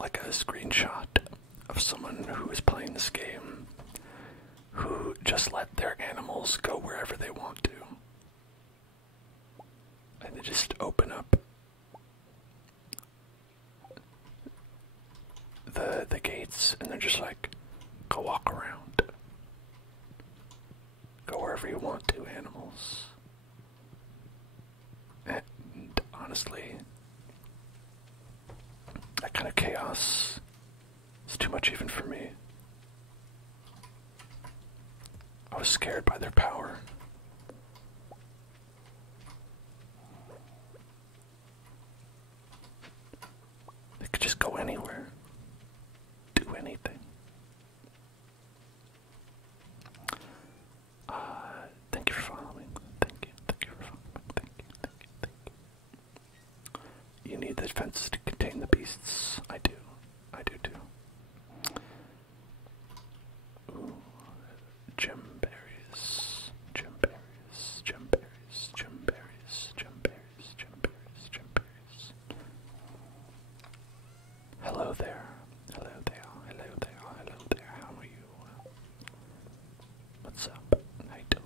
like a screenshot of someone who was playing this game who just let their animals go wherever they want to. And they just open up the gates and they're just like, go walk around. Go wherever you want to, animals. And honestly, that kind of chaos is too much even for me. I was scared by their power. They could just go anywhere, do anything. Thank you for following. Thank you for following. Thank you. You need the fences to contain the beasts. I do too. Ooh, gem berries. Hello there. How are you? What's up? How you doing?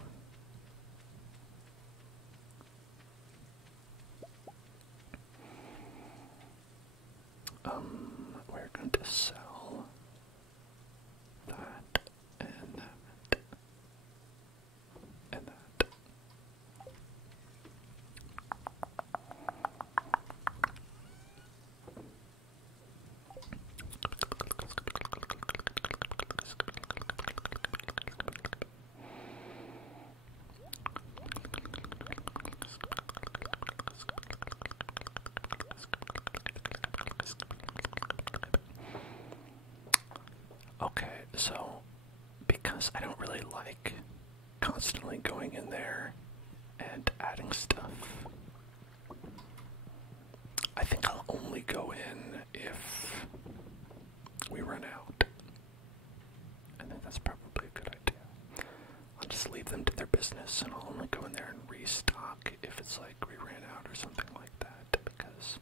We're going to sell So, because I don't really like constantly going in there and adding stuff, I think I'll only go in if we run out. I think that's probably a good idea. I'll just leave them to their business, and I'll only go in there and restock if it's like we ran out or something like that, because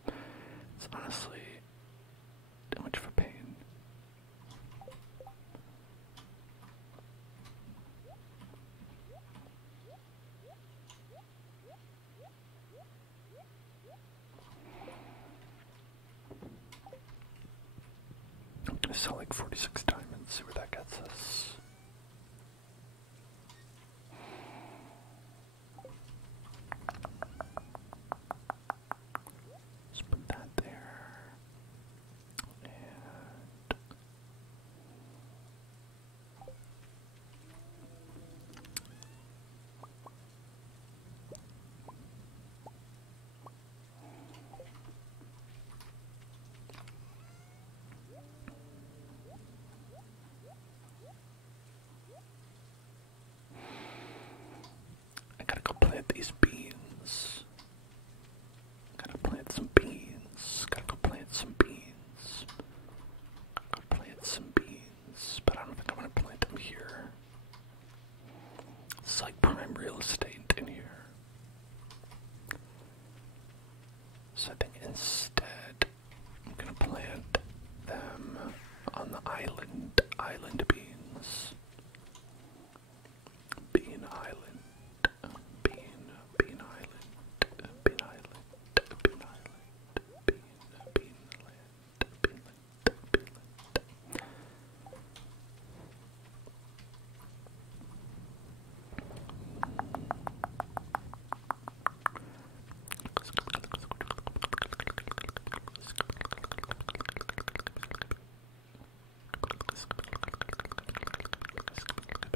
it's honestly too much of a pain. I'm gonna sell like 46 diamonds, see where that gets us. Let's put that there. And I gotta go plant these beans. Gotta plant some beans. Gotta go plant some beans. Gotta go plant some beans. But I don't think I want to plant them here. It's like prime real estate in here. So I think instead I'm gonna plant them on the island. Island beans. Bean Island. Bean Island. Bean Island. Bean Island. Bean Land. Bean Land.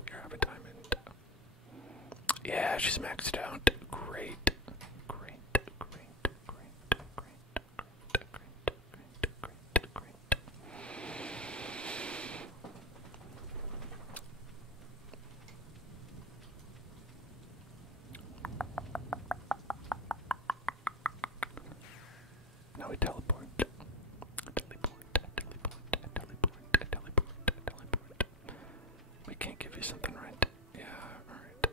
Here, have a diamond. Yeah, she's maxed out. Great. Great. Great. Great. Great. Great. Great. Now we teleport. Teleport. We can't give you something, right? Yeah, alright.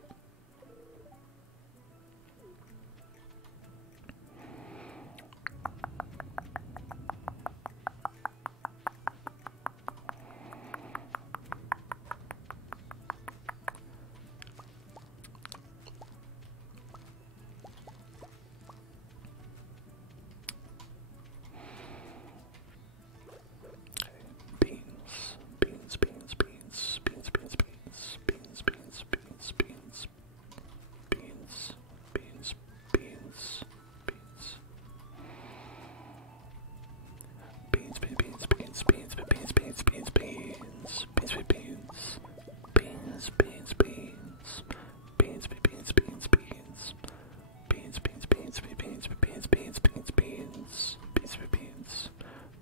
Beans. Beans, beans, beans. Beans, beans, beans. Beans, beans, beans, beans. Beans, beans, beans, beans. Beans, beans, beans, beans, beans, beans, beans, beans, beans. Beans, beans. Beans, beans, beans. Beans, beans, beans, beans. Beans, beans, beans, beans, beans, beans, beans, beans. Beans, beans.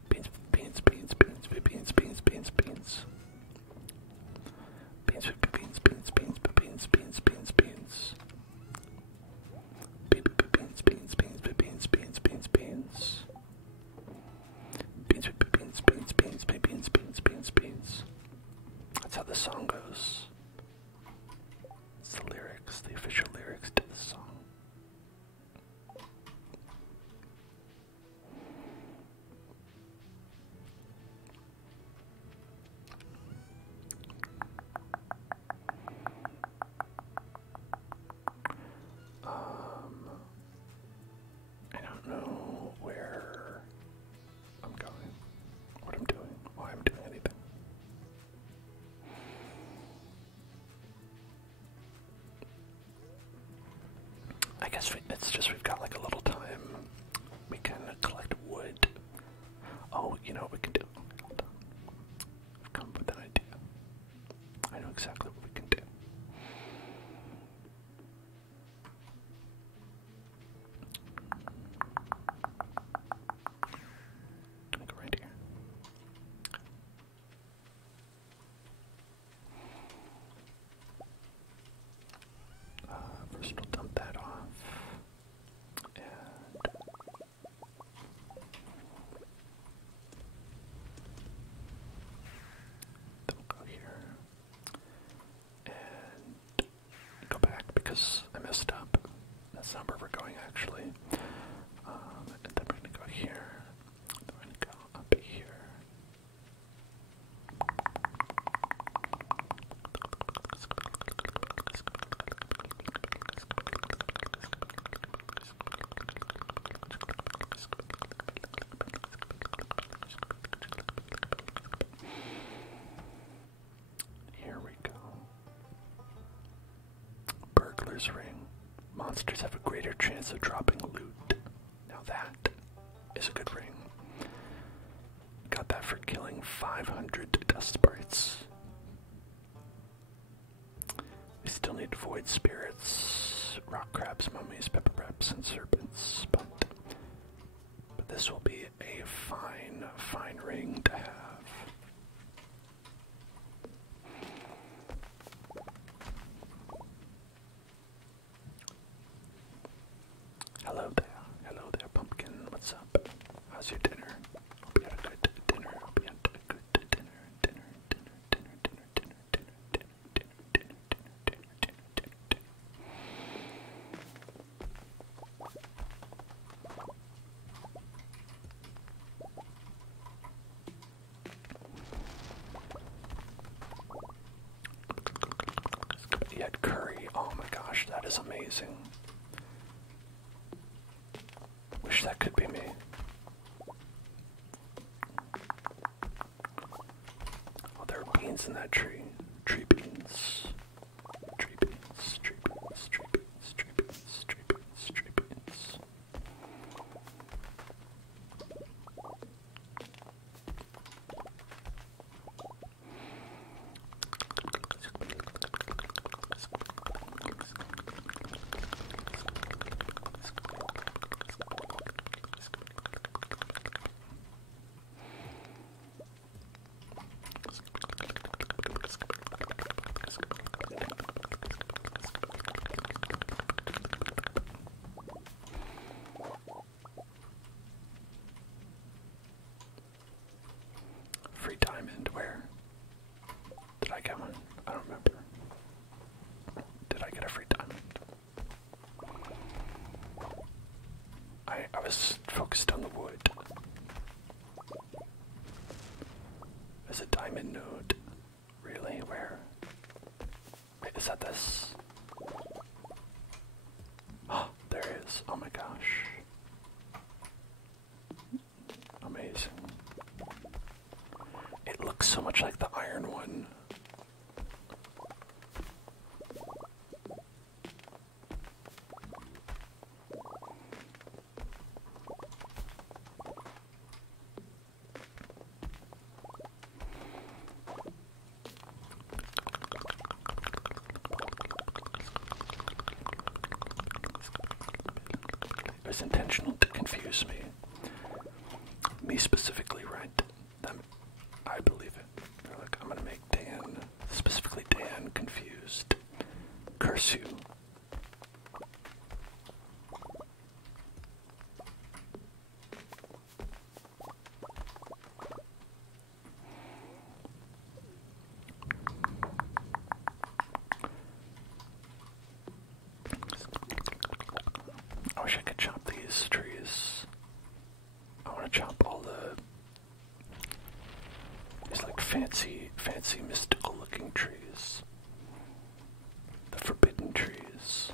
Beans, beans, beans, beans, beans, beans, beans, beans. Beans, beans, beans, beans, beans, beans, beans, beans. Beans, beans, beans, beans, beans, beans, beans, beans. Beans, beans, beans, beans, beans, beans, beans, beans. That's how the song goes. It's the lyrics, the official lyrics to the song. I don't know where I'm going, what I'm doing, why I'm doing anything. I guess it's just we've got like a little time. We can collect wood. Oh, you know what we can do? Hold on. I've come up with an idea. I know exactly what we can do. Gonna go right here. because I messed up. That's not where we're going, actually. And then we're going to go here. Then we're going to go up here. Here we go. Burglar's ring. Monsters have a greater chance of dropping loot. Now that is a good ring. Got that for killing 500 dust sprites. We still need void spirits, rock crabs, mummies, pepper reps, and serpents, but this will be a fine ring to have. Hello there, pumpkin. What's up? How's your dinner? Hope you had a good dinner. Hope you had a good dinner. You had curry. Oh my gosh, that is amazing. Wish that could be me. Oh, there are beans in that tree. Tree beans. Tree beans, tree beans, tree beans, tree beans, tree beans, tree beans. Free diamond, where? Did I get one? I don't remember. Did I get a free diamond? I was focused on the wood. There's a diamond node. Really? Where? Wait, is that this? Oh, there it is. Oh my gosh. Amazing. It looks so much like the iron one. It was intentional to confuse me. Me specifically, right? I believe it. They're like, I'm gonna make Dan, specifically Dan, confused. Curse you. I wish I could chop these trees. I want to chop all these like fancy mystical looking trees. The forbidden trees.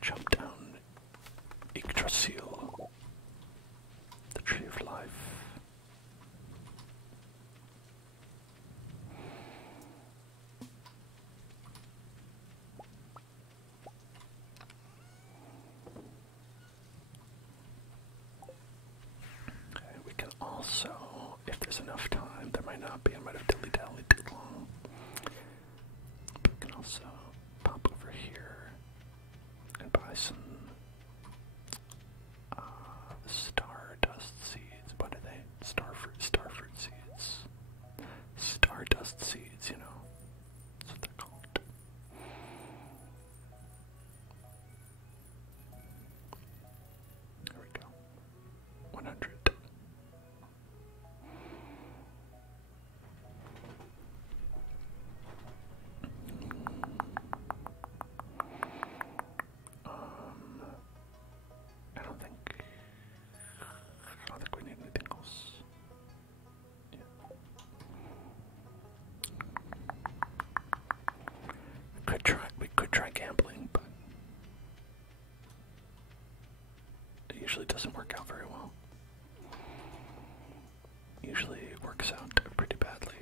Chop down Yggdrasil, the tree of life. We can also, if there's enough time, there might not be, I might have dilly-dallied too long. But we can also pop over here and buy some stardust seeds. What are they? Starfruit seeds. Stardust seeds, you know. That's what they're called. There we go. 100. We could try gambling, but it usually doesn't work out very well. Usually it works out pretty badly.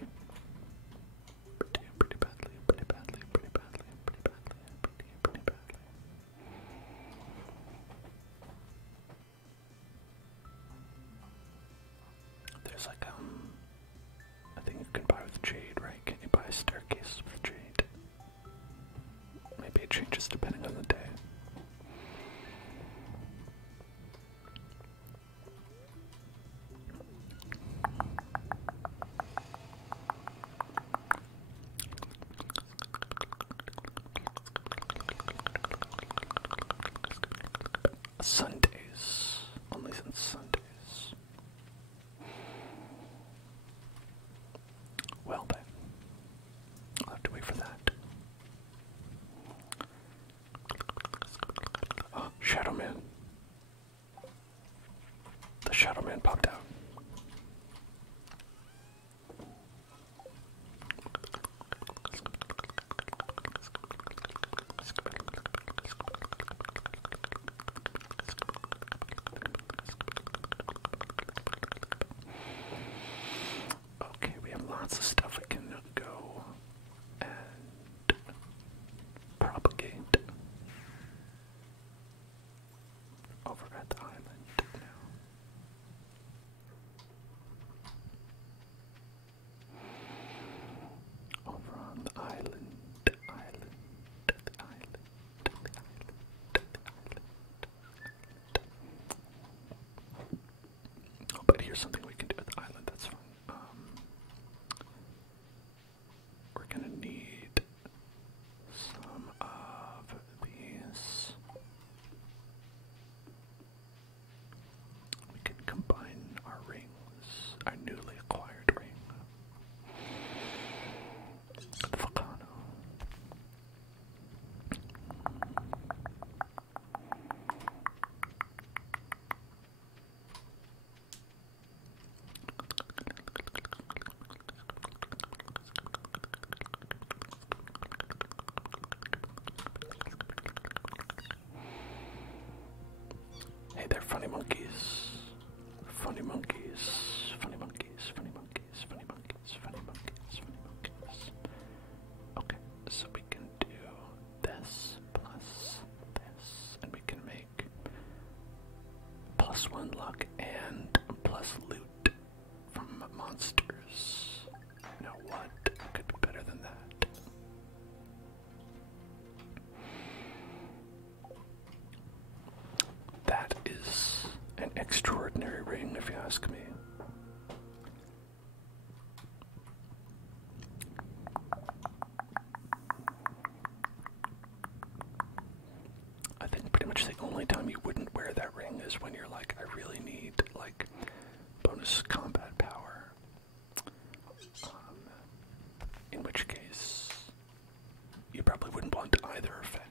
Pretty badly, pretty badly, pretty badly, pretty badly, pretty badly. There's like, I think you can buy with jade, right? Can you buy a staircase with jade? Maybe it changes depending on the day. Sundays. Only on Sundays. Well then. I'll have to wait for that. Oh, Shadow Man. The Shadow Man popped out. Okay, we have lots of stuff we can go and propagate over at the island now. Over on the island, the island. Oh, but here's something we can do at the island, that's fun. We're gonna need some of these. We can combine our rings, our newly acquired ring. Volcano. Hey there, funny monkeys. Funny monkeys. Funny monkeys. Funny monkeys. Funny monkeys. Funny monkeys. Funny monkeys. Okay, so we can do this plus this, and we can make +1 luck and plus loot from monsters. Now what could be better than that? That is an extraordinary ring, if you ask me. I think pretty much the only time you wouldn't wear that ring is when you're like, I really need like bonus combat power. In which case, you probably wouldn't want either effect.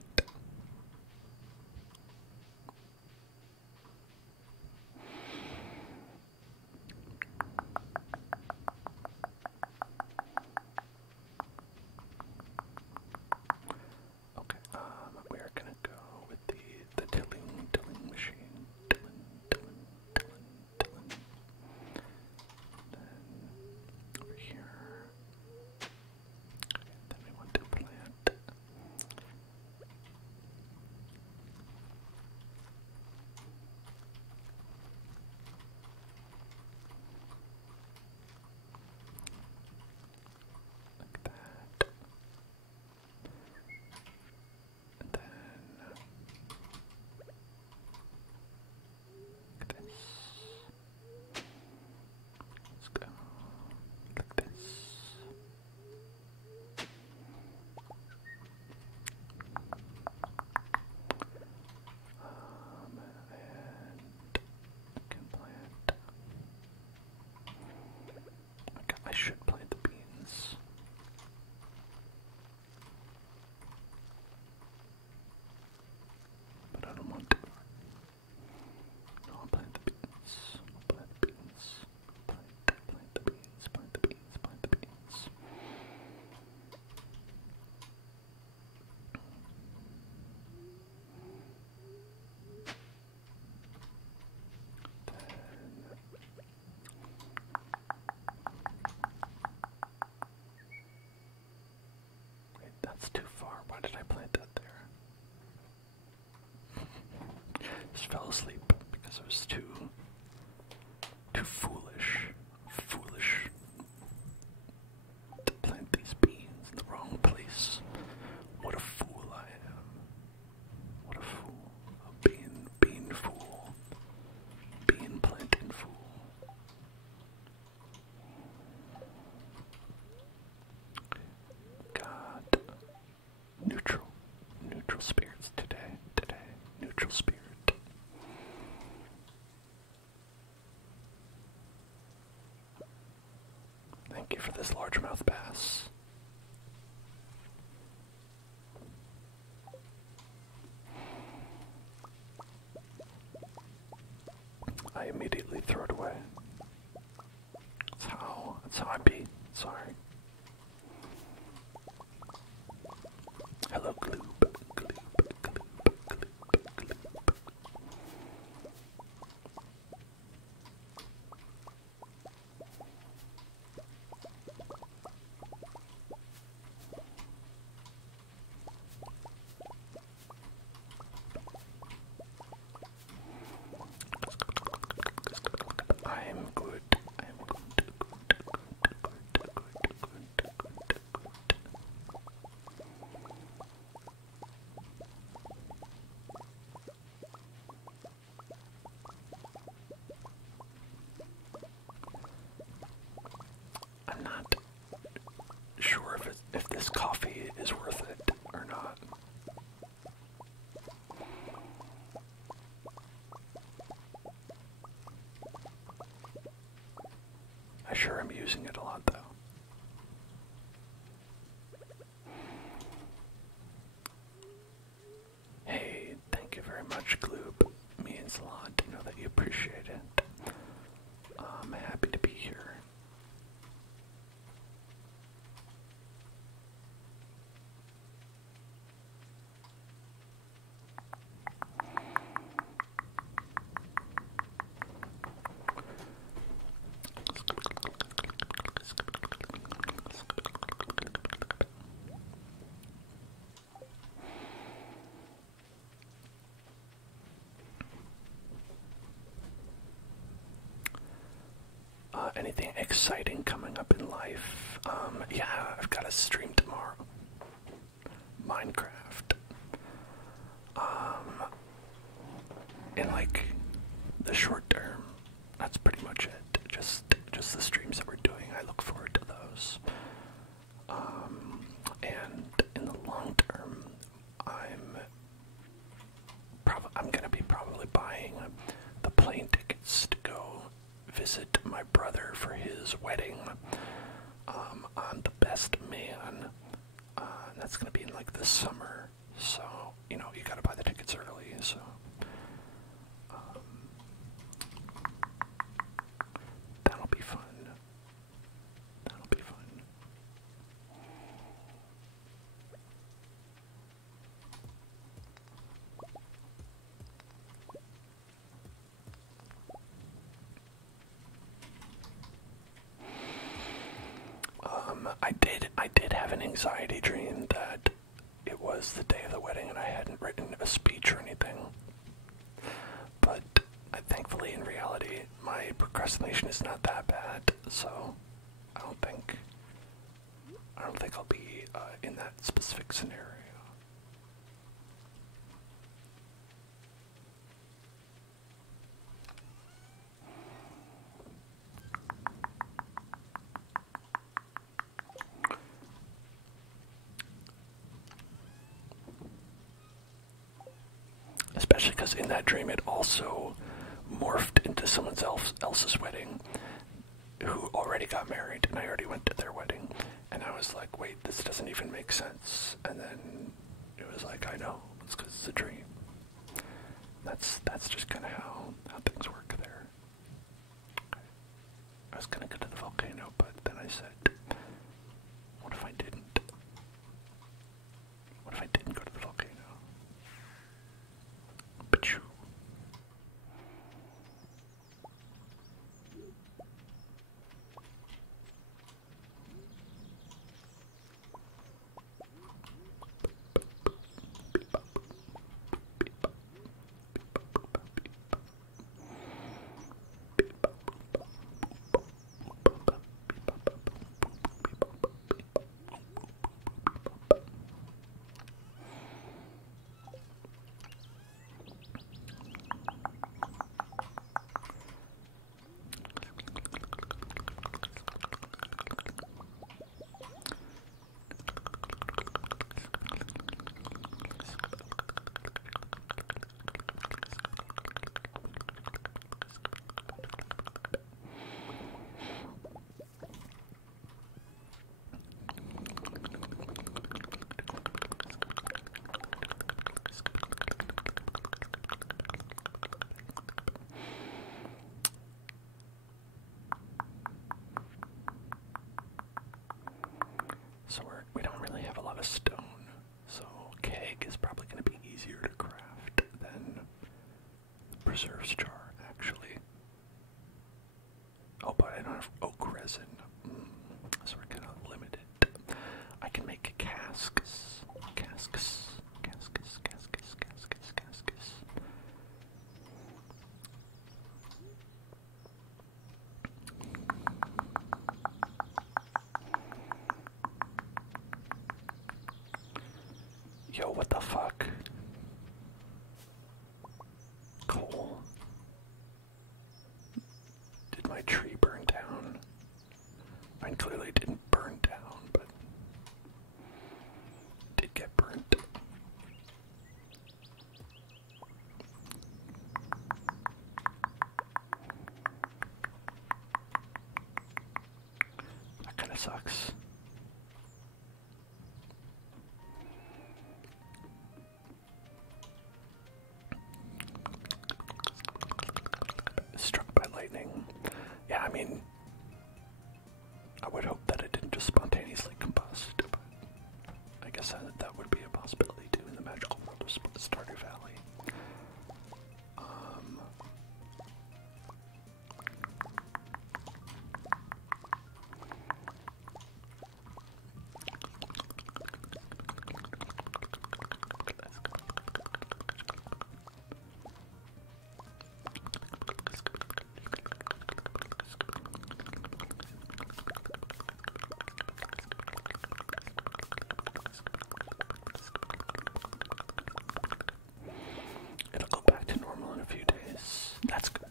Okay, we are gonna go with the tilling machine. Tilling. Why did I plant that there? Just fell asleep because I was too foolish to plant these beans in the wrong place. What a fool I am. What a fool. A bean fool. Bean planting fool. God. Neutral spirits today. Neutral spirit. Thank you for this largemouth bass. I immediately throw it away. That's how I be. Sorry. Hello, Gloob. I'm good. I'm not sure if this coffee is worth it or not. I sure am using it a lot though. Hey, thank you very much, Gloob. Means a lot to know that you appreciate it. I'm happy to be here. Anything exciting coming up in life? Yeah, I've got a stream tomorrow. Minecraft. In like the short term, that's pretty much it. Just the streams that we're doing. I look forward to those. And in the long term, I'm gonna be probably buying the plane tickets to go visit my brother for his wedding. I'm the best man. That's gonna be in like the summer, so you gotta buy the tickets early. So that'll be fun. That'll be fun. I did have an anxiety dream that it was the day of the wedding and I hadn't written a speech or anything. But thankfully, in reality, my procrastination is not that bad, so I don't think I'll be in that specific scenario. Especially because in that dream it also morphed into someone else's wedding who already got married, and I already went to their wedding. And I was like, wait, this doesn't even make sense. And then it was like, I know, it's because it's a dream. That's just kind of how things work there. Okay. I was going to go to the volcano, but then I said, what if I didn't? What if I didn't go to the volcano? Pachoo. lot of stone. So keg is probably going to be easier to craft than preserves jar, actually. Oh, but I don't have oak resin, so we're kind of limited. I can make casks. Yo, what the fuck? Coal. Did my tree burn down? Mine clearly didn't burn down, but did get burnt. That kind of sucks. Struck by lightning. Yeah, I mean, I would hope that it didn't just spontaneously combust, but I guess that would be a possibility too in the magical world of Stardew Valley. It'll go back to normal in a few days. That's good.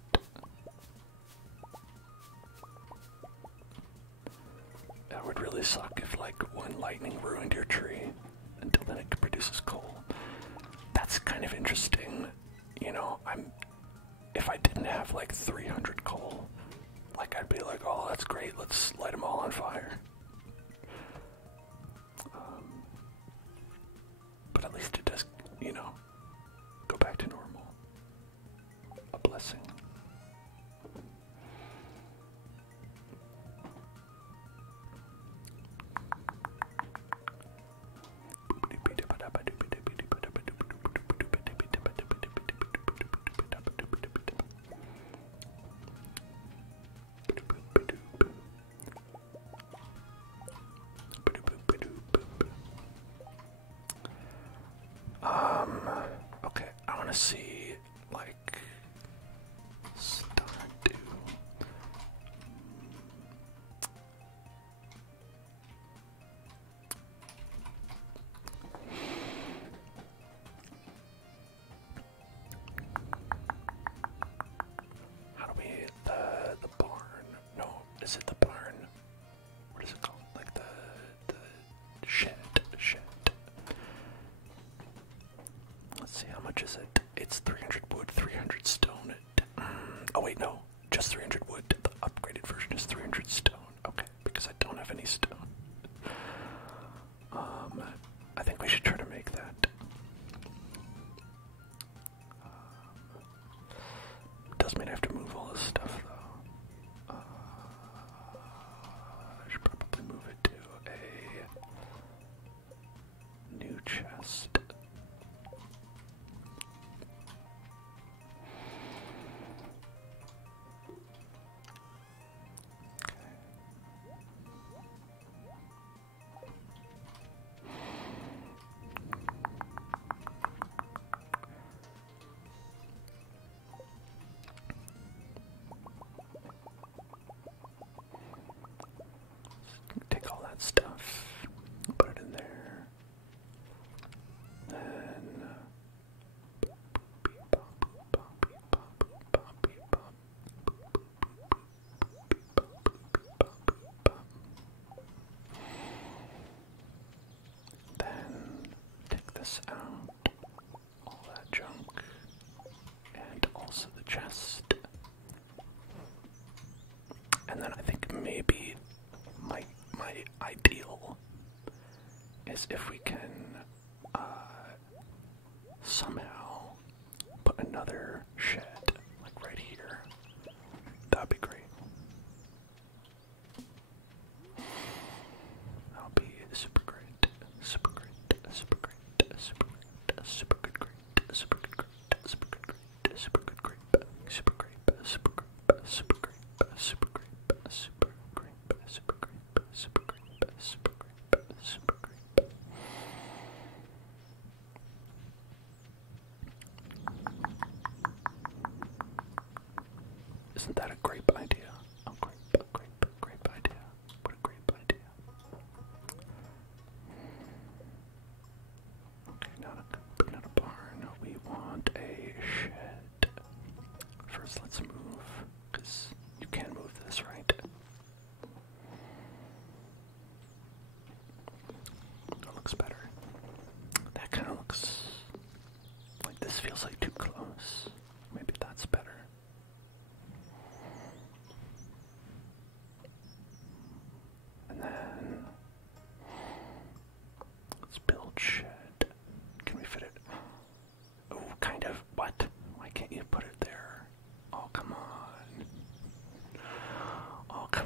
That would really suck if, like, one lightning ruined your tree until then it produces coal. That's kind of interesting. You know, if I didn't have, like, 300 coal, like, I'd be like, oh, that's great, let's light them all on fire. But at least it does, you know, go back to normal. A blessing. Okay, I want to see, like, Stardew. How do we, the barn? No, is it the barn? What is it called? Like the shed. Let's see, how much is it? It's 300 wood, 300 stone. Oh wait, no, just 300 wood. The upgraded version is 300 stone. Okay, because I don't have any stone. I think we should try to make that. Does mean I have to move all this stuff though. I should probably move it to a new chest. Take all that stuff, put it in there, then take this out, all that junk, and also the chest, and then I think maybe my ideal is if we can somehow put another shed, like right here. That'd be great. That'll be super great. Super great.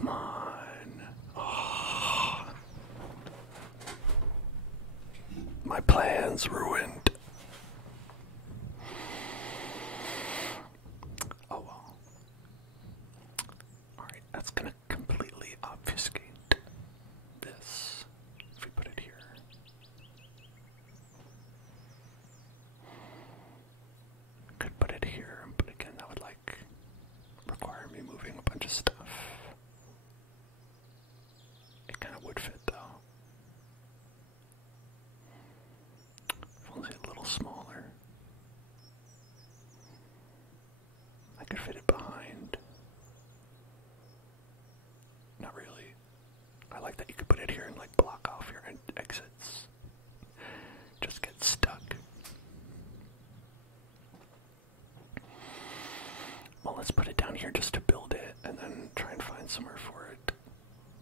come on. Oh. My plan's ruined. Oh well. Alright, that's gonna completely obfuscate this. If we put it here. Could put it here, but again, that would like require me moving a bunch of stuff. It kind of would fit though. If only a little smaller. I could fit it behind. Not really. I like that you could put it here and like block off your exits. Just get stuck. Well, let's put it down here just to build it and then try and find somewhere for it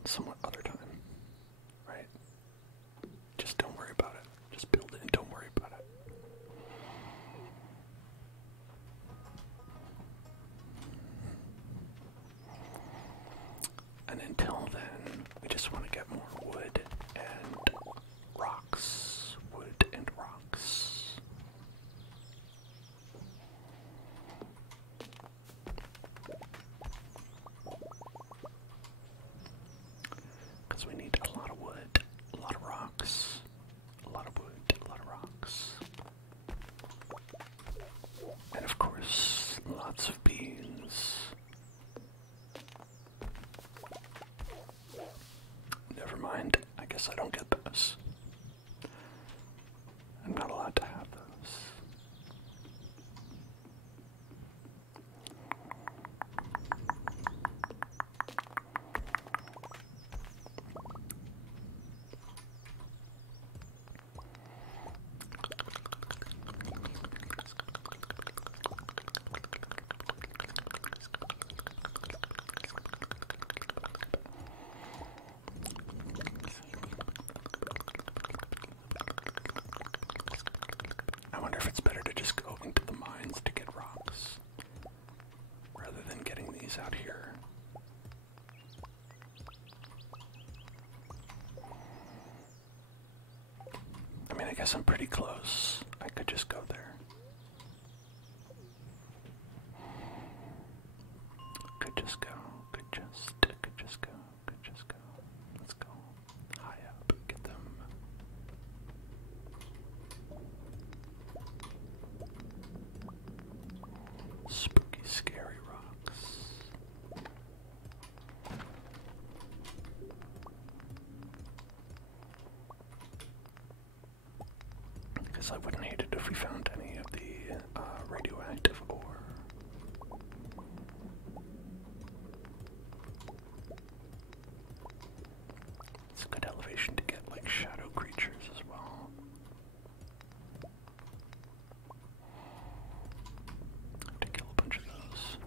some other time. Right? Just don't worry about it. Just build it and don't worry about it. And until then, we just want to get more wood and rocks. Wood and rocks. Because we need a lot of wood, a lot of rocks, a lot of wood, a lot of rocks. And of course, lots of beans. Never mind, I guess I don't get those. I'm not allowed to have those. I wonder if it's better to just go into the mines to get rocks rather than getting these out here. I mean, I guess I'm pretty close. I could just go there. Could just go. Could just go. Could just go. Let's go high up. Get them. Spooky, scary rocks. Because I wouldn't hate it if we found any of the radioactive ore. It's a good elevation to get like shadow creatures as well. Have to kill a bunch of those.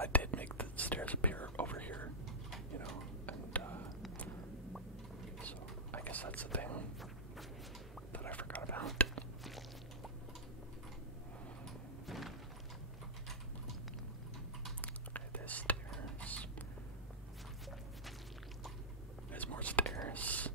I did make the stairs appear over here, you know, and so I guess that's the thing that I forgot about. Okay, there's stairs. There's more stairs.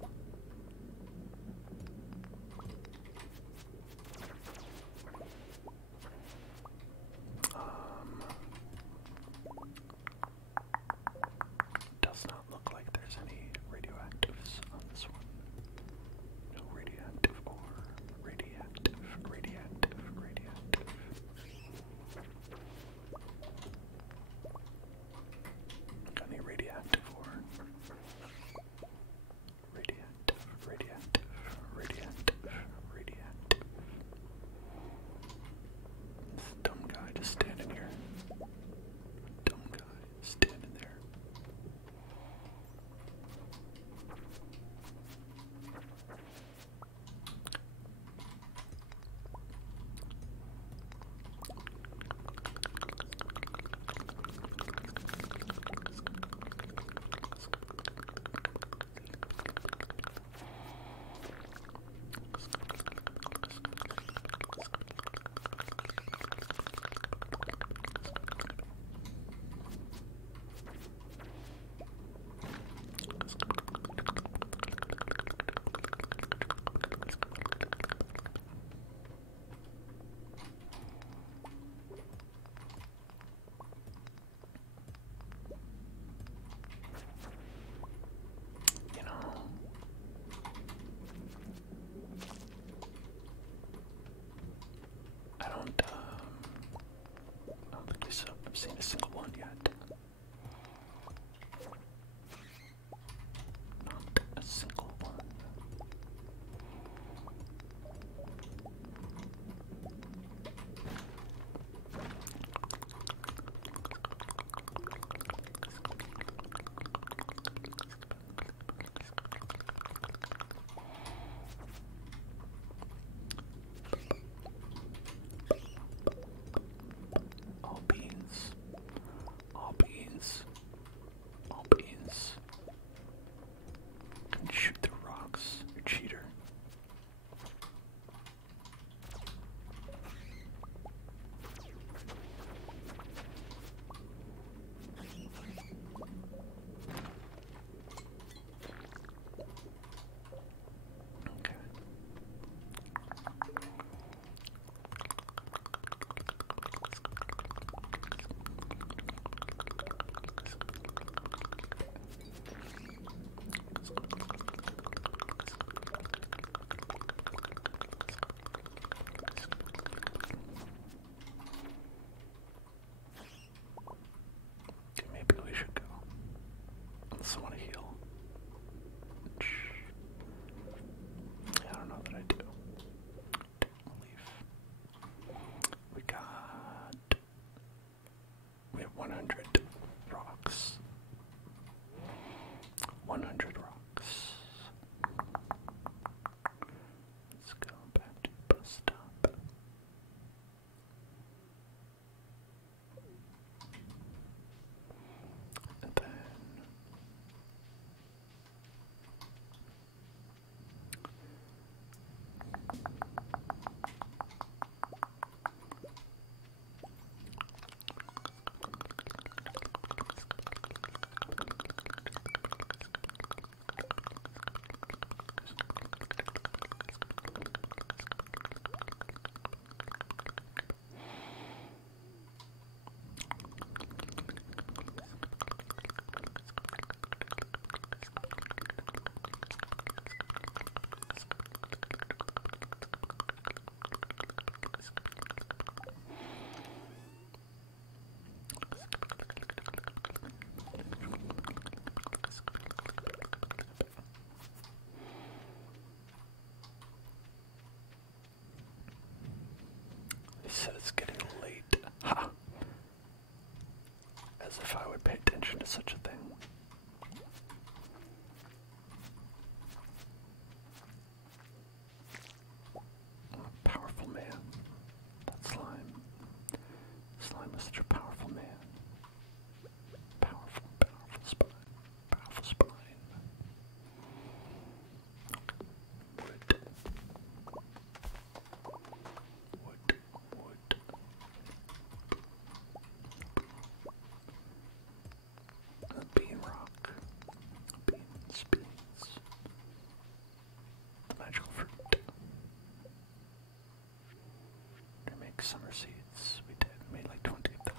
said it's getting late. Ha! As if I would pay attention to such a thing. I'm a powerful man. That slime. Slime is such a powerful man. Powerful, powerful spine. Powerful spine. Wood. Wood. Wood. Bean rock. Beans. Beans. The magical fruit. To make summer seeds. We did. Made like 20 of them.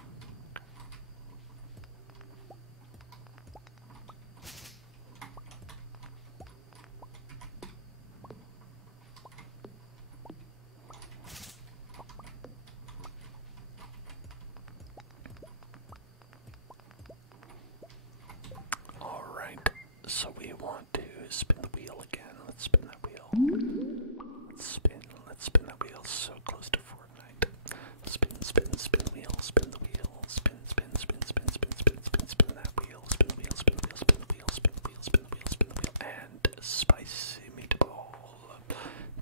Alright, so we want to spin the wheel again. Let's spin that wheel. Let's spin that wheel so close to Fortnite. Spin, spin, spin wheel, spin the wheel, spin, spin, spin, spin, spin, spin, spin, spin that wheel, spin the wheel, spin the wheel, spin the wheel, spin the wheel, spin the wheel, spin the wheel, and spicy meatball.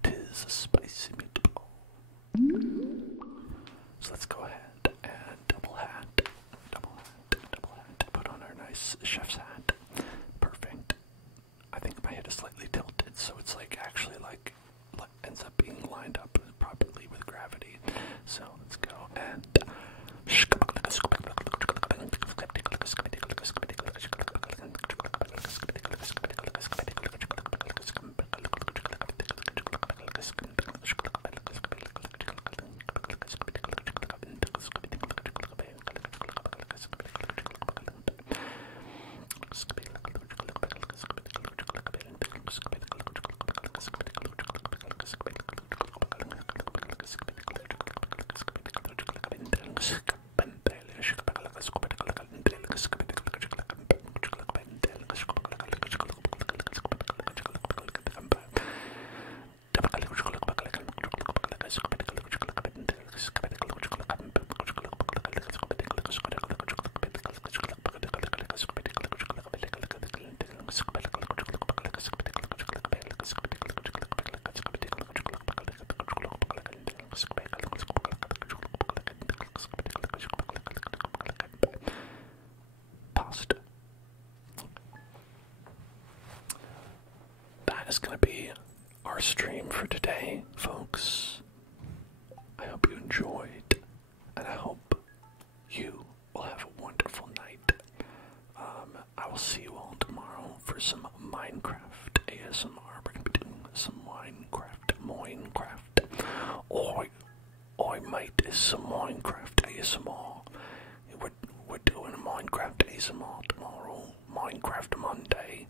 'Tis a spicy meatball. So let's go ahead and double hat, put on our nice chef's hat. Perfect. I think my head is slightly tilted, so it's like actually like ends up being lined up properly with gravity. So let's go and pasta. That is going to be our stream for today, folks. I hope you enjoyed, and I hope you will have a wonderful night. I will see you all tomorrow for some Minecraft ASMR. We're going to be doing some Minecraft. Oi mate, is some Minecraft ASMR. We're doing a Minecraft ASMR tomorrow. Minecraft Monday.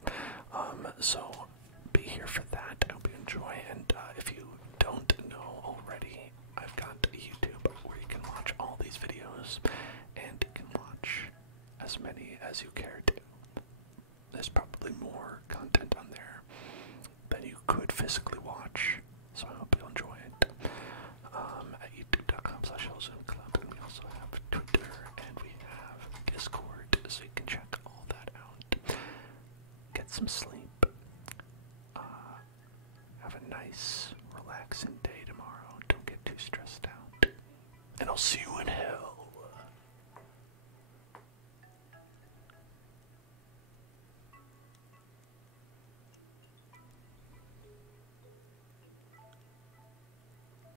So be here for that. I hope you enjoy. And if you don't know already, I've got YouTube where you can watch all these videos, and you can watch as many as you care to. There's probably more content on there than you could physically watch, so I hope you'll enjoy it. At youtube.com/HellZoneClub, and we also have Twitter, and we have Discord, so you can check all that out. Get some sleep. Have a nice, relaxing day tomorrow. Don't get too stressed out. And I'll see